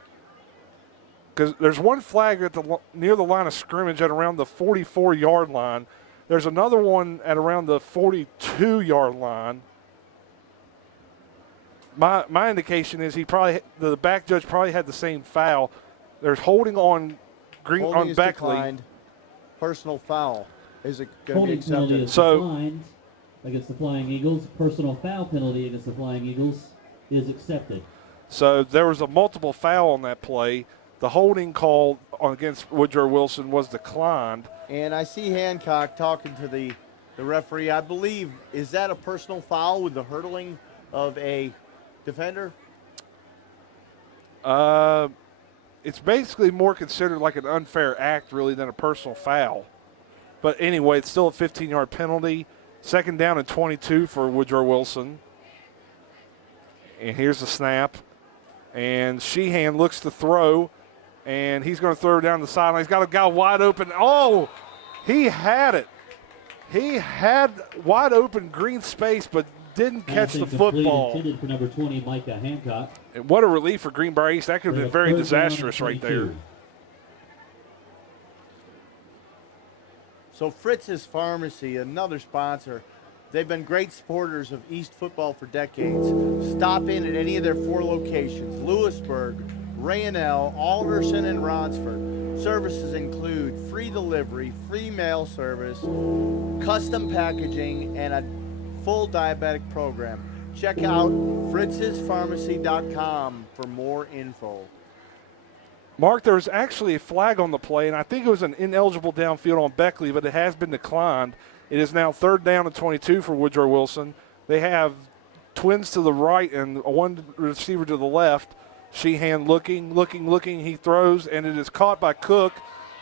Because there's one flag at near the line of scrimmage at around the 44-yard line. There's another one at around the 42-yard line. My indication is the back judge probably had the same foul. There's holding on Holding Beckley. Declined. Personal foul is it going to be Holding penalty accepted? is declined against the Flying Eagles. Personal foul penalty against the Flying Eagles is accepted. So there was a multiple foul on that play. The holding call against Woodrow Wilson was declined. And I see Hancock talking to the referee. I believe, is that a personal foul with the hurdling of a defender? It's basically more considered like an unfair act, really, than a personal foul. But anyway, it's still a 15-yard penalty. 2nd down and 22 for Woodrow Wilson. And here's the snap. And Sheehan looks to throw, and he's going to throw down the sideline. He's got a guy wide open. Oh, he had it. He had wide open green space, but didn't catch the football. Intended for number 20, Micah Hancock. And what a relief for Greenbrier East. That could have been very disastrous right there. So Fritz's Pharmacy, another sponsor, they've been great supporters of East football for decades. Stop in at any of their 4 locations: Lewisburg, Raynell, Alderson, and Rodsford. Services include free delivery, free mail service, custom packaging, and a full diabetic program. Check out fritzespharmacy.com for more info. Mark, there was actually a flag on the play, and I think it was an ineligible downfield on Beckley, but it has been declined. It is now 3rd down and 22 for Woodrow Wilson. They have twins to the right and one receiver to the left. Sheehan looking. He throws, and it is caught by Cook.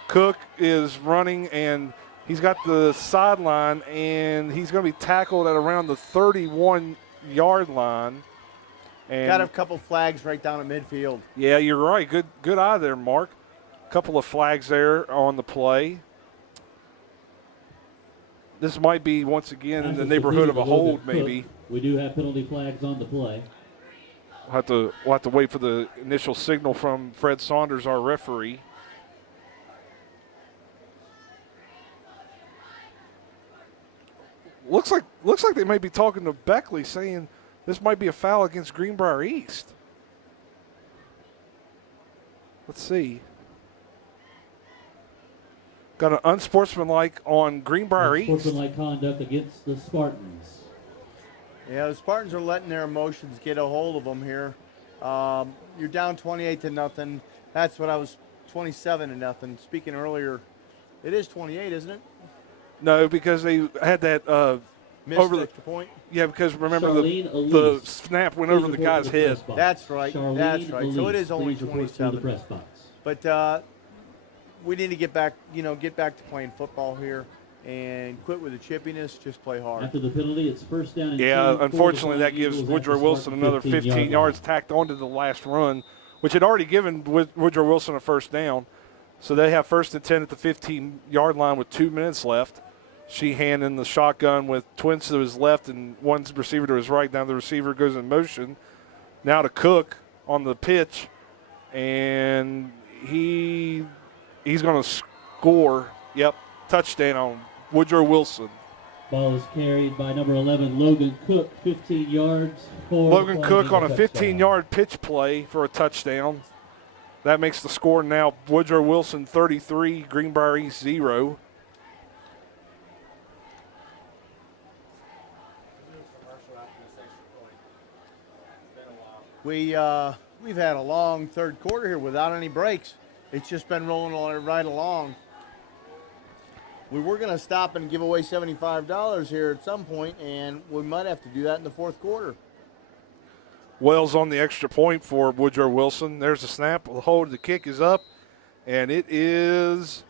Cook is running, and he's got the sideline, and he's going to be tackled at around the 31-yard line. And got a couple flags right down at midfield. Yeah, you're right. Good eye there, Mark. A couple of flags there on the play. This might be, once again, in the neighborhood of a hold, maybe. We do have penalty flags on the play. We'll have to wait for the initial signal from Fred Saunders, our referee. Looks like they may be talking to Beckley, saying this might be a foul against Greenbrier East. Let's see. Got an unsportsmanlike on Greenbrier East. Unsportsmanlike conduct against the Spartans. Yeah, the Spartans are letting their emotions get a hold of them here. You're down 28-0. That's what I was 27-0. Speaking earlier, it is 28, isn't it? No, because they had that missed over the extra point. Yeah, because remember the snap went over the guy's head. That's right. That's right. Elise, so it is only 27. But we need to get back to playing football here and quit with the chippiness. Just play hard. After the penalty, it's 1st down. Yeah, unfortunately, that gives Woodrow Wilson another 15 yards tacked onto the last run, which had already given Woodrow Wilson a 1st down. So they have 1st and 10 at the 15-yard line with 2 minutes left. Sheehan in the shotgun with twins to his left and one receiver to his right. Now the receiver goes in motion. Now to Cook on the pitch, and he's going to score. Yep, touchdown on Woodrow Wilson. Ball is carried by number 11, Logan Cook, 15 yards. Logan Cook on a 15-yard pitch play for a touchdown. That makes the score now Woodrow Wilson 33, Greenbrier East 0. We've had a long 3rd quarter here without any breaks. It's just been rolling right along. We were going to stop and give away $75 here at some point, and we might have to do that in the 4th quarter. Wells on the extra point for Woodrow Wilson. There's a snap. The hold. The kick is up, and it is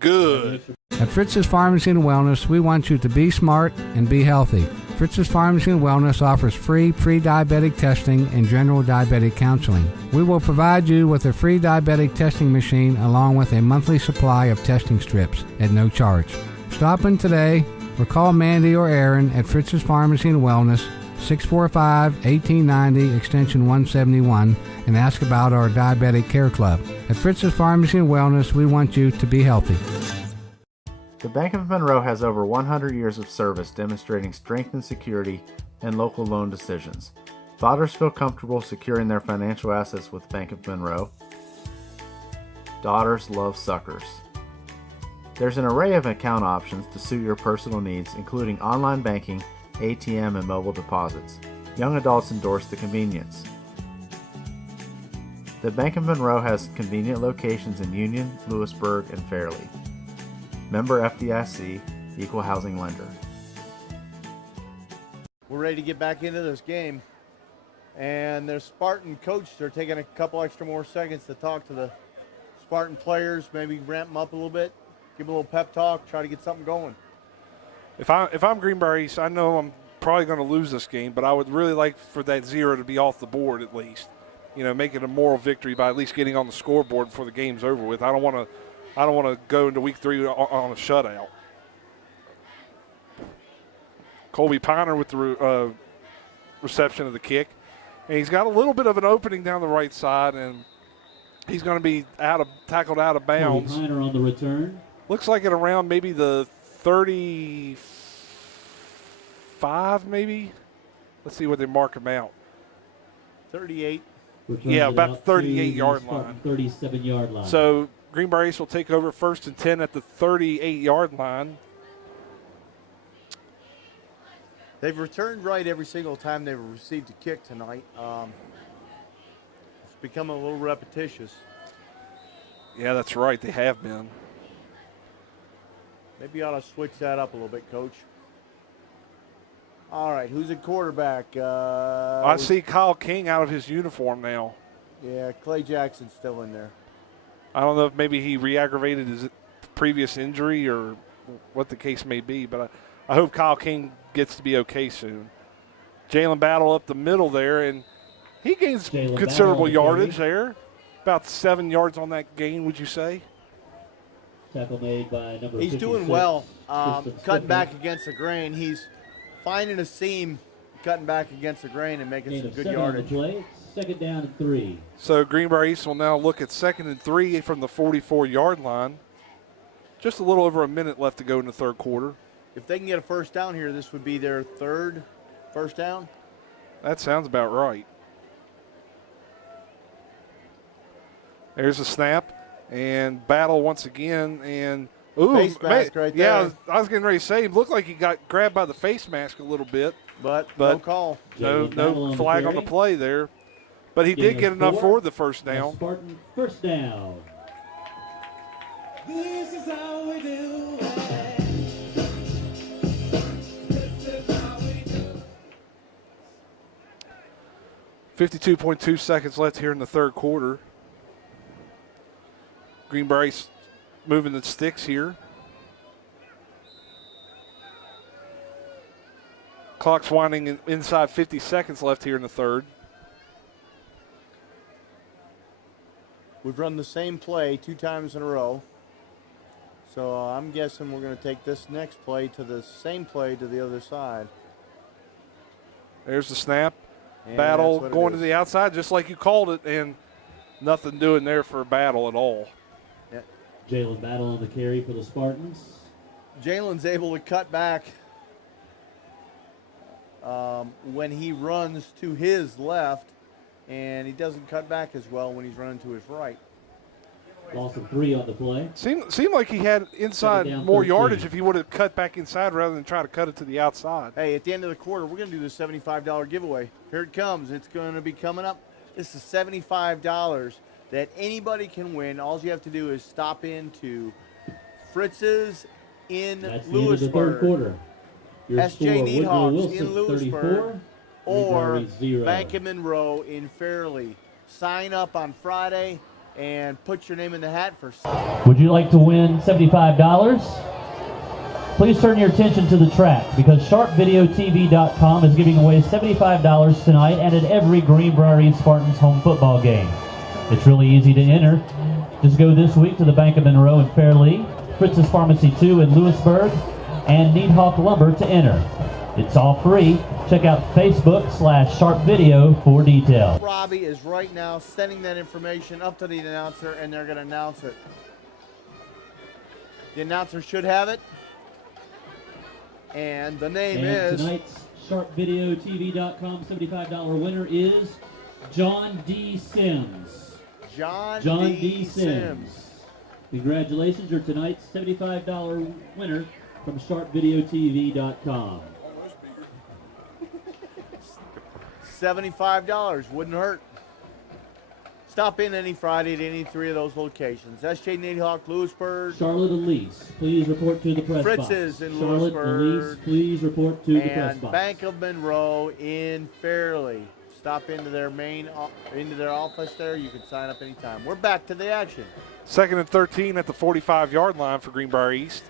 good. At Fritz's Pharmacy and Wellness, we want you to be smart and be healthy. Fritz's Pharmacy and Wellness offers free pre-diabetic testing and general diabetic counseling. We will provide you with a free diabetic testing machine along with a monthly supply of testing strips at no charge. Stop in today or call Mandy or Aaron at Fritz's Pharmacy and Wellness, 645-1890, extension 171, and ask about our Diabetic Care Club. At Fritz's Pharmacy and Wellness, we want you to be healthy. The Bank of Monroe has over 100 years of service demonstrating strength and security and local loan decisions. Fathers feel comfortable securing their financial assets with Bank of Monroe. Daughters love suckers. There's an array of account options to suit your personal needs, including online banking, ATM, and mobile deposits. Young adults endorse the convenience. The Bank of Monroe has convenient locations in Union, Lewisburg, and Fairleigh. Member FDIC, Equal Housing Lender. We're ready to get back into this game. And their Spartan coaches are taking a couple extra more seconds to talk to the Spartan players, maybe ramp them up a little bit, give them a little pep talk, try to get something going. If I'm Greenbrier East, I know I'm probably going to lose this game, but I would really like for that 0 to be off the board at least. You know, make it a moral victory by at least getting on the scoreboard before the game's over with. I don't want to go into week 3 on a shutout. Colby Piner with the reception of the kick. And he's got a little bit of an opening down the right side, and he's going to be tackled out of bounds. Colby Piner on the return. Looks like at around maybe the 35 maybe. Let's see what they mark him out. 38. Yeah, about the 38-yard line. 37-yard line. So Greenbrier East will take over 1st and 10 at the 38-yard line. They've returned right every single time they've received a kick tonight. It's become a little repetitious. Yeah, that's right. They have been. Maybe you ought to switch that up a little bit, Coach. All right, who's at quarterback? I see Kyle King out of his uniform now. Yeah, Clay Jackson's still in there. I don't know if maybe he re-aggravated his previous injury or what the case may be, but I hope Kyle King gets to be okay soon. Jalen Battle up the middle there, and he gains considerable yardage there. About 7 yards on that gain, would you say? Tackle made by number 56. He's doing well, cutting back against the grain. He's finding a seam, cutting back against the grain and making some good yardage. Play. 2nd down and 3. So Greenbrier East will now look at 2nd and 3 from the 44-yard line. Just a little over a minute left to go in the 3rd quarter. If they can get a 1st down here, this would be their 3rd 1st down. That sounds about right. There's a snap, and Battle once again, and face mask right there. Yeah, I was getting ready to say, it looked like he got grabbed by the face mask a little bit. But no call. No flag on the play there. But he did get enough for the 1st down. Spartan 1st down. This is how we do it. 52.2 seconds left here in the 3rd quarter. Greenbrier East moving the sticks here. Clock's winding inside 50 seconds left here in the 3rd. We've run the same play 2 times in a row. So I'm guessing we're going to take this next play to the same play to the other side. There's the snap. And Battle going to the outside just like you called it, and nothing doing there for Battle at all. Yep. Jalen Battle on the carry for the Spartans. Jalen's able to cut back when he runs to his left, and he doesn't cut back as well when he's running to his right. Loss of 3 on the play. Seemed like he had inside more yardage if he would have cut back inside rather than try to cut it to the outside. Hey, at the end of the quarter, we're going to do the $75 giveaway. Here it comes. It's going to be coming up. This is $75 that anybody can win. All you have to do is stop into Fritz's in That's Lewisburg. The end of the 3rd quarter. Your S.J. Needhawks in 34, Lewisburg or 0. Bank of Monroe in Fairleigh. Sign up on Friday and put your name in the hat for. Would you like to win $75? Please turn your attention to the track because SharpVideoTV.com is giving away $75 tonight and at every Greenbrier East Spartans home football game. It's really easy to enter. Just go this week to the Bank of Monroe in Fairleigh, Fritz's Pharmacy 2 in Lewisburg, and Needhawk Lumber to enter. It's all free. Check out Facebook/Sharp Video for details. Robbie is right now sending that information up to the announcer, and they're going to announce it. The announcer should have it. And the name is... Tonight's SharpVideoTV.com $75 winner is John D. Sims. John D. Sims. Congratulations, you're tonight's $75 winner from SharpVideoTV.com. $75 wouldn't hurt. Stop in any Friday at any three of those locations. SJ Needhawk, Lewisburg. Charlotte Elise, please report to the press box. Fritz's in Charlotte Lewisburg. Elise, please report to the press And box. Bank of Monroe in Fairleigh. Stop into their into their office there. You can sign up anytime. We're back to the action. 2nd and 13 at the 45-yard line for Greenbrier East.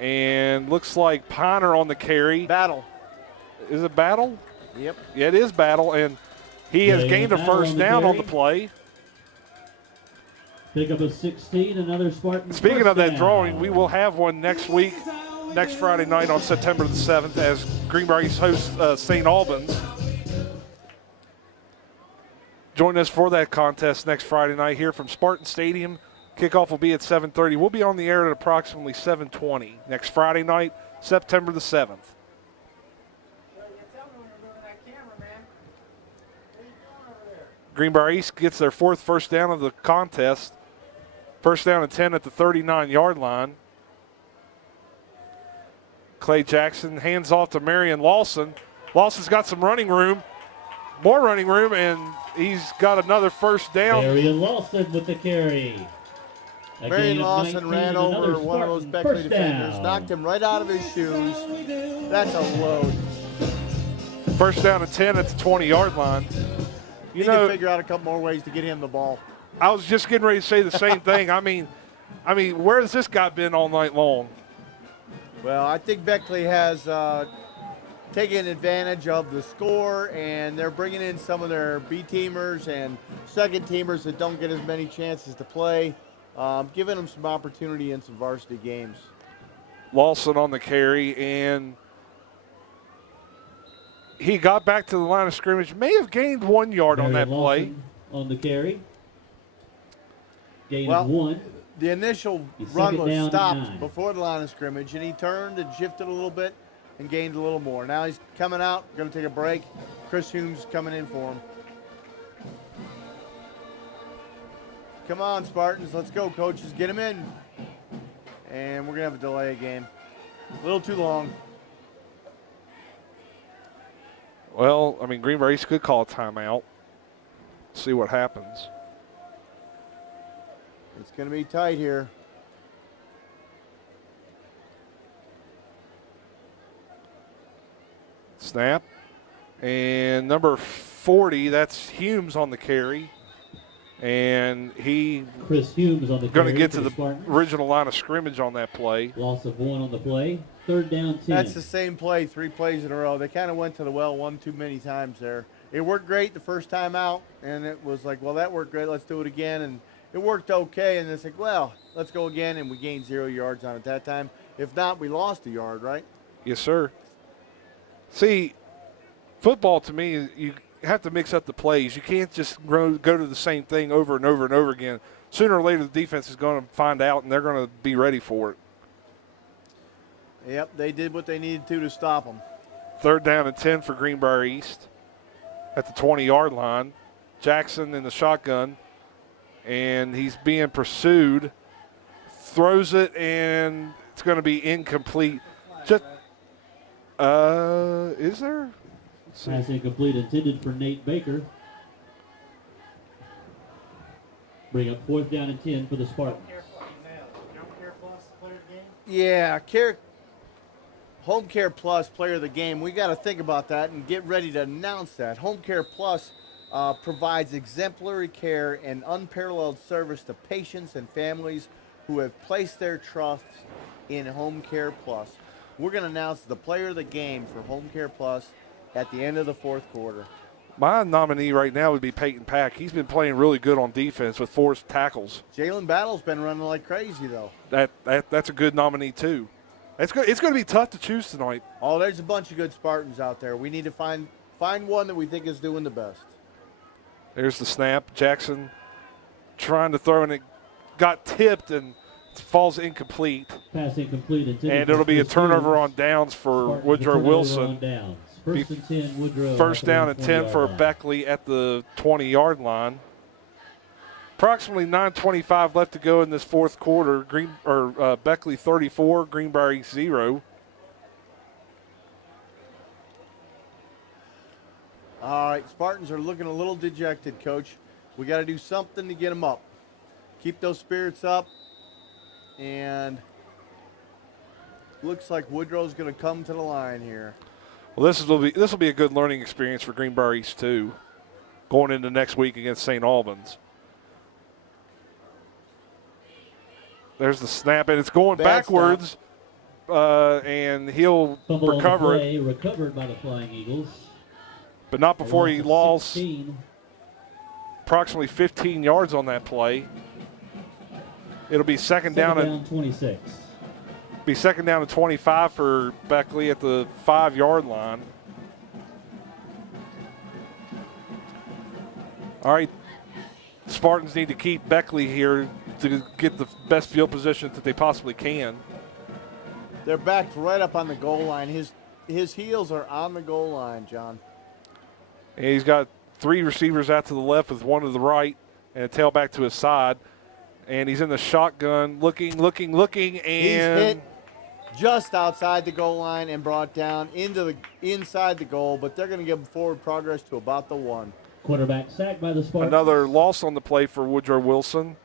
And looks like Piner on the carry. Battle. Is it Battle? Yep. Yeah, it is Battle, and he has gained a first down on the play. Pick up a 16, another Spartan. Speaking of that down. drawing, we will have one next week, next Friday night on September the 7th as Greenbrier East hosts St. Albans. Join us for that contest next Friday night here from Spartans Stadium. Kickoff will be at 7:30. We'll be on the air at approximately 7:20 next Friday night, September the 7th. Greenbrier East gets their 4th first down of the contest. First down and 10 at the 39-yard line. Clay Jackson hands off to Marion Lawson. Lawson's got some running room, more running room, and he's got another first down. Marion Lawson with the carry. Marion Lawson ran over one of those Beckley defenders, knocked him right out of his shoes. That's a load. First down and 10 at the 20-yard line. You need to figure out a couple more ways to get him the ball. I was just getting ready to say the same thing. I mean, where has this guy been all night long? Well, I think Beckley has taken advantage of the score, and they're bringing in some of their B-teamers and second-teamers that don't get as many chances to play, giving them some opportunity in some varsity games. Lawson on the carry, and he got back to the line of scrimmage, may have gained 1 yard on that play. On the carry. Gain Well, of 1. The initial run was stopped before the line of scrimmage, and he turned and shifted a little bit and gained a little more. Now he's coming out, going to take a break. Chris Humes coming in for him. Come on, Spartans. Let's go, coaches. Get him in. And we're going to have a delay game. A little too long. Well, I mean, Greenbrier East could call a timeout. See what happens. It's going to be tight here. Snap. And number 40, that's Humes on the carry. And Chris Humes on the going to carry get for to the Spartans. original line of scrimmage on that play. Loss of 1 on the play. 3rd down 10. That's the same play, 3 plays in a row. They kind of went to the well one too many times there. It worked great the first time out, and it was like, well, that worked great. Let's do it again. And it worked okay, and it's like, well, let's go again, and we gained 0 yards on it that time. If not, we lost a yard, right? Yes, sir. See, football to me, you have to mix up the plays. You can't just go to the same thing over and over and over again. Sooner or later, the defense is going to find out, and they're going to be ready for it. Yep, they did what they needed to stop them. 3rd down and 10 for Greenbrier East at the 20-yard line. Jackson in the shotgun, and he's being pursued. Throws it, and it's going to be incomplete. Just, is there? Pass incomplete, intended for Nate Baker. Bring up 4th down and 10 for the Spartans. Yeah, Home Care Plus player of the game. We got to think about that and get ready to announce that. Home Care Plus provides exemplary care and unparalleled service to patients and families who have placed their trust in Home Care Plus. We're going to announce the player of the game for Home Care Plus at the end of the fourth quarter. My nominee right now would be Peyton Pack. He's been playing really good on defense with 4 tackles. Jalen Battle's been running like crazy, though. That's a good nominee, too. It's going to be tough to choose tonight. Oh, there's a bunch of good Spartans out there. We need to find one that we think is doing the best. There's the snap. Jackson trying to throw, and it got tipped and falls incomplete. Pass incomplete. And it'll be a turnover on downs for Woodrow Wilson. First and 10, Woodrow. First down and 10 for Beckley at the 20-yard line. Approximately 9:25 left to go in this fourth quarter. Beckley 34, Greenbrier East 0. All right, Spartans are looking a little dejected, Coach. We got to do something to get them up. Keep those spirits up. And looks like Woodrow's going to come to the line here. Well, this will be a good learning experience for Greenbrier East too, going into next week against St. Albans. There's the snap, and it's going backwards, and he'll recover it. Recovered by the Flying Eagles. But not before he lost approximately 15 yards on that play. It'll be second down and 26. Be second down and 25 for Beckley at the 5-yard line. All right, Spartans need to keep Beckley here to get the best field position that they possibly can. They're backed right up on the goal line. His heels are on the goal line, John. And he's got 3 receivers out to the left with 1 to the right and a tailback to his side. And he's in the shotgun, looking, and he's hit just outside the goal line and brought down inside the goal, but they're going to give him forward progress to about the 1. Quarterback sacked by the Spartans. Another loss on the play for Woodrow Wilson.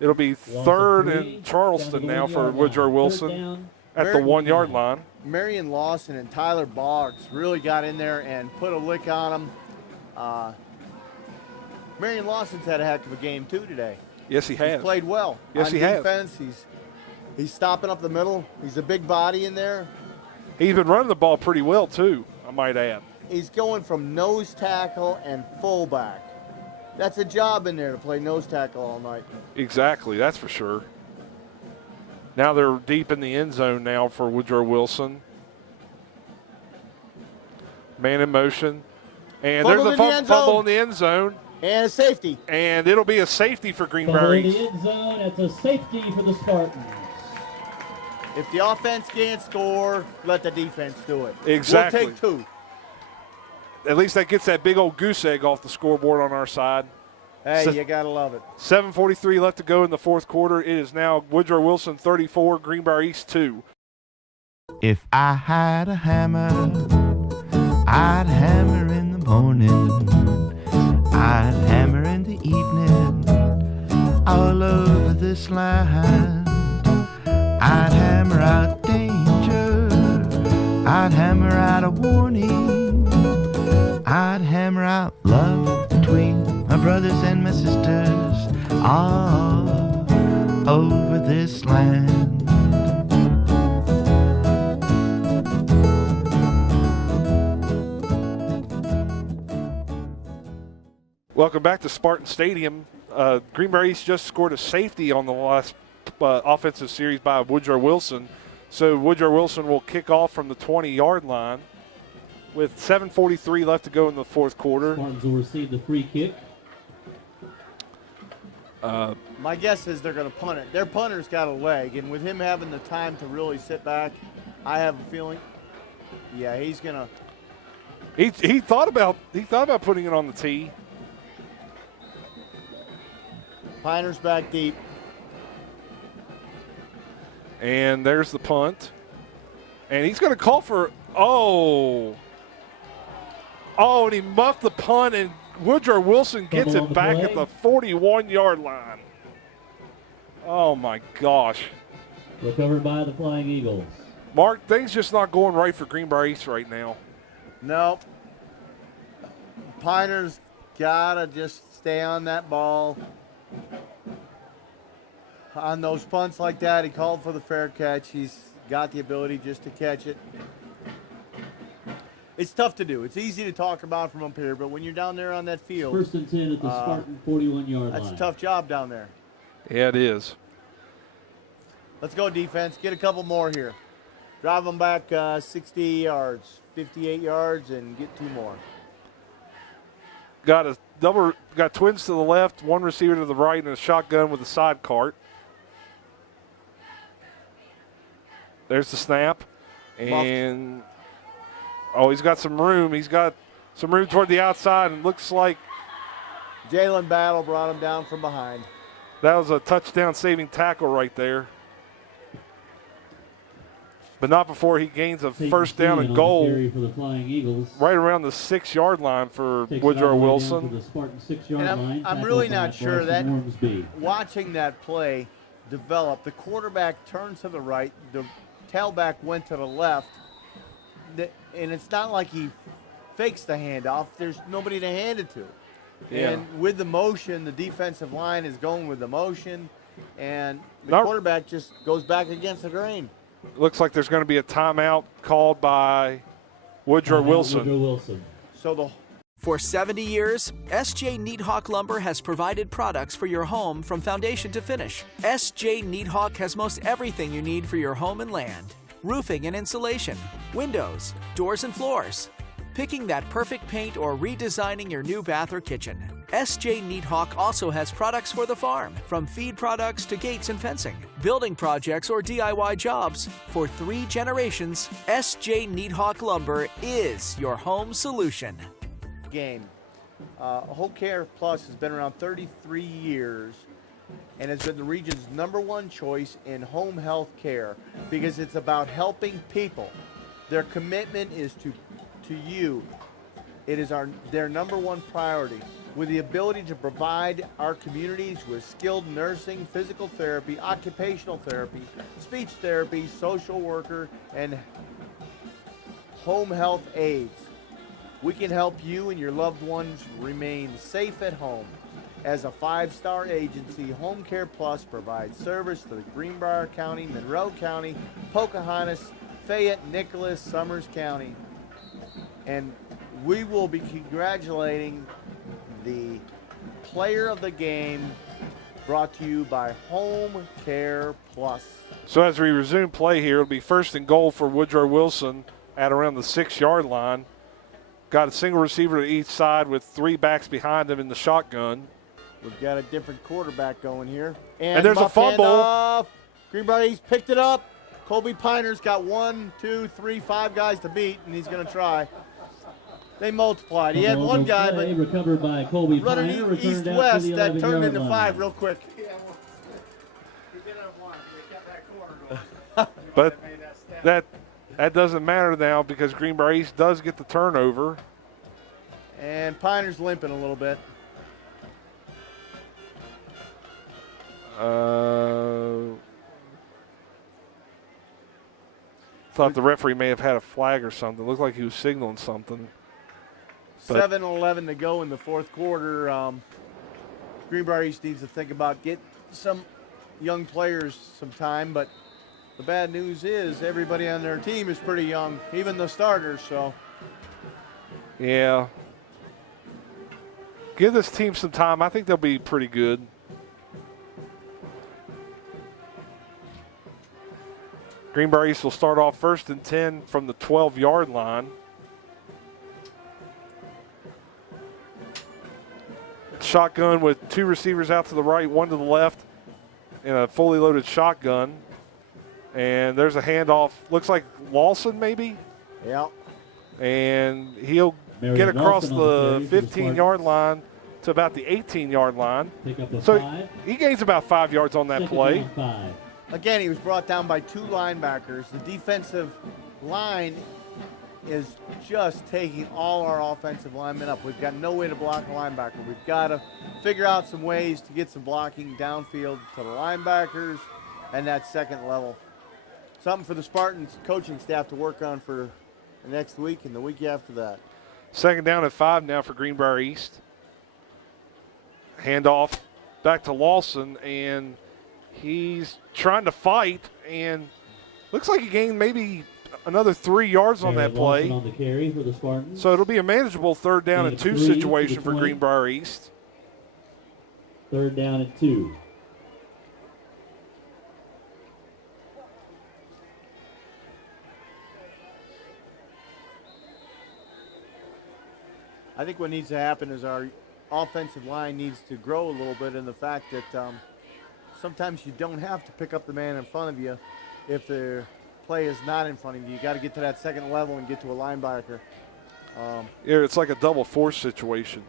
It'll be third and Charleston now for Woodrow Wilson at the 1-yard line. Marion Lawson and Tyler Boggs really got in there and put a lick on him. Marion Lawson's had a heck of a game too today. Yes, he has. He's played well. Yes, he has. On defense, he's stopping up the middle. He's a big body in there. He's been running the ball pretty well too, I might add. He's going from nose tackle and fullback. That's a job in there to play nose tackle all night. Exactly, that's for sure. Now they're deep in the end zone now for Woodrow Wilson. Man in motion. And there's a fumble in the end zone. And a safety. And it'll be a safety for Greenbrier East. In the end zone, it's a safety for the Spartans. If the offense can't score, let the defense do it. Exactly. We'll take 2. At least that gets that big old goose egg off the scoreboard on our side. Hey, you got to love it. 7:43 left to go in the fourth quarter. It is now Woodrow Wilson 34, Greenbrier East 2. If I had a hammer, I'd hammer in the morning, I'd hammer in the evening, all over this land. I'd hammer out danger, I'd hammer out a warning, I'd hammer out love between my brothers and my sisters all over this land. Welcome back to Spartans Stadium. Greenbrier East just scored a safety on the last offensive series by Woodrow Wilson. So Woodrow Wilson will kick off from the 20-yard line with 7:43 left to go in the fourth quarter. Spartans will receive the free kick. My guess is they're going to punt it. Their punter's got a leg, and with him having the time to really sit back, I have a feeling, yeah, he's going to. He thought about putting it on the tee. Piner's back deep. And there's the punt. And he's going to call for, and he muffed the punt, and Woodrow Wilson gets it back at the 41-yard line. Oh, my gosh. Recovered by the Flying Eagles. Mark, things just not going right for Greenbrier East right now. No. Piner's got to just stay on that ball. on those punts like that. He called for the fair catch. He's got the ability just to catch it. It's tough to do. It's easy to talk about from up here, but when you're down there on that field, 1st and 10 at the Spartan 41-yard line. that's a tough job down there. Yeah, it is. Let's go defense. Get a couple more here. Drive them back 60 yards, 58 yards, and get 2 more. Got twins to the left, one receiver to the right, and a shotgun with a side cart. There's the snap. And, he's got some room. He's got some room toward the outside, and looks like Jalen Battle brought him down from behind. that was a touchdown-saving tackle right there. But not before he gains a first down and goal For the Flying Eagles. right around the 6-yard line for Takes Woodrow it all the way down Wilson. to the Spartan 6-yard And line. I'm Tackle really by not sure Bryson that Ormsby. watching that play develop, the quarterback turned to the right, the tailback went to the left, and it's not like he fakes the handoff. There's nobody to hand it to. Yeah. And with the motion, the defensive line is going with the motion, and the Not- quarterback just goes back against the grain. Looks like there's going to be a timeout called by Woodrow Wilson. Woodrow Wilson. So For 70 years, SJ Needhawk Lumber has provided products for your home from foundation to finish. SJ Needhawk has most everything you need for your home and land. Roofing and insulation, windows, doors and floors. Picking that perfect paint or redesigning your new bath or kitchen. SJ Needhawk also has products for the farm, from feed products to gates and fencing. Building projects or DIY jobs. For 3 generations, SJ Needhawk Lumber is your home solution. game. Home Care Plus has been around 33 years and has been the region's #1 choice in home health care because it's about helping people. Their commitment is to you. It is their #1 priority. With the ability to provide our communities with skilled nursing, physical therapy, occupational therapy, speech therapy, social worker, and home health aides. We can help you and your loved ones remain safe at home. As a 5-star agency, Home Care Plus provides service to the Greenbrier County, Monroe County, Pocahontas, Fayette, Nicholas, Summers County. And we will be congratulating the player of the game, brought to you by Home Care Plus. So as we resume play here, it'll be 1st and goal for Woodrow Wilson at around the 6-yard line. Got a single receiver to each side with 3 backs behind him in the shotgun. We've got a different quarterback going here. And there's a muff fumble. handoff. Greenbrier East picked it up. Colby Piner's got 1, 2, 3, 5 guys to beat, and he's going to try. They multiplied. He had one guy, but recovered by Colby running Piner, returned east-west, out to the that turned 11-yard into line. 5 real quick. But that doesn't matter now because Greenbrier East does get the turnover. And Piner's limping a little bit. Thought the referee may have had a flag or something. Looked like he was signaling something. 7:11 to go in the 4th quarter. Greenbrier East needs to think about get some young players some time, but the bad news is everybody on their team is pretty young, even the starters. So Yeah. Give this team some time. I think they'll be pretty good. Greenbrier East will start off 1st and 10 from the 12-yard line. Shotgun with 2 receivers out to the right, 1 to the left, in a fully loaded shotgun. And there's a handoff. Looks like Lawson maybe? Yeah. And he'll Marion get across Lawson on the carry for the 15-yard line to about the 18-yard line. Pick up a So 5. he gains about 5 yards on that Second play. down, 5. Again, he was brought down by 2 linebackers. The defensive line is just taking all our offensive linemen up. We've got no way to block a linebacker. We've got to figure out some ways to get some blocking downfield to the linebackers and that second level. Something for the Spartans coaching staff to work on for the next week and the week after that. 2nd down at 5 now for Greenbrier East. Handoff back to Lawson, and He's trying to fight, and looks like he gained maybe another 3 yards on that play. On the carry for the Spartans. So it'll be a manageable 3rd down and 2 situation for Greenbrier East. 3rd down and 2. I think what needs to happen is our offensive line needs to grow a little bit in the fact that sometimes you don't have to pick up the man in front of you if the play is not in front of you. You got to get to that second level and get to a linebacker. Yeah, it's like a double force situation.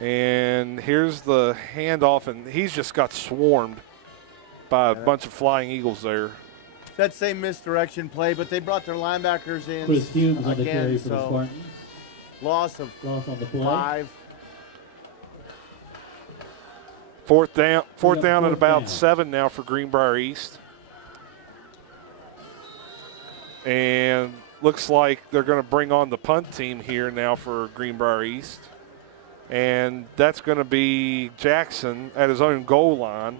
And here's the handoff, and he's just got swarmed by a bunch of flying eagles there. That same misdirection play, but they brought their linebackers in Chris Humes on the again, carry for the so Spartans. loss of Loss on the play. 5. 4th down at about down. 7 now for Greenbrier East. And looks like they're going to bring on the punt team here now for Greenbrier East. And that's going to be Jackson at his own goal line.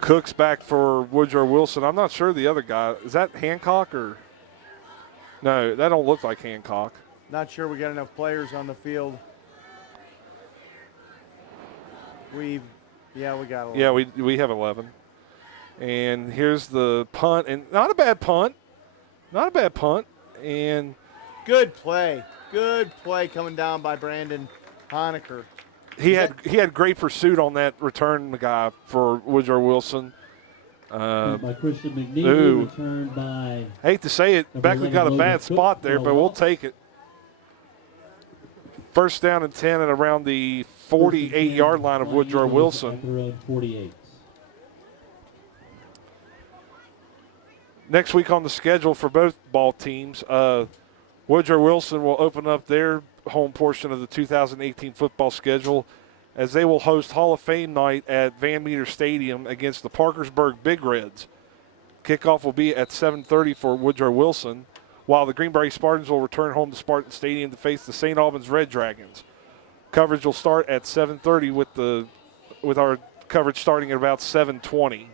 Cook's back for Woodrow Wilson. I'm not sure the other guy. Is that Hancock or? No, that don't look like Hancock. Not sure we got enough players on the field. We got 11. Yeah, we have 11. And here's the punt, and not a bad punt. Not a bad punt. And good play. Good play coming down by Brandon Honecker. he had great pursuit on that return guy for Woodrow Wilson. By Christian McNeil, returned by. Hate to say it, Beckley got a bad spot there, but we'll take it. 1st down and 10 at around the 48-yard line of Woodrow Wilson. 48. Next week on the schedule for both ball teams, Woodrow Wilson will open up their home portion of the 2018 football schedule as they will host Hall of Fame night at Van Meter Stadium against the Parkersburg Big Reds. Kickoff will be at 7:30 for Woodrow Wilson, while the Greenbrier East Spartans will return home to Spartans Stadium to face the St. Albans Red Dragons. Coverage will start at 7:30 with our coverage starting at about 7:20.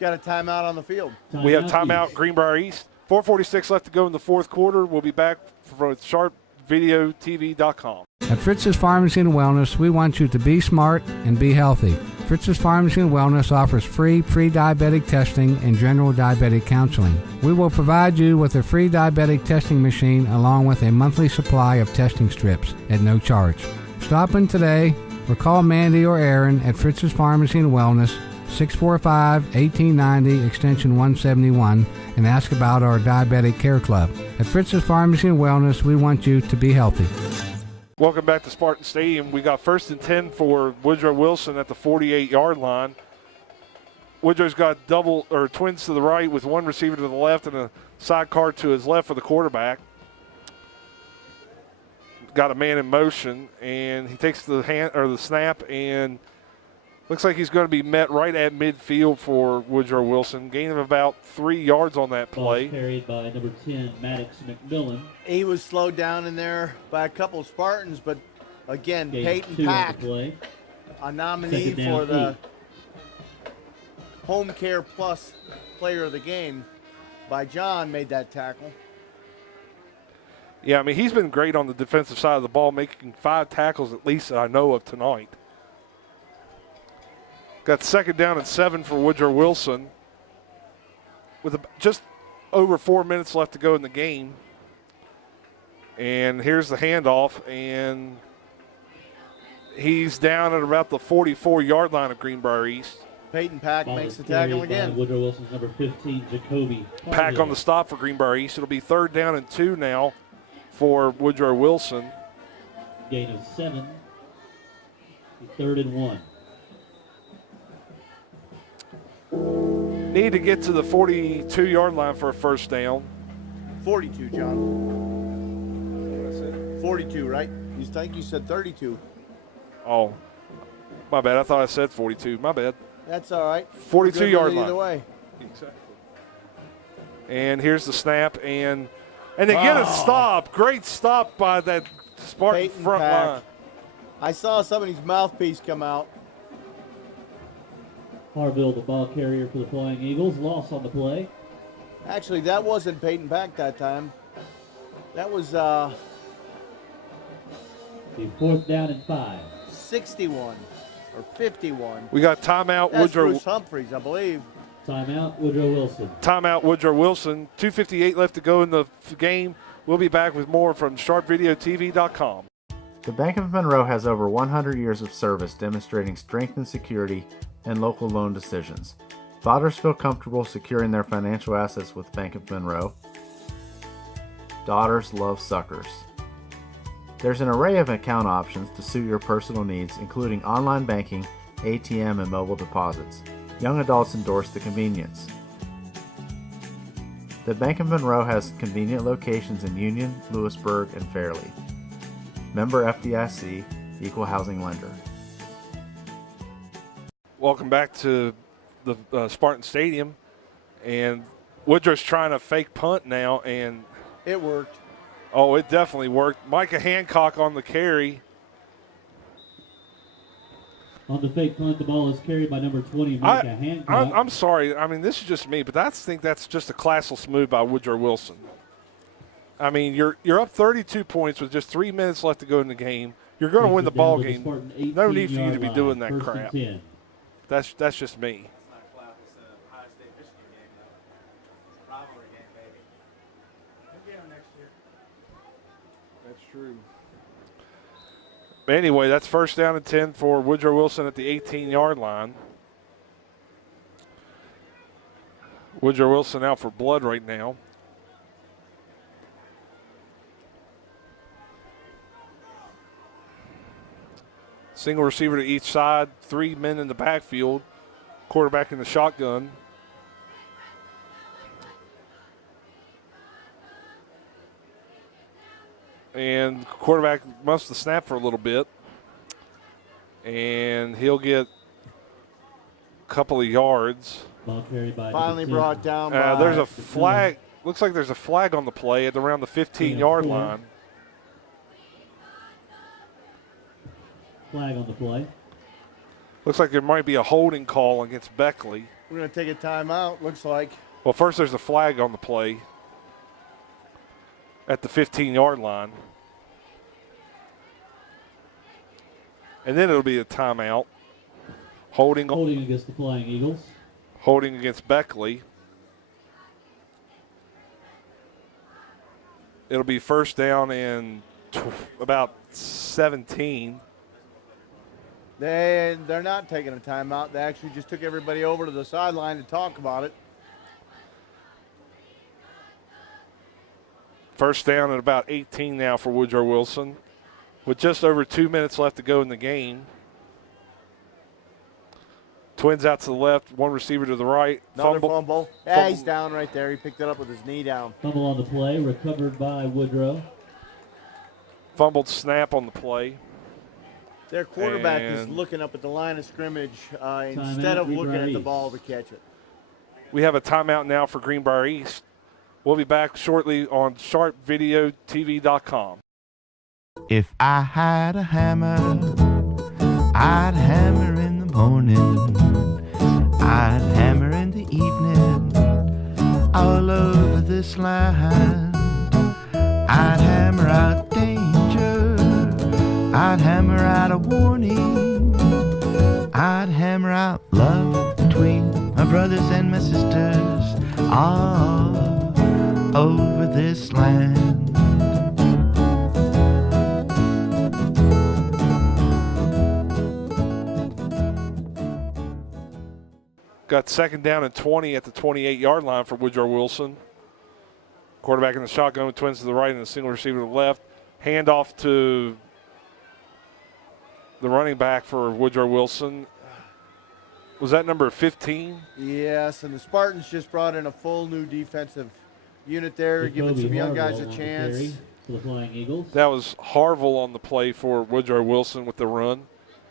Got a timeout on the field. We have timeout, Greenbrier East. 4:46 left to go in the 4th quarter. We'll be back from sharpvideotv.com. At Fritz's Pharmacy and Wellness, we want you to be smart and be healthy. Fritz's Pharmacy and Wellness offers free pre-diabetic testing and general diabetic counseling. We will provide you with a free diabetic testing machine along with a monthly supply of testing strips at no charge. Stop in today or call Mandy or Aaron at Fritz's Pharmacy and Wellness, 645-1890, extension 171, and ask about our Diabetic Care Club. At Fritz's Pharmacy and Wellness, we want you to be healthy. Welcome back to Spartans Stadium. We got 1st and 10 for Woodrow Wilson at the 48-yard line. Woodrow's got twins to the right with one receiver to the left and a sidecar to his left for the quarterback. Got a man in motion, and he takes the snap, and looks like he's going to be met right at midfield for Woodrow Wilson. Gain of about 3 yards on that play. Carried by number 10, Maddox McMillan. He was slowed down in there by a couple of Spartans, but again, Gain Peyton 2 on the Pack, play. a nominee 2nd down, for the 8. Home Care Plus Player of the Game by John, made that tackle. Yeah, I mean, he's been great on the defensive side of the ball, making 5 tackles at least that I know of tonight. Got 2nd down and 7 for Woodrow Wilson with just over 4 minutes left to go in the game. And here's the handoff, and he's down at about the 44-yard line of Greenbrier East. Peyton Pack makes the tackle again. Woodrow Wilson's number 15, Jacoby. Pack on the stop for Greenbrier East. It'll be 3rd down and 2 now for Woodrow Wilson. Gain of 7. 3rd and 1. Need to get to the 42-yard line for a 1st down. 42, John. 42, right? You think you said 32. Oh, my bad. I thought I said 42. My bad. That's all right. 42-yard line. Either way. Exactly. And here's the snap, and they get a stop. Great stop by that Spartan Peyton front Pack. line. I saw somebody's mouthpiece come out. Harville, the ball carrier for the Flying Eagles, loss on the play. Actually, that wasn't Peyton Pack that time. That was The 4th down and 5. 61 or 51. We got timeout, That's Woodrow. Bruce Humphreys, I believe. Timeout, Woodrow Wilson. Timeout, Woodrow Wilson. 2:58 left to go in the game. We'll be back with more from sharpvideotv.com. The Bank of Monroe has over 100 years of service demonstrating strength and security and local loan decisions. Fathers feel comfortable securing their financial assets with Bank of Monroe. Daughters love suckers. There's an array of account options to suit your personal needs, including online banking, ATM, and mobile deposits. Young adults endorse the convenience. The Bank of Monroe has convenient locations in Union, Lewisburg, and Fairleigh. Member FDIC, Equal Housing Lender. Welcome back to the Spartans Stadium. And Woodrow's trying to fake punt now, and it worked. Oh, it definitely worked. Micah Hancock on the carry. On the fake punt, the ball is carried by number 20, Micah Hancock. I'm sorry. I mean, this is just me, but I think that's just a classless move by Woodrow Wilson. I mean, you're up 32 points with just 3 minutes left to go in the game. You're going to win the ball game. No need for you to be doing that crap. That's just me. That's true. But anyway, that's 1st down and 10 for Woodrow Wilson at the 18-yard line. Woodrow Wilson out for blood right now. Single receiver to each side, 3 men in the backfield, quarterback in the shotgun. And quarterback must have snapped for a little bit. And he'll get a couple of yards. Ball carried by Finally brought down by there's a flag. Looks like there's a flag on the play at around the 15-yard line. Flag on the play. Looks like there might be a holding call against Beckley. We're going to take a timeout, looks like. Well, first there's a flag on the play at the 15-yard line. And then it'll be a timeout. Holding against the Flying Eagles. Holding against Beckley. It'll be 1st down and about 17. They're not taking a timeout. They actually just took everybody over to the sideline to talk about it. 1st down at about 18 now for Woodrow Wilson, with just over 2 minutes left to go in the game. Twins out to the left, one receiver to the right. Another fumble. Yeah, he's down right there. He picked it up with his knee down. Fumble on the play, recovered by Woodrow. Fumbled snap on the play. Their quarterback is looking up at the line of scrimmage instead of looking at the ball to catch it. We have a timeout now for Greenbrier East. We'll be back shortly on sharpvideotv.com. If I had a hammer, I'd hammer in the morning, I'd hammer in the evening, all over this land. I'd hammer out danger, I'd hammer out a warning, I'd hammer out love between my brothers and my sisters, all over this land. Got 2nd down and 20 at the 28-yard line for Woodrow Wilson. Quarterback in the shotgun with twins to the right and a single receiver to the left. Handoff to the running back for Woodrow Wilson. Was that number 15? Yes, and the Spartans just brought in a full new defensive unit there, giving some young guys a chance. For the Flying Eagles. That was Harville on the play for Woodrow Wilson with the run.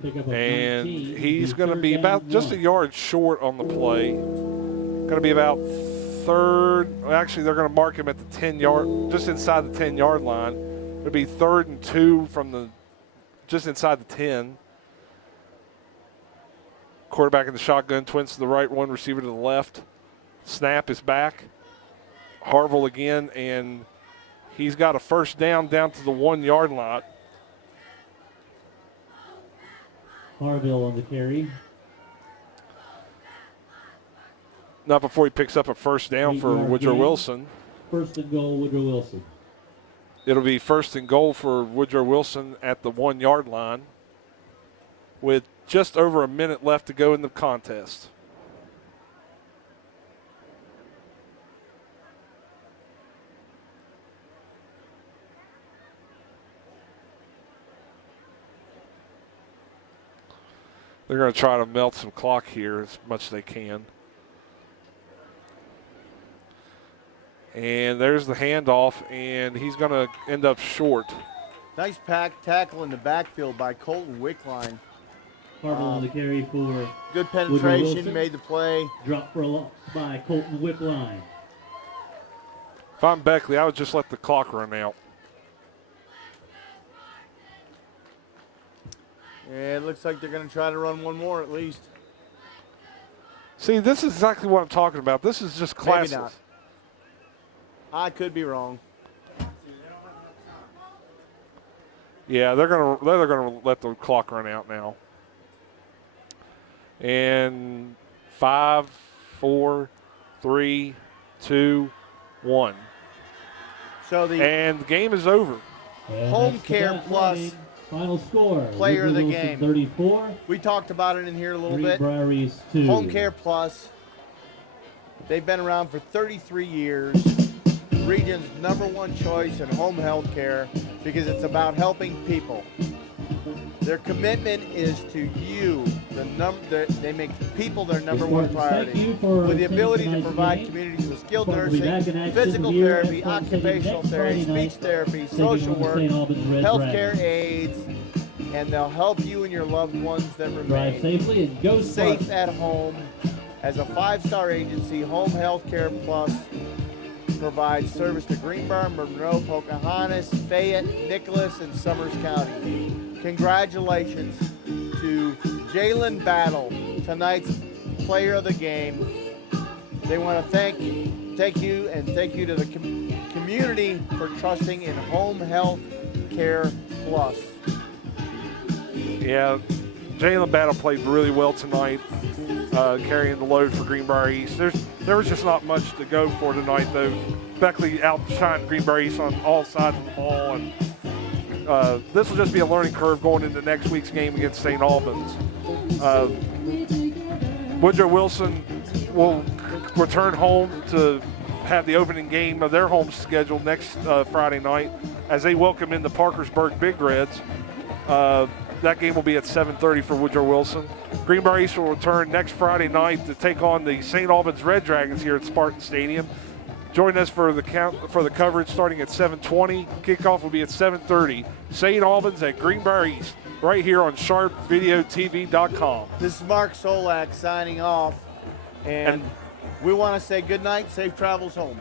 And he's going to be about just a yard short on the play. Going to be about 3rd. Actually, they're going to mark him at the 10-yard, just inside the 10-yard line. It'll be 3rd and 2 from the just inside the 10. Quarterback in the shotgun, twins to the right, one receiver to the left. Snap is back. Harville again, and he's got a first down to the 1 yard line. Harville on the carry. Not before he picks up a first down for Woodrow Wilson. First and goal, Woodrow Wilson. It'll be first and goal for Woodrow Wilson at the 1 yard line with just over a minute left to go in the contest. They're going to try to melt some clock here as much as they can. And there's the handoff, and he's going to end up short. Nice tackle in the backfield by Colton Wickline. Harville on the carry for good penetration, made the play. Drop for a loss by Colton Wickline. If I'm Beckley, I would just let the clock run out. Yeah, it looks like they're going to try to run one more at least. See, this is exactly what I'm talking about. This is just classes. Maybe not. I could be wrong. Yeah, they're gonna let the clock run out now. And 5, 4, 3, 2, 1. So the game is over. Home Care Plus final score. Player of the Wilson, game. 34. We talked about it in here a little bit. Greenbrier East 2. Home Care Plus. They've been around for 33 years. Region's #1 choice in home health care because it's about helping people. Their commitment is to you. They make people their #1 priority. With the ability to provide communities with skilled nursing, physical therapy, occupational therapy, speech therapy, social work, healthcare aides, and they'll help you and your loved ones that remain. Drive safely and go safe at home. As a 5-star agency, Home Health Care Plus provides service to Greenbrier, Monroe, Pocahontas, Fayette, Nicholas, and Summers County. Congratulations to Jalen Battle, tonight's player of the game. They want to thank you and thank you to the community for trusting in Home Health Care Plus. Yeah, Jalen Battle played really well tonight, carrying the load for Greenbrier East. There was just not much to go for tonight, though. Beckley outshined Greenbrier East on all sides of the ball, and this will just be a learning curve going into next week's game against St. Albans. Woodrow Wilson will return home to have the opening game of their home schedule next Friday night as they welcome in the Parkersburg Big Reds. That game will be at 7:30 for Woodrow Wilson. Greenbrier East will return next Friday night to take on the St. Albans Red Dragons here at Spartans Stadium. Join us for the coverage starting at 7:20. Kickoff will be at 7:30. St. Albans at Greenbrier East, right here on SharpVideoTV.com. This is Mark Solak signing off, and we want to say good night, safe travels home.